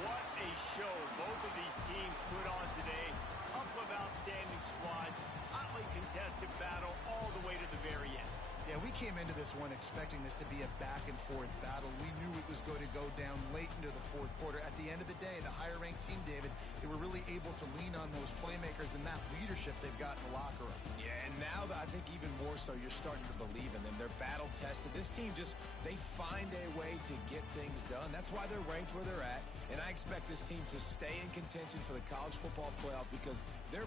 What a show both of these teams put on today. Couple of outstanding squads. Hotly contested battle all the way to the very end. Yeah, we came into this one expecting this to be a back-and-forth battle. We knew it was going to go down late into the 4th quarter. At the end of the day, the higher-ranked team, David, they were really able to lean on those playmakers and that leadership they've got in the locker room. Yeah, and now I think even more so, you're starting to believe in them. They're battle-tested. This team they find a way to get things done. That's why they're ranked where they're at. And I expect this team to stay in contention for the college football playoff because they're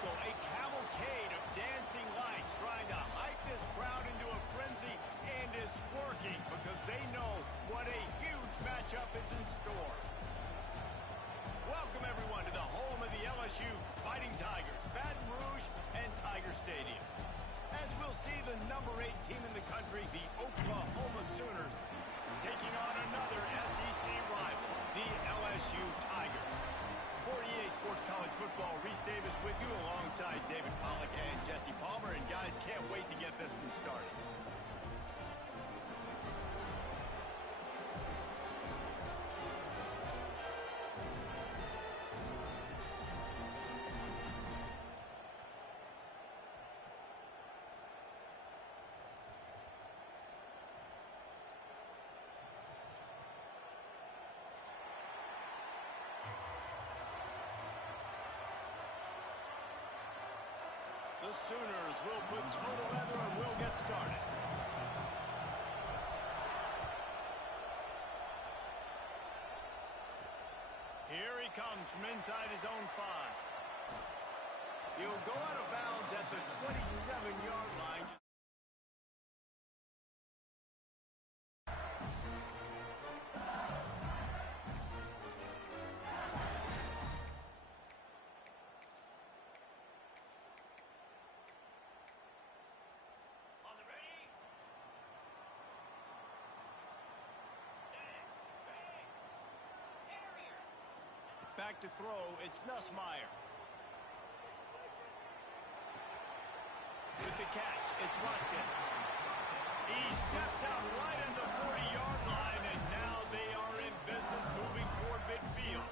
A cavalcade of dancing lights trying to hype this crowd into a frenzy, and it's working because they know what a huge matchup is in store. Welcome everyone to the home of the LSU Fighting Tigers, Baton Rouge and Tiger Stadium. As we'll see the number 8 team in the country, the Oklahoma Sooners, taking on another SEC rival, the LSU Tigers. For EA Sports College Football, Reese Davis with you along The Sooners will put total leather and will get started. Here he comes from inside his own 5. He'll go out of bounds at the 27-yard line. On the ready. Set. Bang. Terrier. Back to throw, it's Nussmeier. With the catch, it's Rutkin. He steps out right at the 40-yard line, and now they are in business moving toward midfield.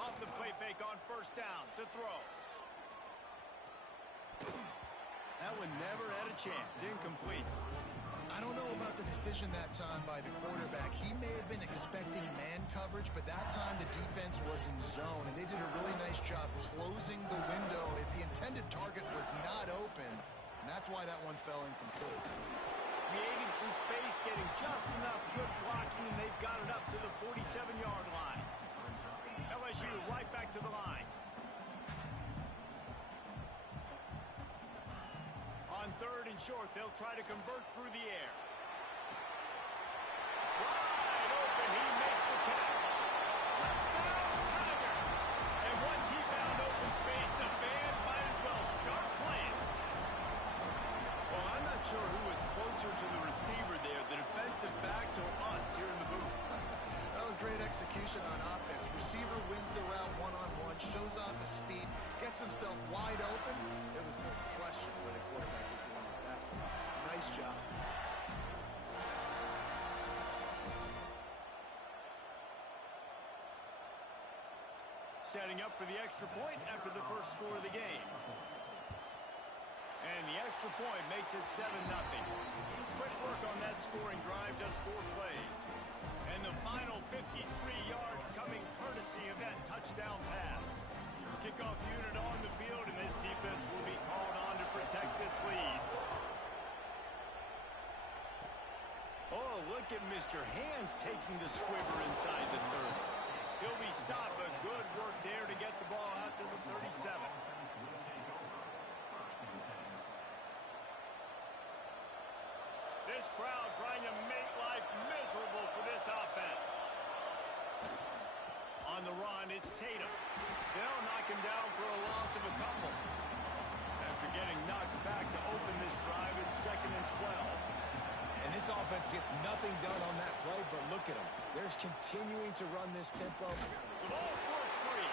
Off the play fake on first down to throw. That one never had a chance. Incomplete. I don't know about the decision that time by the quarterback. He may have been expecting man coverage, but that time the defense was in zone, and they did a really nice job closing the window. The intended target was not open, and that's why that one fell incomplete. Creating some space, getting just enough good blocking, and they've got it up to the 47-yard line. LSU right back to the line. On third and short, they'll try to convert through the air. Wide open, he makes the catch. Touchdown, Tiger! And once he found open space, the band might as well start playing. Well, I'm not sure who was closer to the receiver there, the defensive backs or us here in the booth. That was great execution on offense. Receiver wins the route one-on-one, shows off his speed, gets himself wide open. There was no question where the quarterback was going with that. Nice job. Setting up for the extra point after the first score of the game. And the extra point makes it 7-0. Quick work on that scoring drive, just 4 plays. And the final 53 yards coming courtesy of that touchdown pass. Kickoff unit on the field, and this defense will be called on to protect this lead. Oh, look at Mr. Hands taking the squibber inside the 30. He'll be stopped, but good work there to get the ball out to the 37. This crowd trying to make life miserable for this offense. On the run, it's Tatum. They'll knock him down for a loss of a couple. After getting knocked back to open this drive, it's 2nd and 12. And this offense gets nothing done on that play, but look at them. They're continuing to run this tempo. The ball squirts free.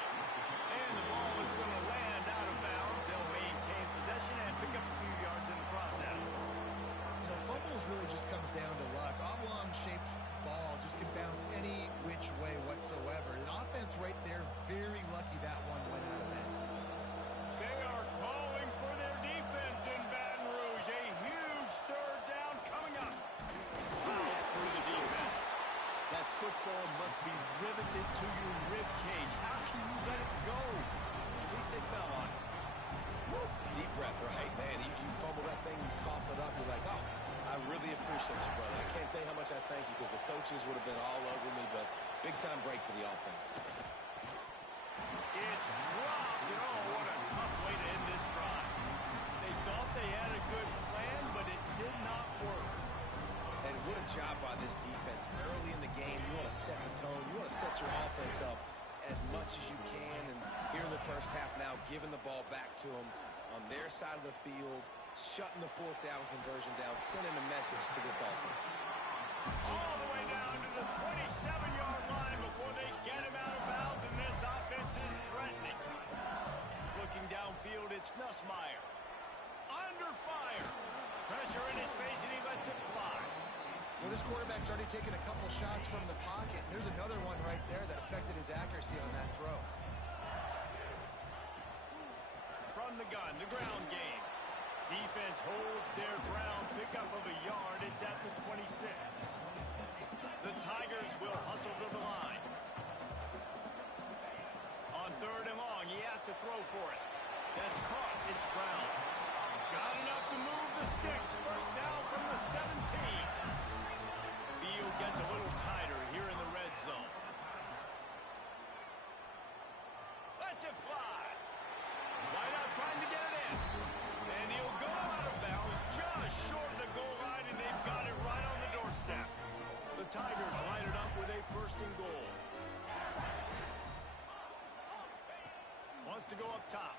And the ball is going to land out of bounds. They'll maintain possession and pick up a few yards in the process. You know, fumbles really just comes down to luck. Oblong-shaped ball just can bounce any which way whatsoever. An offense right there, very lucky that one went out of bounds. They are calling for their defense in Baton Rouge. A huge third down coming up. Fouls through the defense. That football must be riveted to your rib cage. How can you let it go? At least they fell on it. Woo. Deep breath, right? Man, you fumble that thing, you cough it up, you're like, oh, I really appreciate you, brother. I can't tell you how much I thank you because the coaches would have been all over me, but big-time break for the offense. It's dropped, and oh, what a tough way to end this drive. They thought they had a good plan, but it did not work. And what a job by this defense. Early in the game, you want to set the tone. You want to set your offense up as much as you can. And here in the first half now, giving the ball back to them on their side of the field, shutting the 4th down conversion down, sending a message to this offense. All the way down to the 27-yard line before they get him out of bounds, and this offense is threatening. Looking downfield, it's Nussmeier. Under fire. Pressure in his face, and he lets it fly. Well, this quarterback's already taken a couple shots from the pocket. There's another one right there that affected his accuracy on that throw. From the gun, the ground game. Defense holds their ground. Pickup of a yard. It's at the 26. The Tigers will hustle to the line. On 3rd and long, he has to throw for it. That's caught. It's Brown. Got enough to move the sticks. First down from the 17. Field gets a little tighter here in the red zone. Lets it fly. Wide out trying to get it in. And he'll go out of bounds just short of the goal line, and they've got it right on the doorstep. The Tigers line it up with a 1st and goal. Wants to go up top.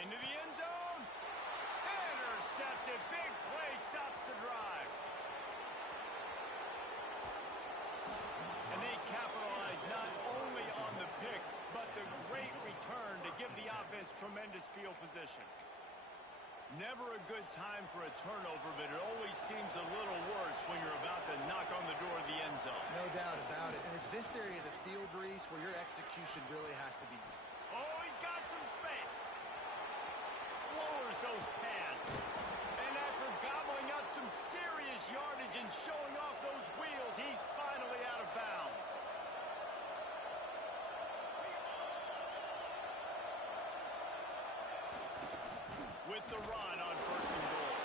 Into the end zone. Intercepted. Big play stops the drive. And they capitalize not only on the pick, but the great return to give the offense tremendous field position. Never a good time for a turnover, but it always seems a little worse when you're about to knock on the door of the end zone. No doubt about it. And it's this area of the field, Reese, where your execution really has to be. Oh, he's got some space. Lowers those pads. And after gobbling up some serious yardage and showing off those wheels, he's finally out of bounds. With the run on 1st and goal.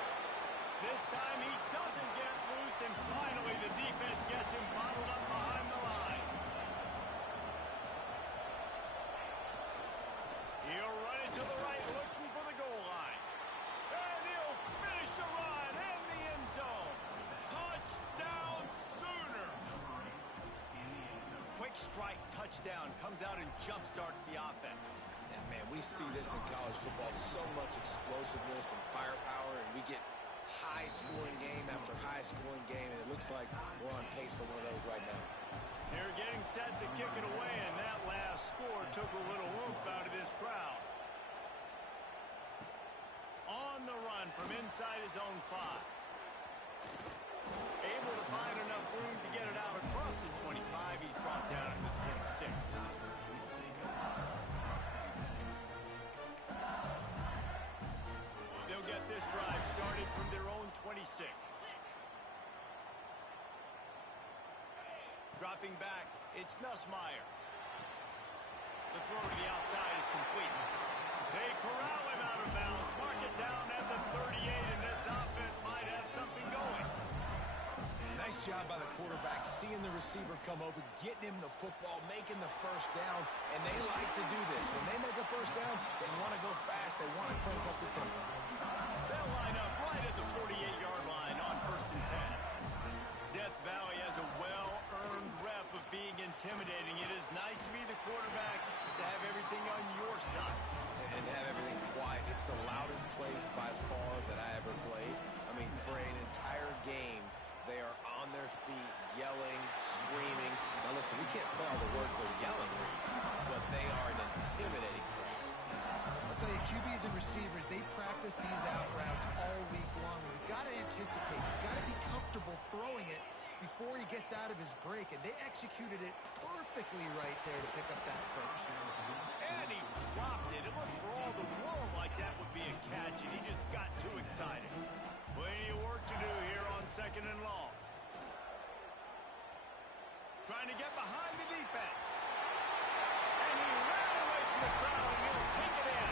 This time he doesn't get loose, and finally the defense gets him bottled up behind the line. He'll run it to the right, looking for the goal line. And he'll finish the run in the end zone. Touchdown Sooners! Quick strike touchdown comes out and jumpstarts the offense. And, man, we see this in college football, so much explosiveness and firepower, and we get high-scoring game after high-scoring game, and it looks like we're on pace for one of those right now. They're getting set to kick it away, and that last score took a little oomph out of this crowd. On the run from inside his own 5. Able to find enough room to get it out across the 25. He's brought down at the 26. They'll get this drive started from their own 26. Dropping back, it's Nussmeier. The throw to the outside is complete. They corral him out of bounds, mark it down at the 38, and this offense might have something going. Nice job by the quarterback, seeing the receiver come open, getting him the football, making the first down, and they like to do this. When they make a first down, they want to go fast, they want to crank up the tempo. They'll line up right at the 48-yard line on 1st and 10. Death Valley has a well-earned rep of being intimidating. It is nice to be the quarterback, to have everything on your side. And have everything quiet. It's the loudest place by far that I ever played. I mean, for an entire game, they are on their feet, yelling, screaming. Now listen, we can't play all the words they're yelling, Reese, but they are an intimidating crowd. I'll tell you, QBs and receivers, they practice these out routes all week long. We've got to anticipate. You've got to be comfortable throwing it before he gets out of his break, and they executed it perfectly right there to pick up that first. And he dropped it. It looked for all the world like that would be a catch, and he just got too excited. Plenty of work to do here on 2nd and long. Trying to get behind the defense. And he ran away from the crowd, and he'll take it in.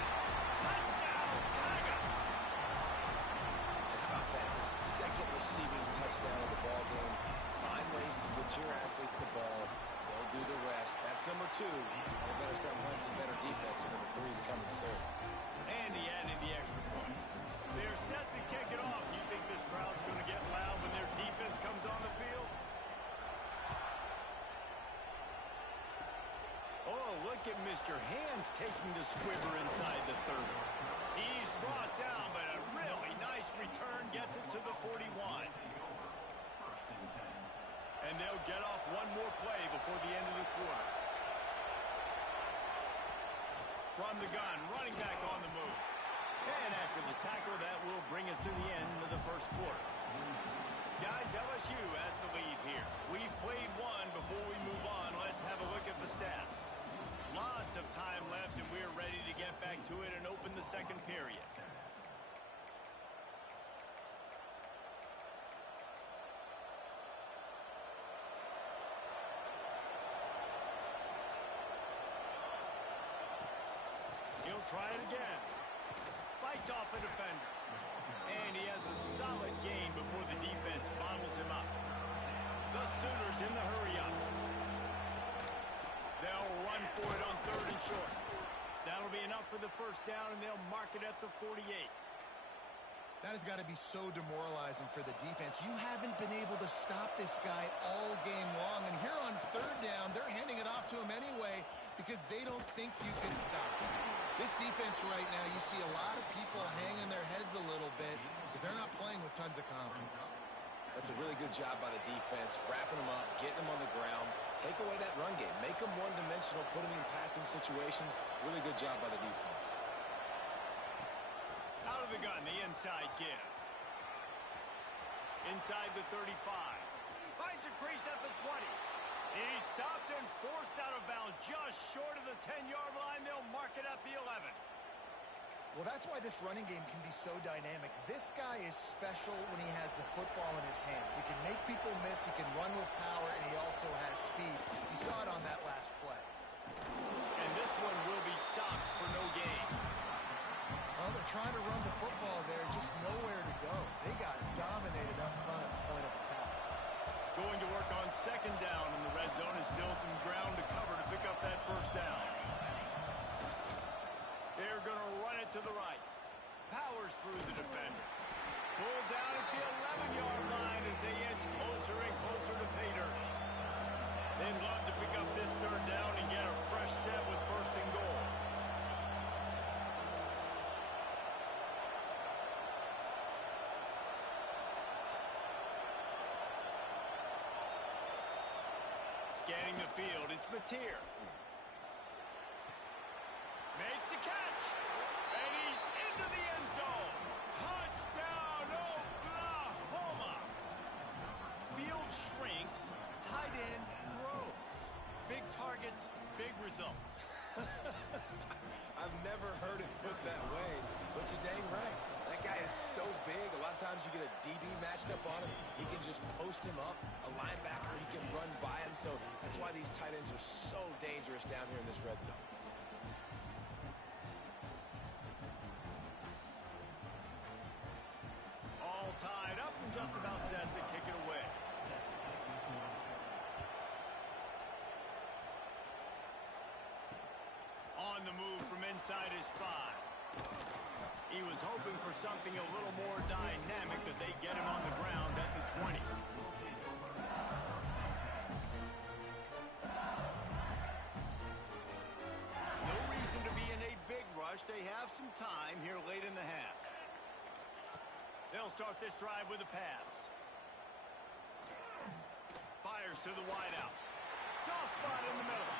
Touchdown, Tigers! How about that? The 2nd receiving touchdown of the ball game. Find ways to get your athletes the ball. They'll do the rest. That's number 2. They better start playing some better defense. Number 3 is coming soon. And he added the extra point. They're set to kick it off. You think this crowd's going to get loud when their defense comes on the field? Oh, look at Mr. Hands taking the squibber inside the 30. He's brought down, but a really nice return gets it to the 41. And they'll get off one more play before the end of the quarter. From the gun, running back on the move. And after the tackle, that will bring us to the end of the first quarter. Guys, LSU has the lead here. We've played one before we move on. Let's have a look at the stats. Lots of time left, and we're ready to get back to it and open the second period. He'll try it again. Fights off a defender. And he has a solid gain before the defense bottles him up. The Sooners in the hurry-up. They'll run for it on 3rd and short. That'll be enough for the first down, and they'll mark it at the 48. That has got to be so demoralizing for the defense. You haven't been able to stop this guy all game long. And here on 3rd down, they're handing it off to him anyway because they don't think you can stop it. This defense right now, you see a lot of people hanging their heads a little bit because they're not playing with tons of confidence. That's a really good job by the defense, wrapping them up, getting them on the ground. Take away that run game. Make them one-dimensional, put them in passing situations. Really good job by the defense. Out of the gun, the inside give. Inside the 35. Finds a crease at the 20. He's stopped and forced out of bounds just short of the 10-yard line. They'll mark it at the 11. Well, that's why this running game can be so dynamic. This guy is special when he has the football in his hands. He can make people miss, he can run with power, and he also has speed. You saw it on that last play. And this one will be stopped for no gain. Well, they're trying to run the football there, just nowhere to go. They got dominated up front at the point of attack. Going to work on 2nd down in the red zone. Is still some ground to cover to pick up that first down. They're going to run it to the right. Powers through the defender. Pulled down at the 11-yard line as they inch closer and closer to pay dirt. They'd love to pick up this 3rd down and get a fresh set with 1st and goal. Scanning the field, it's Mateer. Makes the catch, and he's into the end zone. Touchdown, Oklahoma. Field shrinks, tight end grows. Big targets, big results. I've never heard it put that way, but you're dang right. That guy is so big. A lot of times you get a DB matched up on him. He can just post him up. A linebacker, he can run by him. So that's why these tight ends are so dangerous down here in this red zone. All tied up and just about set to kick it away. On the move from inside his 5. He was hoping for something a little more dynamic, that they get him on the ground at the 20. No reason to be in a big rush. They have some time here late in the half. They'll start this drive with a pass. Fires to the wideout. Soft spot in the middle.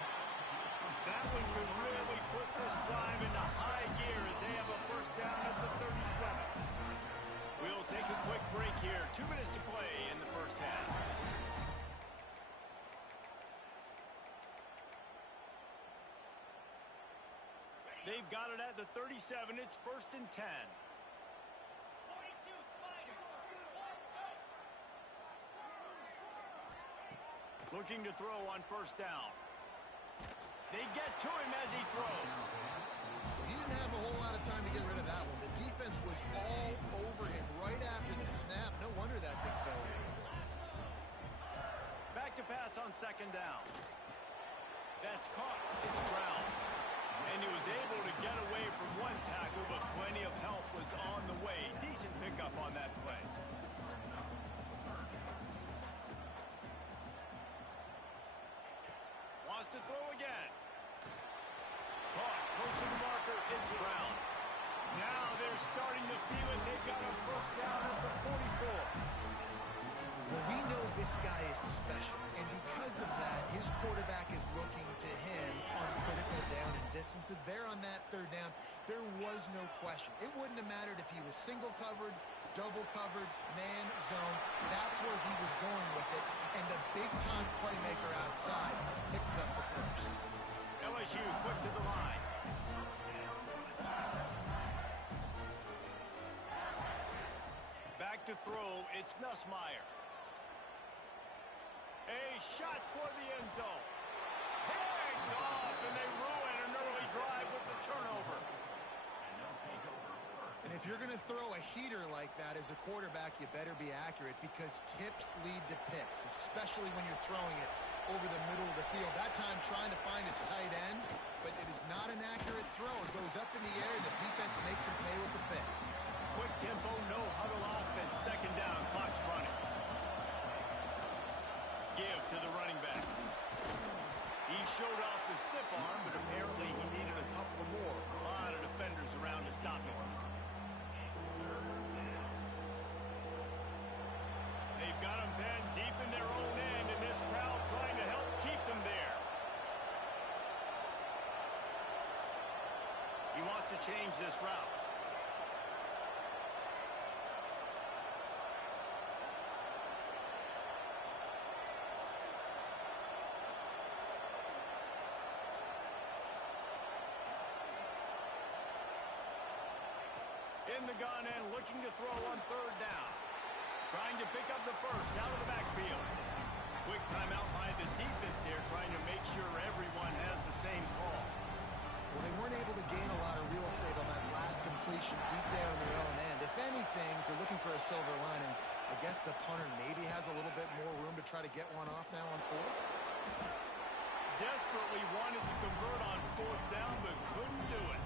That one could really put this drive into high gear as they have a first down at the 37. We'll take a quick break here. 2 minutes to play in the first half. They've got it at the 37. It's 1st and 10. 42 Spider. Looking to throw on 1st down. They get to him as he throws. He didn't have a whole lot of time to get rid of that one. The defense was all over him right after the snap. No wonder that thing fell in. Back to pass on 2nd down. That's caught. It's ground. And he was able to get away from one tackle, but plenty of help was on the way. Decent pickup on that play. Wants to throw again. Caught. Close to the marker. It's Brown. Now they're starting to feel it. They've got a first down at the 44. Well, we know this guy is special, and because of that, his quarterback is looking to him on critical down and distances. There on that 3rd down, there was no question. It wouldn't have mattered if he was single covered, double covered, man, zone. That's where he was going with it, and the big-time playmaker outside picks up the first. LSU quick to the line. Back to throw, it's Nussmeier. A shot for the end zone. Picked off, and they ruin an early drive with the turnover. you're going to throw a heater like that as a quarterback, you better be accurate because tips lead to picks, especially when you're throwing it over the middle of the field. That time trying to find his tight end, but it is not an accurate throw. It goes up in the air, and the defense makes him pay with the pick. Quick tempo, no huddle offense. Second down, clock's running. Give to the running back. He showed off the stiff arm, but apparently he needed a couple more. A lot of defenders around to stop him. They've got him pinned deep in their own end, and this crowd trying to help keep them there. He wants to change this route. In the gun and looking to throw on third down. Trying to pick up the first out of the backfield. Quick timeout by the defense there, trying to make sure everyone has the same call. Well, they weren't able to gain a lot of real estate on that last completion deep there in their own end. If anything, if you're looking for a silver lining, I guess the punter maybe has a little bit more room to try to get one off now on fourth. Desperately wanted to convert on fourth down, but couldn't do it.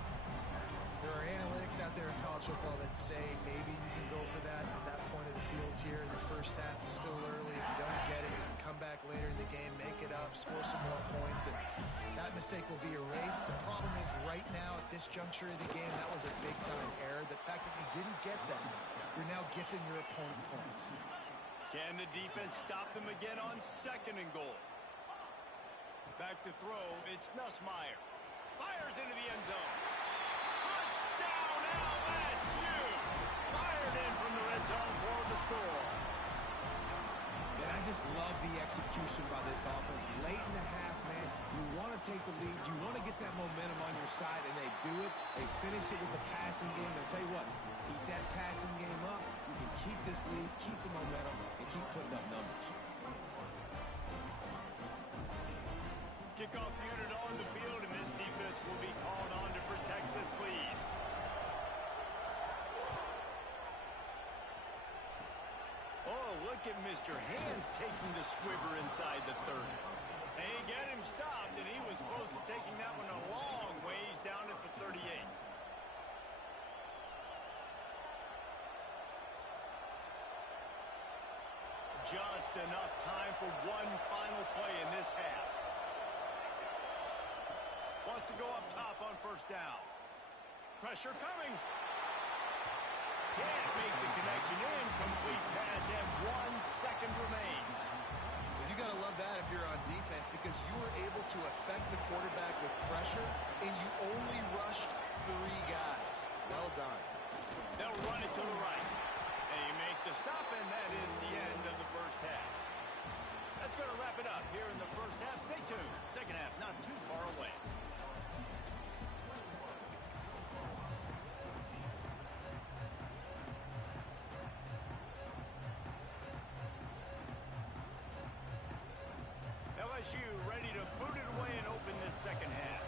There are analytics out there in college football that say maybe you can go for that at that point of the field here in the first half. It's still early. If you don't get it, you can come back later in the game, make it up, score some more points, and that mistake will be erased. The problem is right now at this juncture of the game, that was a big-time error. The fact that you didn't get that, you're now gifting your opponent points. Can the defense stop them again on second and goal? Back to throw, it's Nussmeier. Fires into the end zone. Touchdown LSU! Fired in from the red zone for the score. Man, I just love the execution by this offense. Late in the half, man, you want to take the lead. You want to get that momentum on your side, and they do it. They finish it with the passing game. I'll tell you what, keep that passing game up. You can keep this lead, keep the momentum, and keep putting up numbers. Kickoff unit on the field, and this defense will be called on to protect this lead. Oh, look at Mr. Hands taking the squibber inside the 30. They get him stopped, and he was close to taking that one a long ways down at the 38. Just enough time for one final play in this half. Wants to go up top on first down. Pressure coming. Can't make the connection. Incomplete pass, and 1 second remains. Well, you got to love that if you're on defense because you were able to affect the quarterback with pressure, and you only rushed 3 guys. Well done. They'll run it to the right. They make the stop, and that is the end of the first half. That's going to wrap it up here in the first half. Stay tuned. Second half not too far away. LSU ready to boot it away and open this second half.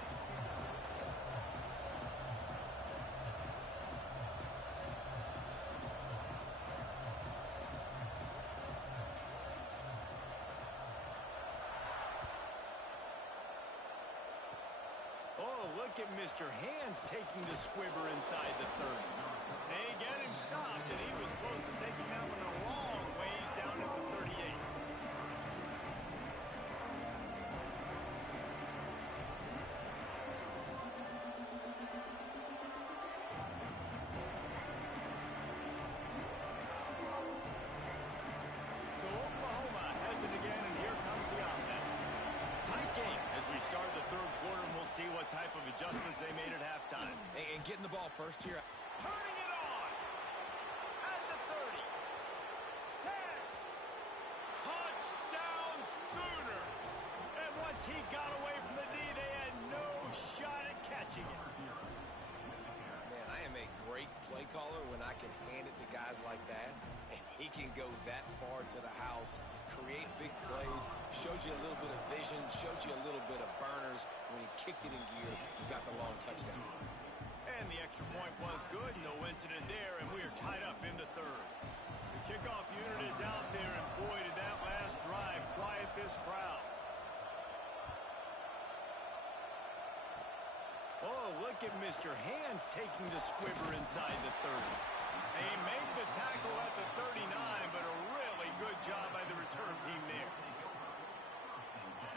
Oh, look at Mr. Hands taking the squibber inside the 30. They get him stopped, and he was close to taking that one a long ways down at the 38. So Oklahoma has it again, and here comes the offense. Tight game as we start the third quarter, and we'll see what type of adjustments they made at halftime. And getting the ball first here. Turning it on at the 30. 10. Touchdown Sooners. And once he got away from the D, they had no shot at catching it. Man, I am a great play caller when I can hand it to guys like that. And he can go that far to the house, create big plays, showed you a little bit of vision, showed you a little bit of burners. When he kicked it in gear, he got the long touchdown. And the extra point was good. No incident there, and we are tied up in the third. The kickoff unit is out there, and boy, did that last drive quiet this crowd. Oh, look at Mr. Hands taking the squibber inside the 30. They made the tackle at the 39, but a really good job by the return team there.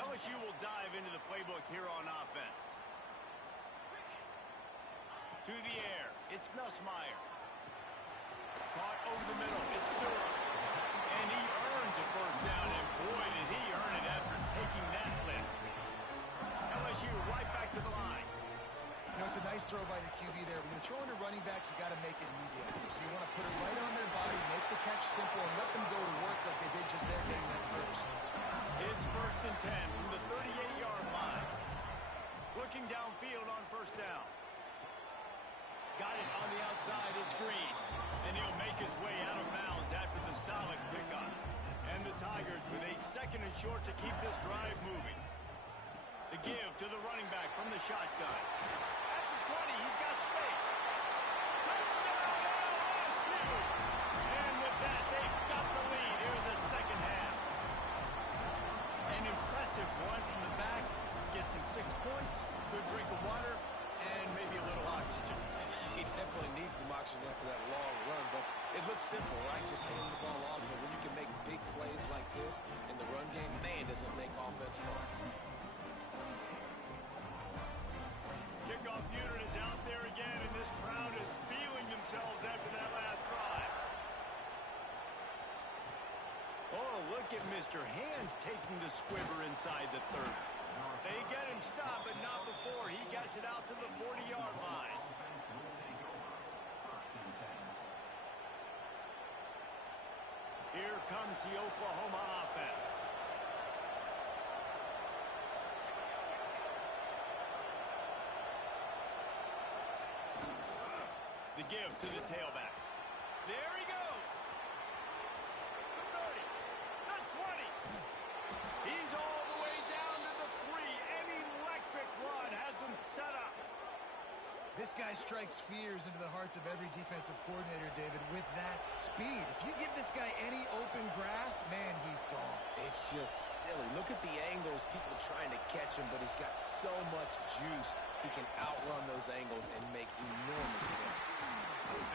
LSU will dive into the playbook here on offense. To the air, it's Nussmeier. Caught over the middle, it's Durham. And he earns a first down, and boy, did he earn it after taking that lift. LSU right back to the line. You know, it's a nice throw by the QB there. When you're throwing to running backs, you got to make it easy on them. So you want to put it right on their body, make the catch simple, and let them go to work like they did just there getting that first. It's 1st and 10 from the 38-yard line. Looking downfield on first down. Got it on the outside, it's Green. And he'll make his way out of bounds after the solid pickup. And the Tigers with a 2nd and short to keep this drive moving. The give to the running back from the shotgun. At the 20, he's got space. Touchdown, LSU! And with that, they've got the lead here in the second half. An impressive run from the back. Gets him 6 points, good drink of water, and maybe a little oxygen. He definitely needs some oxygen after that long run, but it looks simple, right? Just handing the ball off. But when you can make big plays like this in the run game, man, does it make offense fun. Kickoff unit is out there again, and this crowd is feeling themselves after that last drive. Oh, look at Mr. Hands taking the squibber inside the 30. They get him stopped, but not before he gets it out to the 40-yard line. Here comes the Oklahoma offense. The give to the tailback. There he goes. The 30. The 20. He's all the way down to the 3. An electric run has him set up. This guy strikes fears into the hearts of every defensive coordinator, David, with that speed. If you give this guy any open grass, man, he's gone. It's just silly. Look at the angles, people trying to catch him, but he's got so much juice. He can outrun those angles and make enormous plays.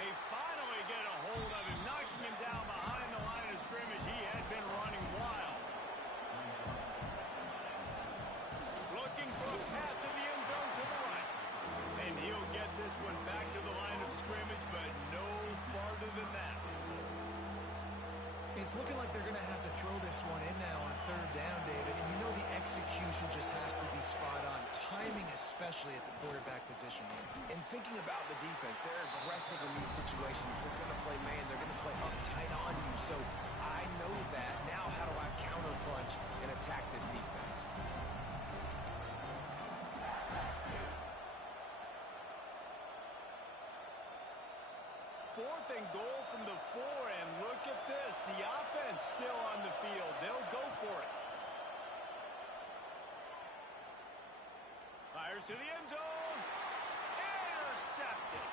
They finally get a hold of him, knocking him down behind the line of scrimmage. He had been running wild. Looking for a path to the end zone to the right. And he'll get this one back to the line of scrimmage, but no farther than that. It's looking like they're going to have to throw this one in now on 3rd down, David. And you know the execution just has to be spot on. Timing especially at the quarterback position here. And thinking about the defense, they're aggressive in these situations. They're going to play man. They're going to play uptight on you. So I know that. Now how do I counterpunch and attack this defense? 4th and goal from the 4, and look at this. The offense still on the field. They'll go for it. Fires to the end zone. Intercepted.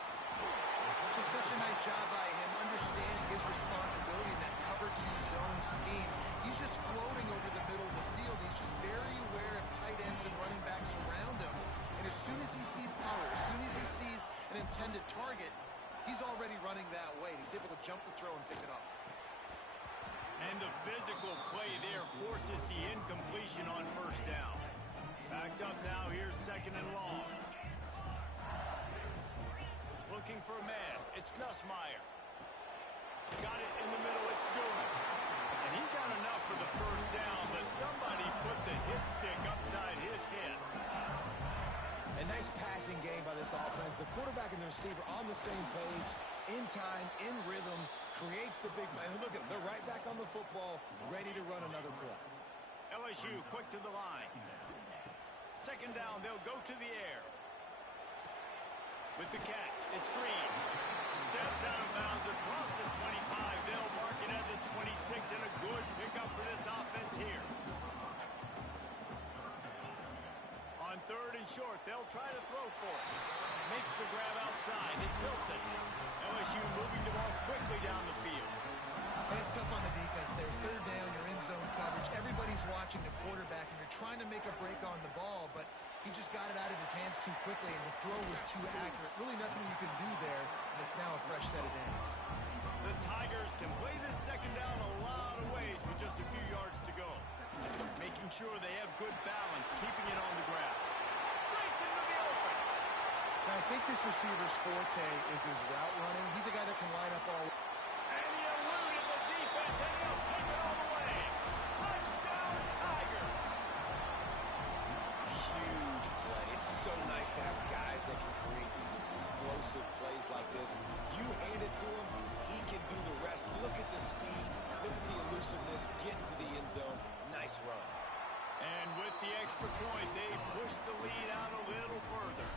Just such a nice job by him, understanding his responsibility in that cover 2 zone scheme. He's just floating over the middle of the field. He's just very aware of tight ends and running backs around him. And as soon as he sees color, as soon as he sees an intended target, he's already running that way. He's able to jump the throw and pick it up. And the physical play there forces the incompletion on first down. Backed up now, here's 2nd and long. Looking for a man, it's Nussmeier. Got it in the middle, it's Durham. And he got enough for the first down, but somebody put the hit stick upside his head. A nice passing game by this offense. The quarterback and the receiver on the same page, in time, in rhythm, creates the big play. Look at them. They're right back on the football, ready to run another play. LSU quick to the line. 2nd down, they'll go to the air. With the catch, it's Green. Steps out of bounds across the 25. They'll mark it at the 26, and a good pickup for this offense here. On third and short. They'll try to throw for it. Makes the grab outside. It's Hilton. LSU moving the ball quickly down the field. And it's tough on the defense there. Third down, you're in zone coverage. Everybody's watching the quarterback, and you're trying to make a break on the ball, but he just got it out of his hands too quickly, and the throw was too accurate. Really nothing you can do there, and it's now a fresh set of downs. The Tigers can play this second down a lot of ways with just a few yards to go. Making sure they have good balance, keeping it on the ground. Breaks into the open. Now, I think this receiver's forte is his route running. He's a guy that can line up all. And he eluded the defense, and he'll take it all the way. Touchdown, Tigers. Huge play. It's so nice to have guys that can create these explosive plays like this. You hand it to him, he can do the rest. Look at the speed. Look at the elusiveness. Get into the end zone. Nice run. And with the extra point, they push the lead out a little further.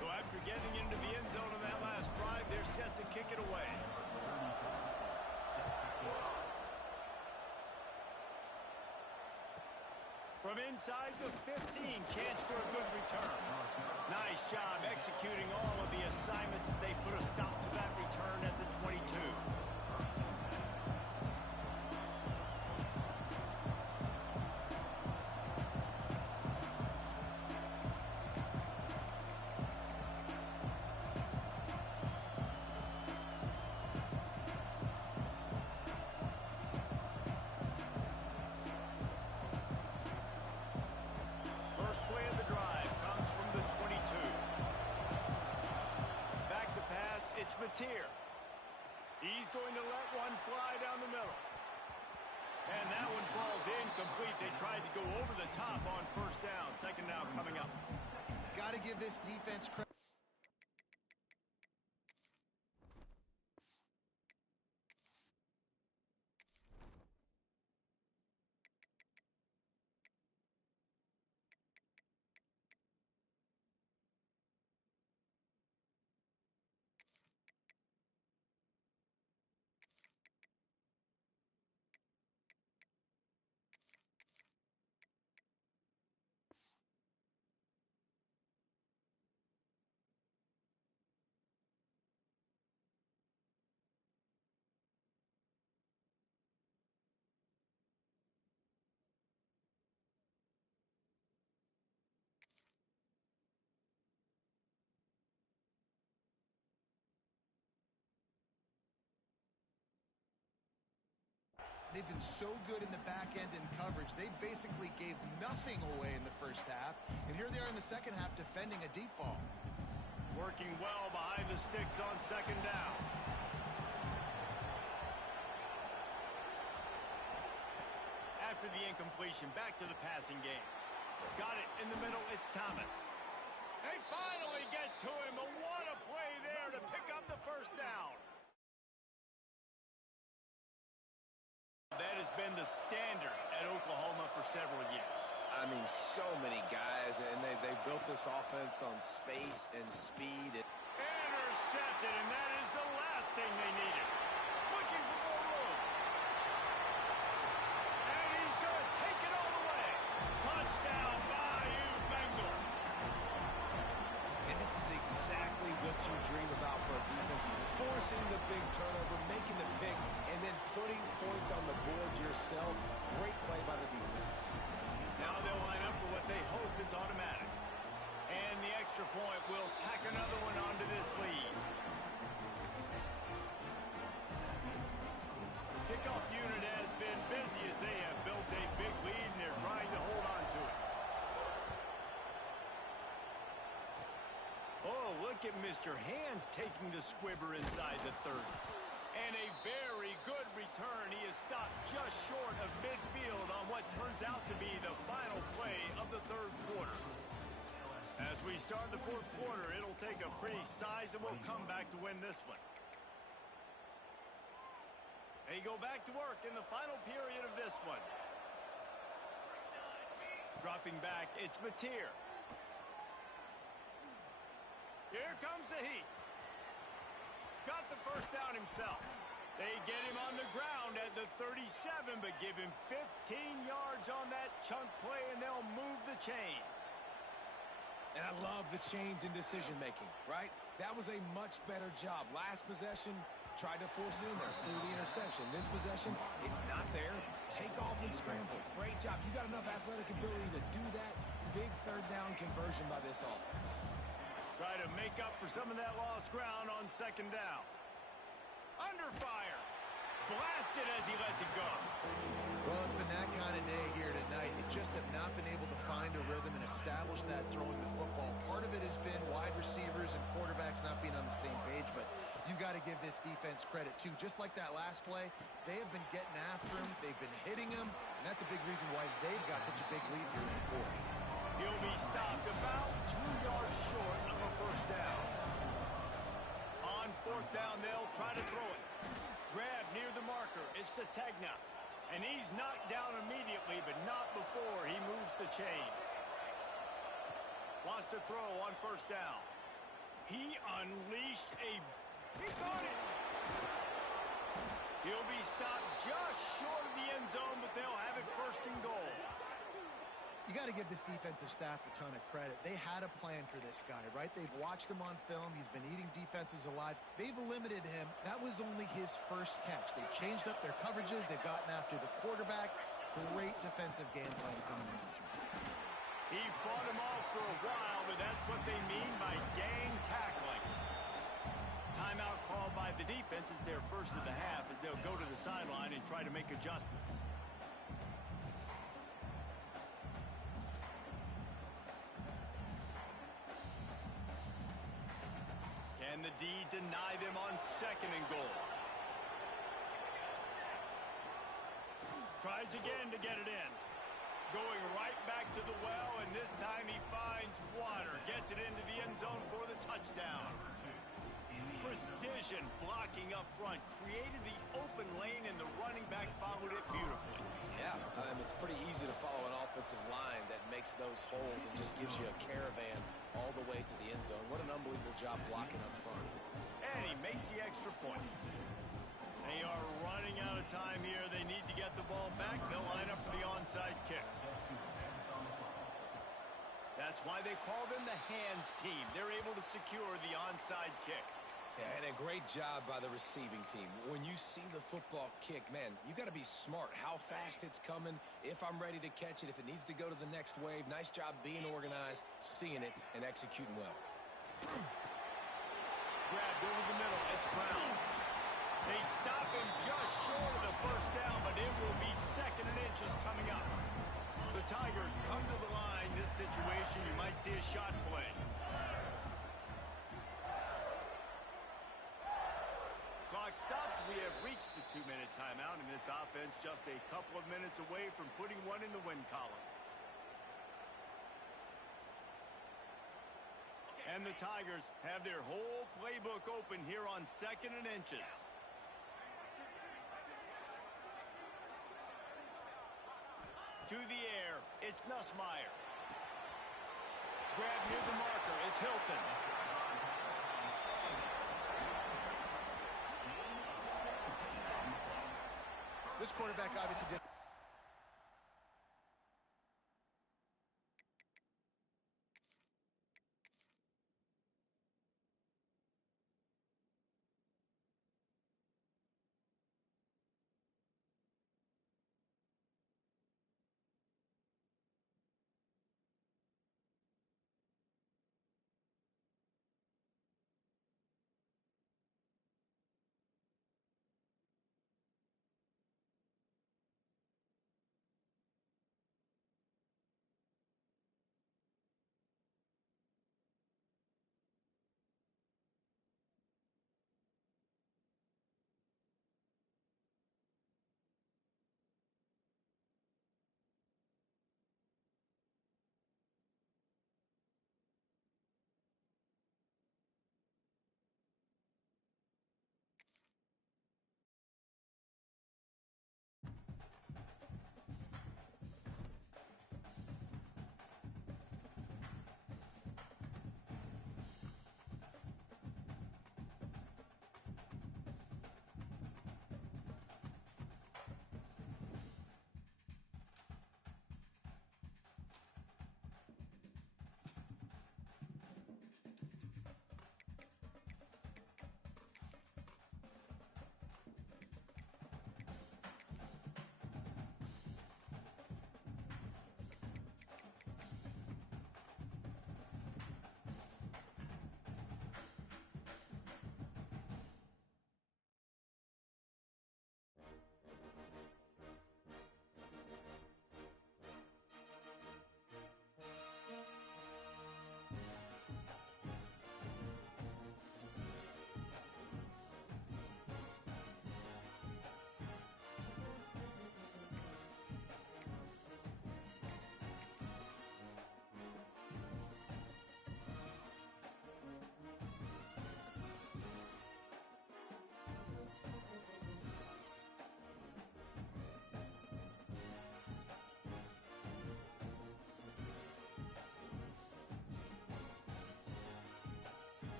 So after getting into the end zone on that last drive, they're set to kick it away. From inside the 15, chance for a good return. Nice job executing all of the assignments as they put a stop to that return at the 22. First play of the drive comes from the 22. Back to pass, it's Mateer. He's going to let one fly down the middle. And that one falls incomplete. They tried to go over the top on first down. Second down coming up. Got to give this defense credit. They've been so good in the back end in coverage. They basically gave nothing away in the first half. And here they are in the second half defending a deep ball. Working well behind the sticks on second down. After the incompletion, back to the passing game. Got it in the middle, it's Thomas. They finally get to him, but what a play there to pick up the first down. That has been the standard at Oklahoma for several years. I mean, so many guys, and they built this offense on space and speed. Intercepted, and that is the last thing they needed. Looking for more room. And he's going to take it all the way. Touchdown, Bayou Bengals. And this is exactly what you dream about for a defense. Forcing the big turnover, making the pick, and then putting points on the board yourself. Great play by the defense. Now they'll line up for what they hope is automatic. And the extra point will tack another one onto this lead. Kickoff unit has been busy as they have built a big lead, and they're trying to hold on to it. Oh, look at Mr. Hands taking the squibber inside the 30. And a very good return. He is stopped just short of midfield on what turns out to be the final play of the third quarter. As we start the fourth quarter, it'll take a pretty sizable comeback to win this one. They go back to work in the final period of this one. Dropping back, it's Mateer. Here comes the heat. Got the first down himself. They get him on the ground at the 37, but give him 15 yards on that chunk play, and they'll move the chains. And I love the change in decision-making, right? That was a much better job. Last possession, tried to force it in there through the interception. This possession, it's not there. Take off and scramble. Great job. You got enough athletic ability to do that. Big third down conversion by this offense. Try to make up for some of that lost ground on second down. Under fire. Blasted as he lets it go. Well, it's been that kind of day here tonight. They just have not been able to find a rhythm and establish that throwing the football. Part of it has been wide receivers and quarterbacks not being on the same page, but you've got to give this defense credit, too. Just like that last play, they have been getting after him. They've been hitting him, and that's a big reason why they've got such a big lead here in the fourth. He'll be stopped about 2 yards short of a first down. On fourth down, they'll try to throw it. Grab near the marker. It's Sategna. And he's knocked down immediately, but not before he moves the chains. Wants to throw on first down. He unleashed a... He got it! He'll be stopped just short of the end zone, but they'll have it first and goal. You got to give this defensive staff a ton of credit. They had a plan for this guy, right? They've watched him on film. He's been eating defenses alive. They've limited him. That was only his first catch. They've changed up their coverages. They've gotten after the quarterback. Great defensive game plan coming in this one. He fought him off for a while, but that's what they mean by gang tackling. Timeout called by the defense is their first of the half as they'll go to the sideline and try to make adjustments. Can the D deny them on second and goal? Tries again to get it in. Going right back to the well, and this time he finds water. Gets it into the end zone for the touchdown. Precision blocking up front. Created the open lane, and the running back followed it beautifully. Yeah, it's pretty easy to follow an offensive line that makes those holes and just gives you a caravan all the way to the end zone. What an unbelievable job blocking up front. And he makes the extra point. They are running out of time here. They need to get the ball back. They'll line up for the onside kick. That's why they call them the hands team. They're able to secure the onside kick. Yeah, and a great job by the receiving team. When you see the football kick, man, you got to be smart. How fast it's coming, if I'm ready to catch it, if it needs to go to the next wave. Nice job being organized, seeing it, and executing well. Grabbed over the middle. It's Brown. They stop him just short of the first down, but it will be second and inches coming up. The Tigers come to the line. This situation, you might see a shot play. Clock stops. We have reached the 2-minute timeout, and this offense just a couple of minutes away from putting one in the win column. And the Tigers have their whole playbook open here on second and inches. To the air, it's Nussmeier. Grab near the marker, it's Hilton. This quarterback obviously did